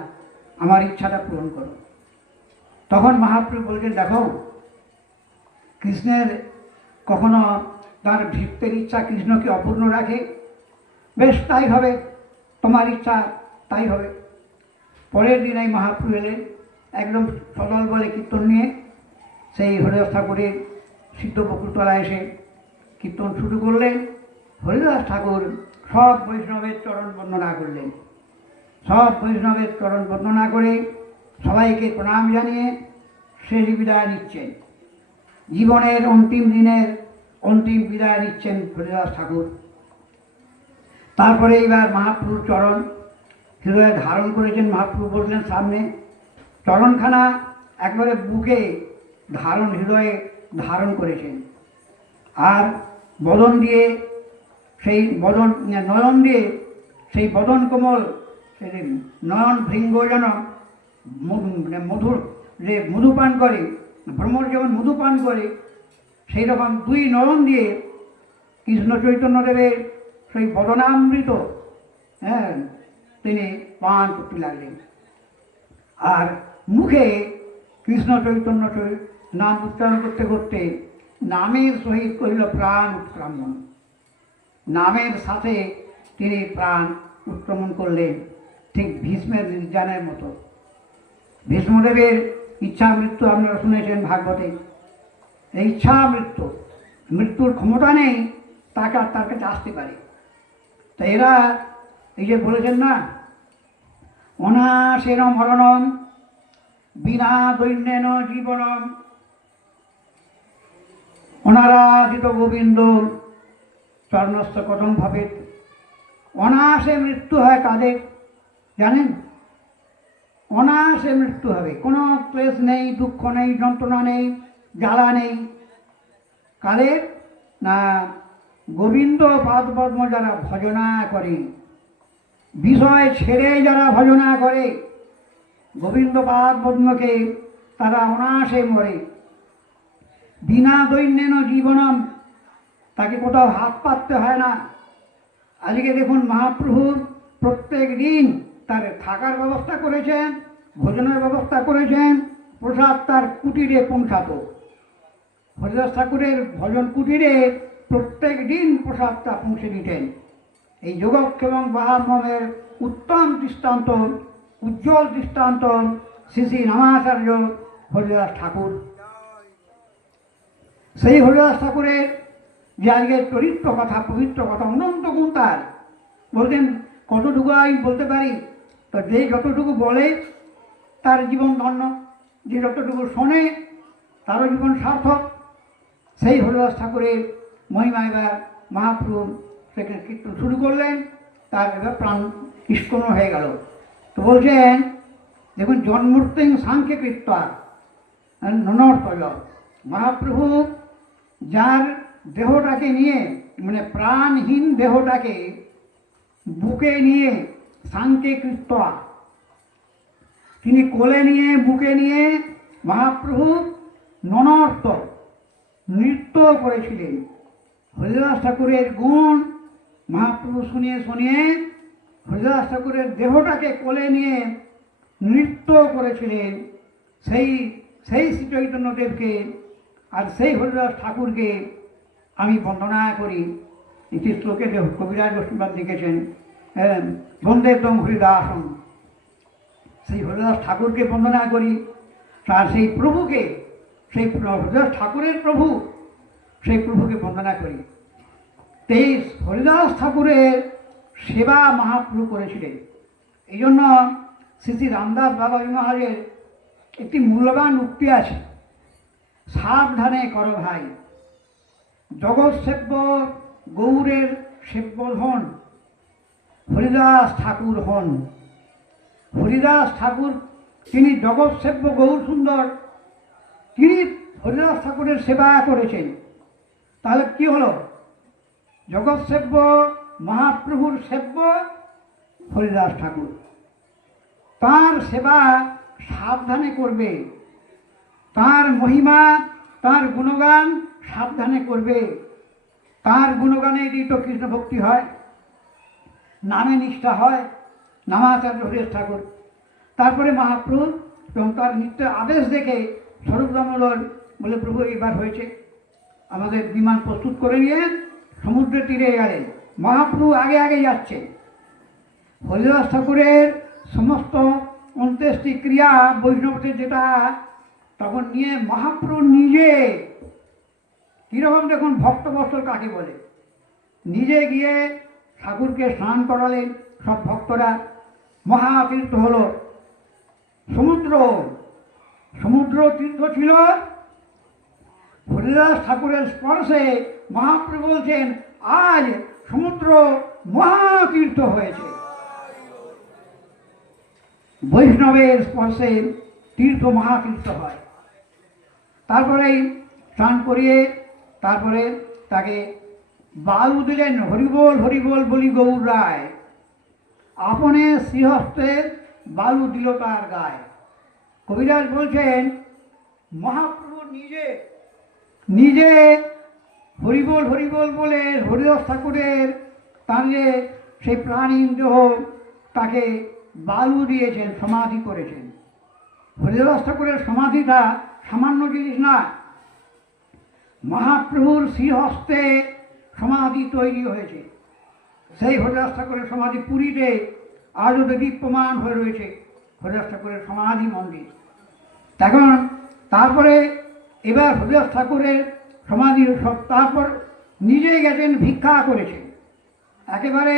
আমার ইচ্ছাটা পূরণ করো। তখন মহাপ্রভু বলছেন, দেখো কৃষ্ণের কখনো তার ভৃত্যের ইচ্ছা কৃষ্ণকে অপূর্ণ রাখে, বেশ তাই হবে, তোমার ইচ্ছা তাই হবে। পরের দিন এই মহাপ্রভু এলেন একদম সদল বলে কীর্তন নিয়ে, সেই হরিদাস ঠাকুরের সিদ্ধ বকুলতলায় এসে কীর্তন শুরু করলেন। হরিদাস ঠাকুর সব বৈষ্ণবের চরণ বন্দনা করলেন, সব বৈষ্ণবের চরণ বন্দনা করে সবাইকে প্রণাম জানিয়ে শেষ বিদায় নিচ্ছেন, জীবনের অন্তিম দিনের অন্তিম বিদায় নিচ্ছেন হরিদাস ঠাকুর। তারপরে এইবার মহাপ্রভুর চরণ হৃদয়ে ধারণ করেছেন। মহাপ্রভু বললেন সামনে, চরণখানা একবারে বুকে ধারণ, হৃদয়ে ধারণ করেছেন। আর বদন দিয়ে সেই বদন, নয়ন দিয়ে সেই বদন কোমল, সেই নয়ন ভৃঙ্গ যেন মধুর যে মধুপান করে, ভ্রমর যেমন মধুপান করে, সেই রকম দুই নয়ন দিয়ে কৃষ্ণ চৈতন্যদেবের সেই বদনামৃত তিনি পান করতে লাগলেন। আর মুখে কৃষ্ণ চৈতন্য নাম উচ্চারণ করতে করতে নামের সহিত কহিল প্রাণ উৎক্রমণ, নামের সাথে তিনি প্রাণ উৎক্রমণ করলেন, ঠিক ভীষ্মের নির্যানের মতো। ভীষ্মদেবের ইচ্ছা মৃত্যু আপনারা শুনেছেন ভাগবতে। এই ইচ্ছা মৃত্যুর ক্ষমতা নেই তার কাছে আসতে পারে। তা এরা এই যে বলেছেন না, অনাশেন মরণম বিনা দৈন্যেন জীবনম অনারাধিত গোবিন্দ চরণস্থ কদম ভাবে। অনায়াসে মৃত্যু হয় কাদের জানেন? অনায়াসে মৃত্যু হবে, কোনো ক্লেশ নেই, দুঃখ নেই, যন্ত্রণা নেই, জ্বালা নেই। কাদের না? গোবিন্দ পাদপদ্ম যারা ভজনা করে, বিষয় ছেড়ে যারা ভজনা করে, গোবিন্দ পাদপদ্মকে তারা অনায়াসে মরে। বিনা দৈন্যেন জীবনম, তাকে কোথাও হাত পাততে হয় না। আজকে দেখুন মহাপ্রভু প্রত্যেক দিন তার থাকার ব্যবস্থা করেছেন, ভোজনের ব্যবস্থা করেছেন, প্রসাদ তার কুটিরে পৌঁছাত। হরিদাস ঠাকুরের ভজন কুটিরে প্রত্যেক দিন প্রসাদটা পৌঁছে দিতেন। এই যোগক এবং বাহামের উত্তম দৃষ্টান্ত, উজ্জ্বল দৃষ্টান্ত শ্রী শ্রী রামাচার্য হরিদাস ঠাকুর। সেই হরিদাস ঠাকুরের যে আজকের চরিত্র কথা, পবিত্র কথা, অনন্ত গুণ তার, বলতেন কতটুকু আমি বলতে পারি, তো যে যতটুকু বলে তার জীবন ধন্য, যে যতটুকু শোনে তারও জীবন সার্থক। সেই হরিদাস ঠাকুরের মহিমা এবার মহাপ্রভু সেখানে কীর্তন শুরু করলেন, তার এবার প্রাণ নিষ্কন্ন হয়ে গেল। তো বলছেন দেখুন, জন্মূর্তিং সাংখ্যে কৃত্বা ননর্তজ, মহাপ্রভু যার দেহটাকে নিয়ে, মানে প্রাণহীন দেহটাকে বুকে নিয়ে, সাংখ্যে কৃত্বা, তিনি কোলে নিয়ে বুকে নিয়ে মহাপ্রভু ননর্ত নৃত্য করেছিলেন। হরিদাস ঠাকুরের গুণ মহাপ্রভু শুনিয়ে শুনিয়ে হরিদাস ঠাকুরের দেহটাকে কোলে নিয়ে নৃত্য করেছিলেন। সেই সেই শ্রী চৈতন্যদেবকে আর সেই হরিদাস ঠাকুরকে আমি বন্দনা করি। একটি শ্লোকে কবিরাজ বসুবাদ লিখেছেন, বন্দে তম হরিদাসম, সেই হরিদাস ঠাকুরকে বন্দনা করি। তার সেই প্রভুকে, সেই হরিদাস ঠাকুরের প্রভু, সেই প্রভুকে বন্দনা করি। এই হরিদাস ঠাকুরের সেবা মহাপ্রভু করেছিলেন। এই জন্য শ্রী শ্রী রামদাস বাবাজি মহারাজের একটি মূল্যবান উক্তি আছে, সাবধানে করো ভাই, জগৎ সেব্য গৌরের সেব্য হন, হরিদাস ঠাকুর হন। হরিদাস ঠাকুর তিনি জগৎ সেব্য গৌর সুন্দর, তিনি হরিদাস ঠাকুরের সেবা করেছেন। তাহলে কি হলো? জগৎ সেব্য মহাপ্রভুর সেব্য হরিদাস ঠাকুর, তার সেবা সাবধানে করবে, তার মহিমা, তার গুণগান সাবধানে করবে। তার গুণগানে তো কৃষ্ণ ভক্তি হয়, নামে নিষ্ঠা হয়, নামাচার্য হরিদাস ঠাকুর। তারপরে মহাপ্রভু এবং তার নিত্যের আদেশ দেখে স্বরূপ দামোদর বলে, প্রভু এবার হয়েছে, আমাদের বিমান প্রস্তুত করে নিয়ে সমুদ্রের তীরে গেলেন। মহাপ্রভু আগে আগে যাচ্ছে। হরিদাস ঠাকুরের সমস্ত অন্ত্যেষ্টি ক্রিয়া বৈষ্ণবদের যেটা, তখন নিয়ে মহাপ্রভু নিজে, কীরকম দেখুন ভক্তবৎসল কাকে বলে, নিজে গিয়ে ঠাকুরকে স্নান করালেন। সব ভক্তরা, মহাতীর্থ হলো সমুদ্র, সমুদ্র তীর্থ ছিল। হরিদাস ঠাকুরের স্পর্শে মহাপ্রভু বলছেন, আজ সমুদ্র মহাতীর্থ হয়েছে। বৈষ্ণবের স্পর্শে তীর্থ মহাতীর্থ হয়। তারপরেই স্নান করিয়ে তারপরে তাকে বালু দিলেন। হরিবোল হরিবোল বলি গৌর রায়, আপনে শ্রীহস্তে বালু দিল তার গায়ে। কবিরাজ বলছেন, মহাপ্রভু নিজে নিজে হরিবোল হরিবোল বলে হরিদাস ঠাকুরের তার যে সেই প্রাণহীন দেহ, তাকে বালু দিয়েছেন, সমাধি করেছেন। হরিদাস ঠাকুরের সমাধিটা সামান্য জিনিস না, মহাপ্রভুর শ্রীহস্তে সমাধি তৈরি হয়েছে। সেই হরিদাস ঠাকুরের সমাধি পুরীতে আজও দীপ্যমান হয়ে রয়েছে, হরিদাস ঠাকুরের সমাধি মন্দির। এখন তারপরে এবার হরিদাস ঠাকুরের সমাধির সব, তারপর নিজেই গেছেন ভিক্ষা করেছেন, একেবারে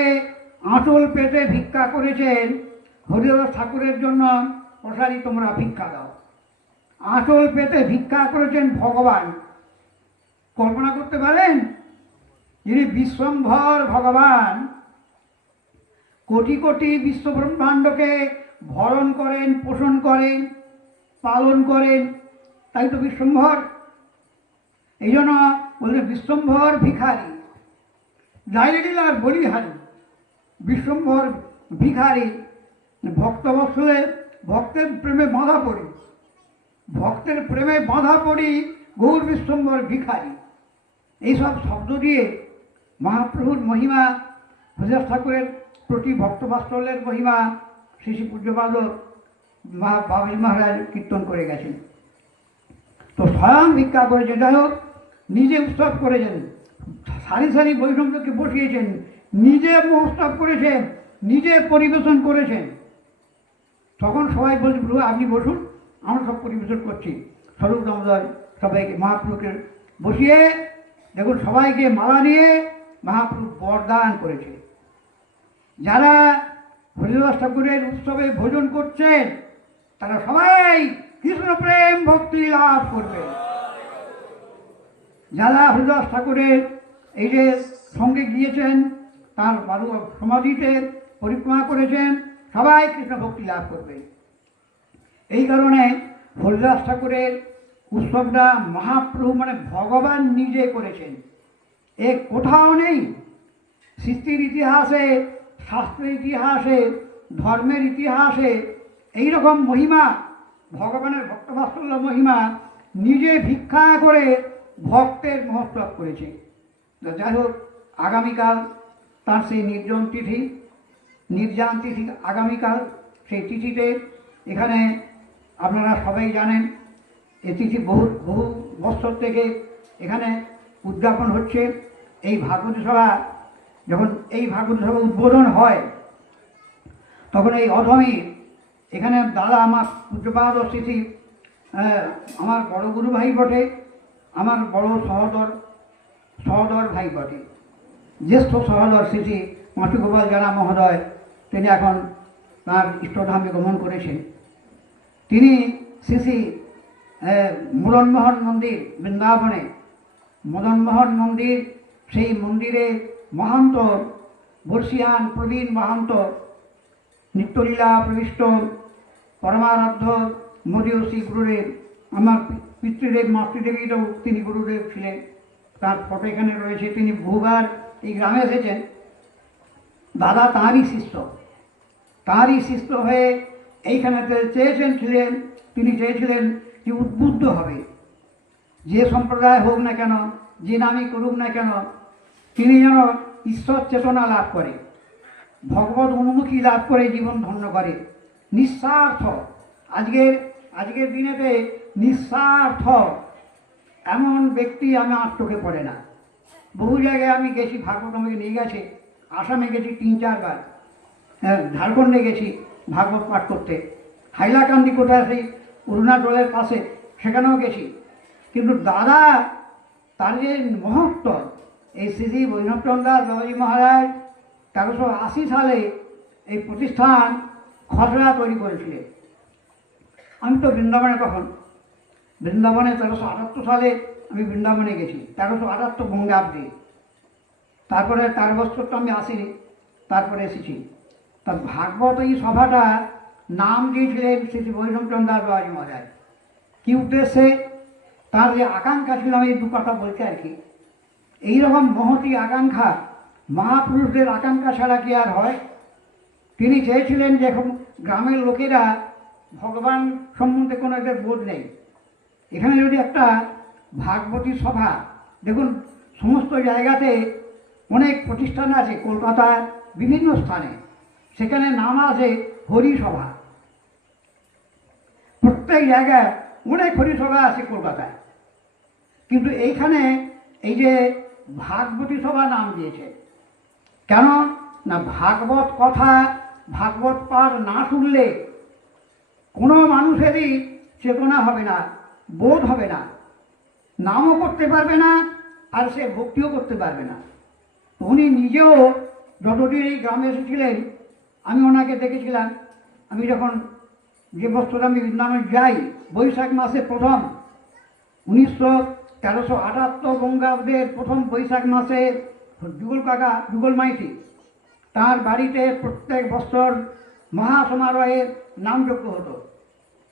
আঁচল পেতে ভিক্ষা করেছেন। হরিদাস ঠাকুরের জন্য প্রসারী তোমরা ভিক্ষা দাও, আঁচল পেতে ভিক্ষা করেছেন ভগবান। কল্পনা করতে পারেন, যিনি বিশ্বম্ভর ভগবান, কোটি কোটি বিশ্বব্রহ্মাণ্ডকে ভরণ করেন, পোষণ করেন, পালন করেন, তাই তো বিশ্বম্ভর। এই জন্য বলছে বিশ্বম্ভর ভিখারি, জাইলীলার বলিহারি। বিশ্বম্ভর ভিখারি, ভক্তবৎসলে ভক্তের প্রেমে বাঁধা পড়ি, ভক্তের প্রেমে বাঁধা পড়ি, গৌর বিশ্বম্ভর ভিখারি। এইসব শব্দ দিয়ে মহাপ্রভুর মহিমা, হরিদাস ঠাকুরের প্রতি ভক্তবাৎসল্যের মহিমা শ্রী শ্রী পূজ্যপাদ বাবাজি মহারাজ কীর্তন করে গেছেন। তো স্বয়ং ভিক্ষা করেছেন, যাই হোক নিজে উৎসব করেছেন, সারি সারি বৈষ্ণবদেরকে বসিয়েছেন, নিজে মহোৎসব করেছেন, নিজে পরিবেশন করেছেন। তখন সবাই বলছে, প্রভু আপনি বসুন, আমরা সব পরিবেশন করছি। স্বরূপ দামোদর সবাইকে মহাপ্রভুকে বসিয়ে দেখুন সবাইকে মালা নিয়ে মহাপ্রভু বরদান করেছে। যারা হরিদাস ঠাকুরের উৎসবে ভোজন করছেন তারা সবাই কৃষ্ণ প্রেম ভক্তি লাভ করবে। যারা হরিদাস ঠাকুরের এই যে সঙ্গে গিয়েছেন, তার সমাধিতে পরিক্রমা করেছেন, সবাই কৃষ্ণ ভক্তি লাভ করবে। এই কারণে হরিদাস ঠাকুরের উৎসবটা মহাপ্রভু মানে ভগবান নিজে করেছেন, এ কোথাও নেই। সৃষ্টির ইতিহাসে, শাস্ত্রের ইতিহাসে, ধর্মের ইতিহাসে এইরকম মহিমা, ভগবানের ভক্তবাৎসল্য মহিমা নিজে ভিক্ষা করে ভক্তের মহোৎসব করেছে। তো যাই হোক, আগামীকাল তার সেই নির্জন তিথি, নির্জান তিথি আগামীকাল। সেই তিথিতে এখানে আপনারা সবাই জানেন, এই তিথি বহু বহু বছর থেকে এখানে উদযাপন হচ্ছে। এই ভাগবতী সভা, যখন এই ভাগবতী সভা উদ্বোধন হয়, তখন এই অধমী এখানে দাদা আমার পূজ্যপাদ স্মৃতি, আমার বড় গুরু ভাই বটে, আমার বড় সহদর ভাই বটে, জ্যেষ্ঠ সহদর স্মৃতি মাতৃ গোপাল জানা মহোদয়, তিনি এখন তার ইষ্টধামে গমন করেছেন। তিনি শ্রী মদনমোহন মন্দির বৃন্দাবনে, মদনমোহন মন্দির, সেই মন্দিরে মহান্ত বর্ষিয়ান প্রবীণ মহান্ত নিত্যলীলা প্রবিষ্ট পরমারাধ্য মদীয়সী গুরুদেব, আমার পিতৃদেব মাতৃদেবীরও তিনি গুরুদেব ছিলেন, তার ফটো এখানে রয়েছে। তিনি বহুবার এই গ্রামে এসেছেন। দাদা তাঁরই শিষ্য হয়ে এইখানেতে ছিলেন। তিনি চেয়েছিলেন যে উদ্বুদ্ধ হবে, যে সম্প্রদায় হোক না কেন, যে নামই করুক না কেন, তিনি যেন ঈশ্বর চেতনা লাভ করে, ভগবত উন্মুখী লাভ করে জীবন ধন্য করে, নিঃস্বার্থ। আজকের দিনেতে নিঃস্বার্থ এমন ব্যক্তি আমি আর চোখে পড়ে না। বহু জায়গায় আমি গেছি, ভাগবত আমাকে নিয়ে গেছে, আসামে গেছি 3-4 বার, ঝাড়খণ্ডে গেছি ভাগবত পাঠ করতে, হাইলাকান্দি কোথায় সেই অরুণাচলের পাশে, সেখানেও গেছি। কিন্তু দাদা তার যে মহত্ব, এই শ্রী বৈষ্ণবচন্দ্র দাস বাবাজি মহারাজ 1380 সালে এই প্রতিষ্ঠান খসড়া তৈরি করেছিলেন। আমি তো বৃন্দাবনে 1378 সালে আমি বৃন্দাবনে গেছি, 1378 বঙ্গাব্দে। তারপরে 4 বছর তো আমি আসিনি, তারপরে এসেছি। তা ভাগবত এই সভাটা নাম দিয়েছিলেন শ্রী বৈষ্ণবচন্দ্র দাস বাবাজি মহারাজ। কী উদ্দেশ্যে, তার যে আকাঙ্ক্ষা ছিল, আমি এই 2 কথা বলছি আর কি। এইরকম মহতী আকাঙ্ক্ষা, মহাপুরুষদের আকাঙ্ক্ষা ছাড়া কি আর হয়? তিনি চেয়েছিলেন যে এখন গ্রামের লোকেরা ভগবান সম্বন্ধে কোনো একটা বোধ নেই, এখানে যদি একটা ভাগবতী সভা, দেখুন সমস্ত জায়গাতে অনেক প্রতিষ্ঠান আছে, কলকাতার বিভিন্ন স্থানে, সেখানে নাম আছে হরিসভা। প্রত্যেক জায়গায় অনেক হরিসভা আছে কলকাতায়, কিন্তু এইখানে এই যে ভাগবতী সভা নাম দিয়েছে কেন না, ভাগবত কথা, ভাগবত পাঠ না শুনলে কোনো মানুষেরই চেতনা হবে না, বোধ হবে না, নামও করতে পারবে না, আর সে ভক্তিও করতে পারবে না। উনি নিজেও যতদিন এই গ্রামে এসেছিলেন, আমি ওনাকে দেখেছিলাম। আমি যখন যে বছর আমি বৃন্দাবন যাই, বৈশাখ মাসে প্রথম 1378 বঙ্গাব্দের প্রথম বৈশাখ মাসে যুগল মাইতি তার বাড়িতে প্রত্যেক বছর মহাসমারোহে নামযজ্ঞ হতো।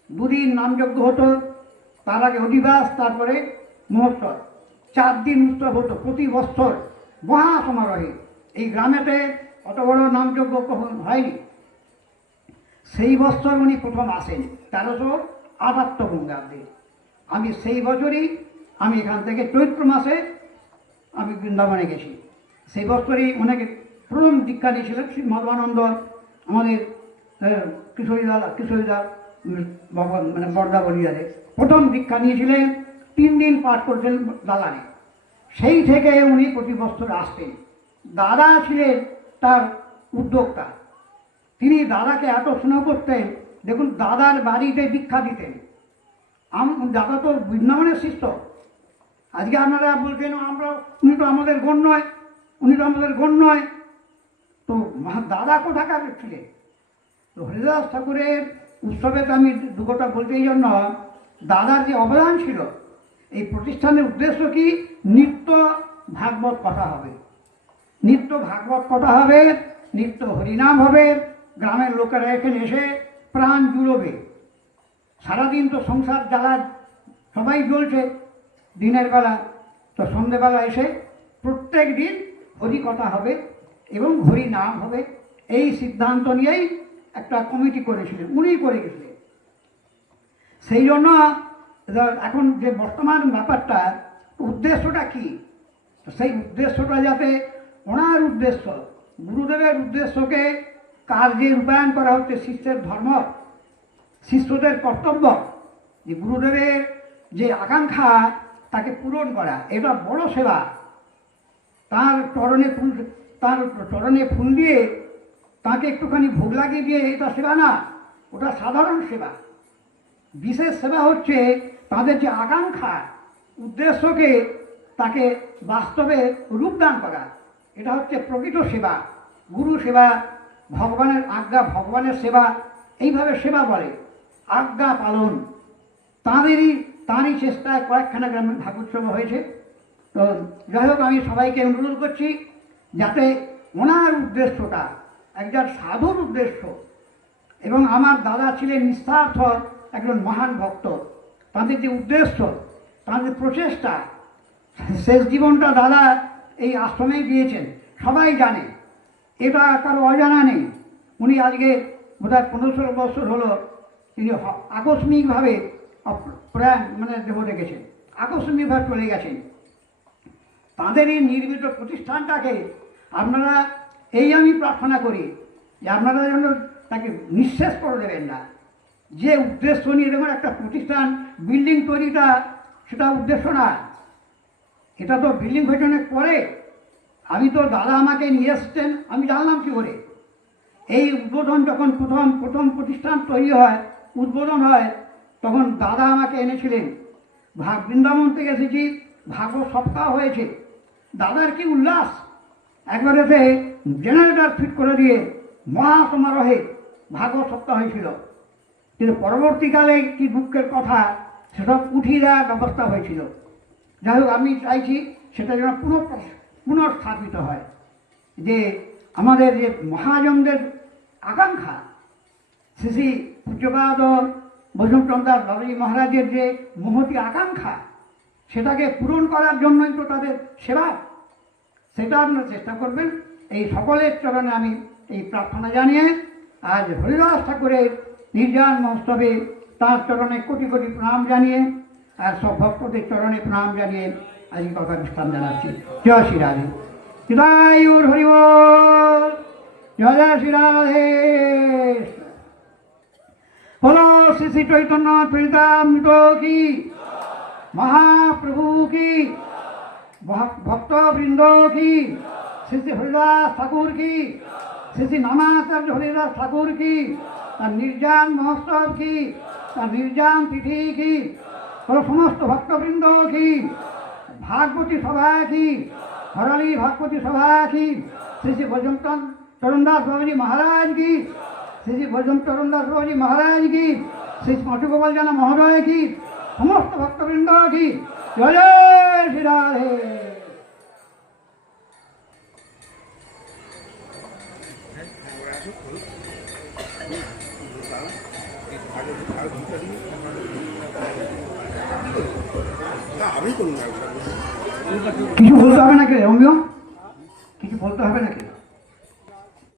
2 দিন নামযজ্ঞ হতো, তার আগে অধিবাস, তারপরে মহোৎসব, 4 দিন উৎসব হতো প্রতি বছর মহাসমারোহে। এই গ্রামেতে অত বড় নামযজ্ঞ কখন হয়নি। সেই বছর উনি প্রথম আসেন 1378 বঙ্গাব্দে। আমি সেই বছরই আমি এখান থেকে চৈত্র মাসে আমি বৃন্দাবনে গেছি। সেই বছরই অনেকে প্রথম দীক্ষা নিয়েছিলেন শ্রী মাধবানন্দ, আমাদের কিশোরীদা বাবা মানে বর্দা বলিয়ারে প্রথম দীক্ষা নিয়েছিলেন। 3 দিন পাঠ করছিলেন দালানে। সেই থেকে উনি প্রতি বছর আসতেন। দাদা ছিলেন তার উদ্যোক্তা। তিনি দাদাকে এত স্নেহ করতেন, দেখুন দাদার বাড়িতে দীক্ষা দিতেন। দাদা তো বৃন্দাবনের শিষ্য। আজকে আপনারা বলছেন উনি তো আমাদের গণ্য নয়, তো দাদা কোথাকার ছিলেন? তো হরিদাস ঠাকুরের উৎসবে তো আমি 2 কথা বলতে, এই জন্য দাদার যে অবদান ছিল, এই প্রতিষ্ঠানের উদ্দেশ্য কি, নিত্য ভাগবত কথা হবে, নিত্য ভাগবত কথা হবে, নিত্য হরিনাম হবে, গ্রামের লোকেরা এখানে এসে প্রাণ জুড়োবে। সারাদিন তো সংসার জ্বালা সবাই জ্বলছে দিনের বেলা, তো সন্ধেবেলা এসে প্রত্যেক দিন হরি কথা হবে এবং হরি নাম হবে, এই সিদ্ধান্ত নিয়েই একটা কমিটি করেছিলেন, উনিই করে গেছিলেন। সেই জন্য এখন যে বর্তমান ব্যাপারটা, উদ্দেশ্যটা কি, সেই উদ্দেশ্যটা যাতে ওনার উদ্দেশ্য, গুরুদেবের উদ্দেশ্যকে কার্যে রূপায়ণ করা হচ্ছে শিষ্যের ধর্ম, শিষ্যদের কর্তব্য, যে গুরুদেবের যে আকাঙ্ক্ষা তাকে পূরণ করা, এটা বড় সেবা। তার চরণে ফুল দিয়ে তাকে একটুখানি ভোগ লাগিয়ে দিয়ে এটা সেবা না, ওটা সাধারণ সেবা। বিশেষ সেবা হচ্ছে তাদের যে আকাঙ্ক্ষা, উদ্দেশ্যকে তাকে বাস্তবে রূপদান করা, এটা হচ্ছে প্রকৃত সেবা, গুরু সেবা, ভগবানের আজ্ঞা, ভগবানের সেবা, এইভাবে সেবা বলে। আজ্ঞা পালন তাঁরই চেষ্টায় কয়েকখানা গ্রামে ভাগোৎসব হয়েছে। তো যাই হোক, আমি সবাইকে অনুরোধ করছি যাতে ওনার উদ্দেশ্যটা একজন সাধুর উদ্দেশ্য, এবং আমার দাদা ছিলেন নিঃস্বার্থ একজন মহান ভক্ত, তাদের যে উদ্দেশ্য, তাদের প্রচেষ্টা, শেষ জীবনটা দাদা এই আশ্রমেই দিয়েছেন, সবাই জানে, এটা কারো অজানা নেই। উনি আজকে বোধহয় 15-16 বছর হলো তিনি আকস্মিকভাবে প্রাণ দেহ রেখেছেন, আকস্মিকভাবে চলে গেছেন। তাদের এই নির্মিত প্রতিষ্ঠানটাকে আপনারা, এই আমি প্রার্থনা করি যে আপনারা যেন তাকে নিঃশেষ করে দেবেন না। যে উদ্দেশ্য নিয়ে দেখুন একটা প্রতিষ্ঠান বিল্ডিং তৈরিটা, সেটা উদ্দেশ্য না, এটা তো বিল্ডিং হয়েছে অনেক পরে। আমি তো দাদা আমাকে নিয়ে এসছেন, আমি জানলাম কী করে। এই উদ্বোধন যখন প্রথম প্রতিষ্ঠান তৈরি হয়, উদ্বোধন হয়, তখন দাদা আমাকে এনেছিলেন। বৃন্দাবন থেকে এসেছি, ভাগবত সপ্তাহ হয়েছে, দাদার কি উল্লাস, একবারে সে জেনারেটর ফিট করে দিয়ে মহাসমারোহে ভাগবত সপ্তাহ হয়েছিল। কিন্তু পরবর্তীকালে কি দুঃখের কথা, সেসব উঠিয়ে দেওয়ার ব্যবস্থা হয়েছিল। যাই হোক, আমি চাইছি সেটা যেন পুনঃস্থাপিত হয়, যে আমাদের যে মহাজনদের আকাঙ্ক্ষা, শ্রী পূজ্যপাদ বৈষ্ণবচন্দ্র দাস বাবাজি মহারাজের যে মহতী আকাঙ্ক্ষা, সেটাকে পূরণ করার জন্যই তো তাদের সেবা, সেটা আপনারা চেষ্টা করবেন। এই সকলের চরণে আমি এই প্রার্থনা জানিয়ে আজ হরিদাস ঠাকুরের নির্যান মহোৎসবে তাঁর চরণে কোটি কোটি প্রণাম জানিয়ে, আর সব ভক্তদের চরণে প্রণাম জানিয়ে আজকে কথা বিশ্রাম জানাচ্ছি। জয় শ্রী রাধে, হৃদয়ুর হরিবল, জয় জয় শ্রী রাধে। বলো শ্রী শ্রী চৈতন্য চরিতামৃত কি, महाप्रभु की, भक्तवृंद की, श्री श्री हरिदास ठाकुर की, श्री श्री नामाचार्य हरिदास ठाकुर की, निर्जान महोत्सव की, निर्जान तिथि की, और समस्त भक्तवृंद की, भागवती सभा की, हरली भागवती सभा की, श्री श्री भजन चरणदास बाबाजी महाराज की, श्री श्री भजन चरणदास बाबाजी महाराज की, श्री मधु गोपाल जाना महोदय की, समस्त भक्तवृंद की जय जय श्री राधे। কিছু বলতে হবে নাকি রম্য, কিছু বলতে হবে নাকি?